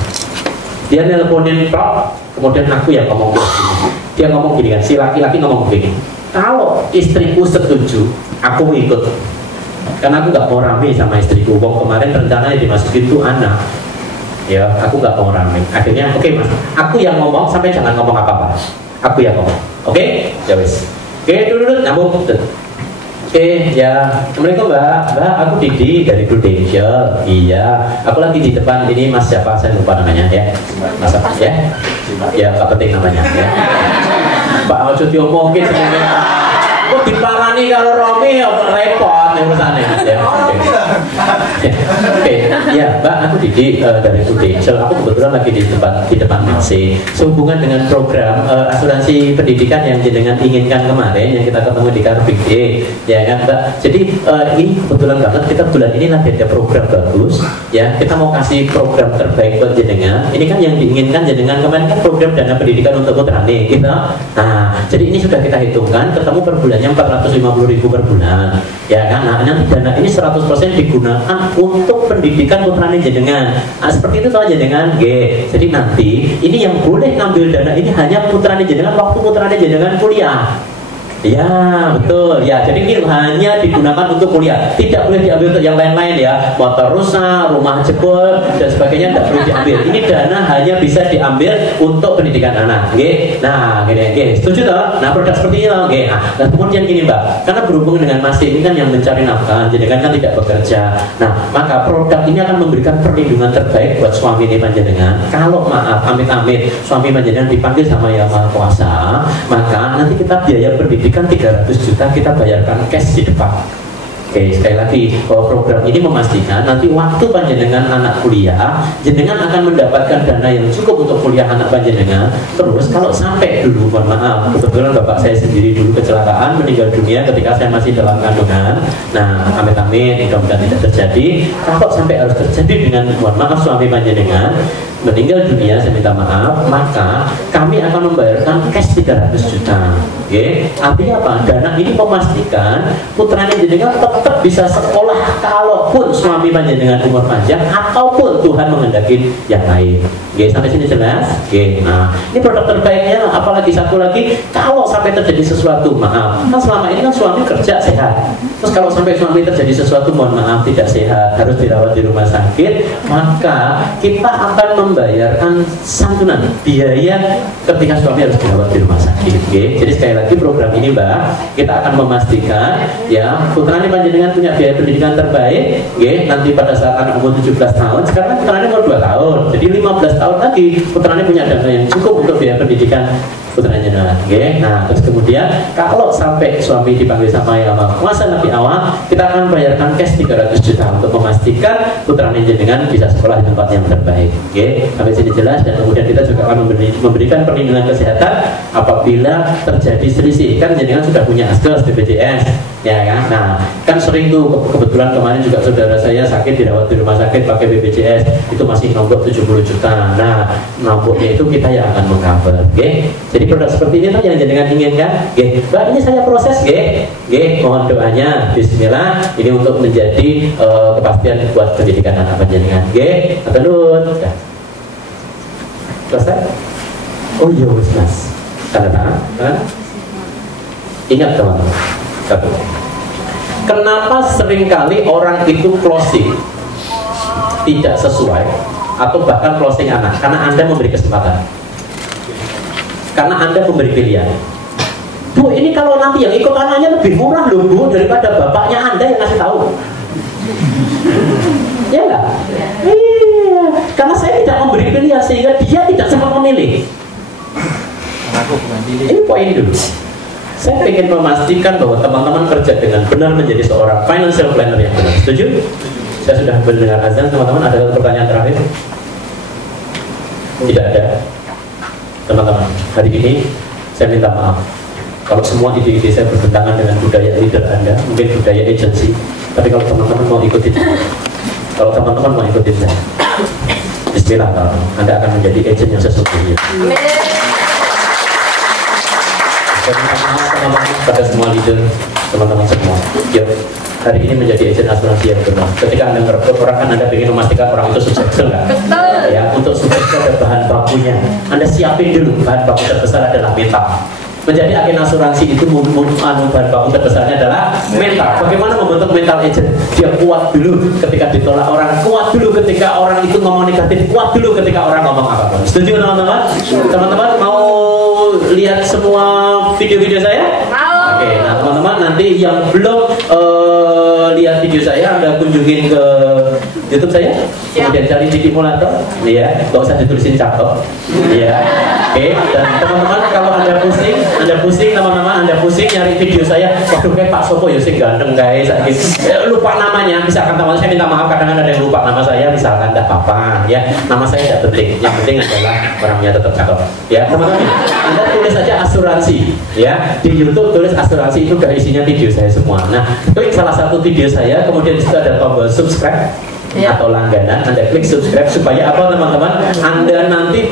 Dia nelponin Pak, kemudian aku yang ngomong begini. Dia ngomong gini kan, si laki-laki ngomong begini, kalau istriku setuju, aku ikut, karena aku nggak mau rame sama istriku. Kemarin rencananya dimasukin tuh anak, ya aku nggak mau rame. Akhirnya oke mas, aku yang ngomong, sampai jangan ngomong apa-apa, aku yang ngomong. Oke, ya wes. Oke, dulu nyambung. Oke, ya, assalamualaikum mbak, aku Didi dari Prudential. Iya, aku lagi di depan ini mas siapa, saya lupa namanya ya, mas ya, nggak penting namanya ya. Mbak ojo diomongin semuanya. Kok diparani kalau Romi repot urusannya ya. Oke, ya mbak, aku Didi dari Prudential. Aku kebetulan lagi di depan MC. Sehubungan dengan program asuransi pendidikan yang jenengan inginkan kemarin, yang kita ketemu di Car Big Day, ya kan mbak. Jadi ini kebetulan banget kita bulan ini lagi ada program bagus, ya. Kita mau kasih program terbaik buat jenengan. Ini kan yang diinginkan jenengan kemarin kan program dana pendidikan untuk putrane kita. Nah, jadi ini sudah kita hitungkan, ketemu per bulannya 450.000 per bulan, ya kan. Nah, nanti dana ini 100% digunakan untuk pendidikan putrane jenengan. Nah, seperti itu soal jenengan, jadi nanti ini yang boleh ngambil dana ini hanya putrane jenengan waktu putrane jenengan kuliah. Ya betul ya, jadi ini hanya digunakan untuk kuliah, tidak boleh diambil untuk yang lain-lain ya, motor rusak, rumah jebol dan sebagainya tidak boleh diambil. Ini dana hanya bisa diambil untuk pendidikan anak. Nah gini, setuju toh? Nah produk seperti ini nah kemudian gini mbak, karena berhubung dengan masih ini kan yang mencari nafkah, jadi kan tidak bekerja. Nah maka produk ini akan memberikan perlindungan terbaik buat suami ini panjenengan. Kalau maaf amit-amit suami panjenengan dipanggil sama Yang Maha Kuasa, maka nanti kita biaya pendidikan 300 juta kita bayarkan cash di depan. Oke, sekali lagi bahwa program ini memastikan nanti waktu panjenengan anak kuliah, jenengan akan mendapatkan dana yang cukup untuk kuliah anak panjenengan. Terus kalau sampai dulu, mohon maaf, kebetulan bapak saya sendiri dulu kecelakaan meninggal dunia ketika saya masih dalam kandungan. Nah, amit-amit, mudah-mudahan tidak terjadi. Kalau sampai harus terjadi dengan, mohon maaf, suami panjenengan meninggal dunia, saya minta maaf, maka kami akan membayarkan cash 300 juta. Oke, artinya apa? Dana ini memastikan putranya jenengan tetap bisa sekolah kalaupun suami panjenengan umur panjang ataupun Tuhan menghendaki yang lain. Oke, sampai sini jelas? Oke, nah ini produk terbaiknya. Apalagi satu lagi, kalau sampai terjadi sesuatu, maaf, kan selama ini kan suami kerja sehat. Terus kalau sampai suami terjadi sesuatu, mohon maaf, tidak sehat, harus dirawat di rumah sakit, maka kita akan membayarkan santunan biaya ketika suami harus dirawat di rumah sakit. Oke, jadi sekali lagi program ini Mbak, kita akan memastikan ya putranya panjenengan punya biaya pendidikan terbaik. Oke, nanti pada saat anak umur 17 tahun, sekarang putranya umur 2 tahun, jadi 15 tahun lagi putranya punya dana yang cukup untuk biaya pendidikan putranya. Oke, nah terus kemudian kalau sampai suami dipanggil sama yang Maha Kuasa lebih awal, kita akan bayarkan cash 300 juta untuk memastikan putranya jenengan bisa sekolah di tempat yang terbaik. Oke, sampai sini jelas. Dan kemudian kita juga akan memberikan perlindungan kesehatan apabila terjadi selisih. Kan jenengan sudah punya asdos BPJS, ya kan? Nah, kan sering tuh, kebetulan kemarin juga saudara saya sakit dirawat di rumah sakit pakai BPJS, itu masih nombok 70 juta. Nah, nomboknya itu kita yang akan mengcover. Oke, jadi produk seperti ini tuh yang jenengan inginkan. Oke, Mbak, ini saya proses. Oke, mohon doanya. Bismillah. Ini untuk menjadi kepastian buat pendidikan anak panjenengan. Oke, atur. Selesai? Oh iya, Mas. Tanda tangan. Ingat teman-teman, satu. Kenapa seringkali orang itu closing tidak sesuai atau bahkan closing anak? Karena Anda memberi kesempatan. Karena Anda memberi pilihan. Bu, ini kalau nanti yang ikut anaknya lebih murah loh Bu, daripada bapaknya Anda yang ngasih tahu. Ya enggak? Iya. Karena saya tidak memberi pilihan sehingga dia tidak sempat memilih. Ini poin dulu. Saya ingin memastikan bahwa teman-teman kerja dengan benar menjadi seorang financial planner yang benar. Setuju? Saya sudah mendengar azan, teman-teman. Ada satu pertanyaan terakhir? Tidak ada. Teman-teman, hari ini saya minta maaf kalau semua ide-ide saya bertentangan dengan budaya leader Anda, mungkin budaya agensi. Tapi kalau teman-teman mau ikutin, kalau teman-teman mau ikutin saya, bismillah, Anda akan menjadi agent yang sesungguhnya. Saya minta maaf teman-teman pada semua leader, teman-teman semua. Yuk, hari ini menjadi agent asuransi yang benar. Ketika Anda merekrut orang, kan Anda ingin memastikan orang itu sukses, betul nggak? Betul. Ya, untuk sukses ada bahan bakunya. Anda siapin dulu, bahan baku terbesar adalah mental. Menjadi agen asuransi itu bahan baku terbesarnya adalah mental. Bagaimana membentuk mental agent? Dia kuat dulu ketika ditolak orang, kuat dulu ketika orang itu ngomong negatif, kuat dulu ketika orang ngomong apapun. Setuju teman-teman? Teman-teman mau lihat semua video-video saya? Oke, nah teman-teman nanti yang belum lihat video saya, Anda kunjungin ke YouTube saya, kemudian cari Didi Mulato, ya, nggak usah ditulisin cakep, ya, oke. Dan teman-teman kalau Anda pusing teman-teman, Anda pusing nyari video saya, waduh kayak Pak Sopo ya sih ganteng guys, lupa namanya, misalkan teman saya minta maaf kadang ada yang lupa nama saya, misalkan tidak apa-apa, ya, nama saya tidak penting, yang penting adalah orangnya tetap cakep, ya teman-teman. Anda tulis aja asuransi, ya, di YouTube tulis asuransi, itu gak isinya video saya semua. Nah, klik salah satu video saya, kemudian di situ ada tombol subscribe atau langganan, Anda klik subscribe supaya apa teman-teman? Anda nanti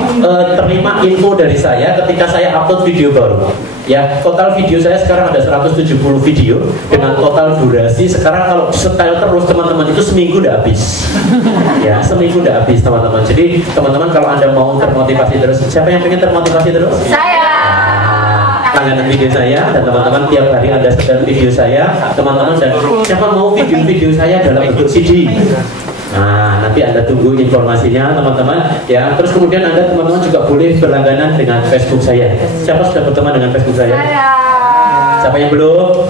terima info dari saya ketika saya upload video baru. Ya, total video saya sekarang ada 170 video dengan total durasi sekarang kalau setel terus teman-teman itu seminggu udah habis. Ya, seminggu udah habis teman-teman. Jadi teman-teman kalau Anda mau termotivasi terus, siapa yang pengen termotivasi terus? Saya. Langganan video saya dan teman-teman tiap hari Anda setel video saya, teman-teman, dan siapa mau video-video saya dalam bentuk CD. Nah, nanti Anda tunggu informasinya teman-teman ya. Terus kemudian Anda teman-teman juga boleh berlangganan dengan Facebook saya. Siapa sudah berteman dengan Facebook saya? Siapa yang belum?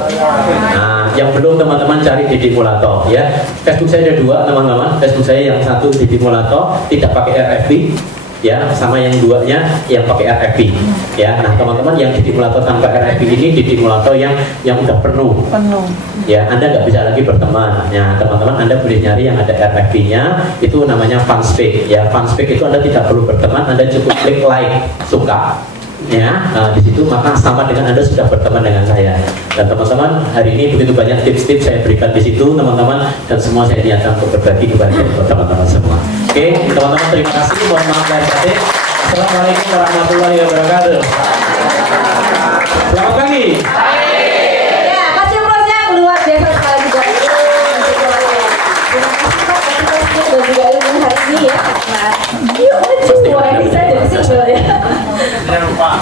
Nah, yang belum teman-teman cari Didi Mulato ya. Facebook saya ada dua teman-teman. Facebook saya yang satu Didi Mulato, tidak pakai RFB. ya, sama yang duanya yang pakai RFP, ya. Nah teman-teman yang di dimulator tanpa RFP ini di dimulator yang udah penuh, ya. Anda nggak bisa lagi berteman. Ya teman-teman, Anda boleh nyari yang ada RFP-nya, itu namanya fanspeak, ya. Fanspeak itu Anda tidak perlu berteman, Anda cukup klik like, suka, ya. Nah, di situ maka sama dengan Anda sudah berteman dengan saya. Dan teman-teman, hari ini begitu banyak tips-tips saya berikan di situ, teman-teman, dan semua saya niatkan untuk berbagi kepada teman-teman semua. Oke, teman-teman, terima kasih. Mohon maaf lahir batin. Assalamualaikum warahmatullahi wabarakatuh. Selamat pagi. Ya, kasih prosesnya luar biasa sekali juga. Terima kasih Pak, kasih prosesnya dan juga ilmu hari ini ya. Nah, yuk maju, wah ini saya jadi single ya. Jangan lupa.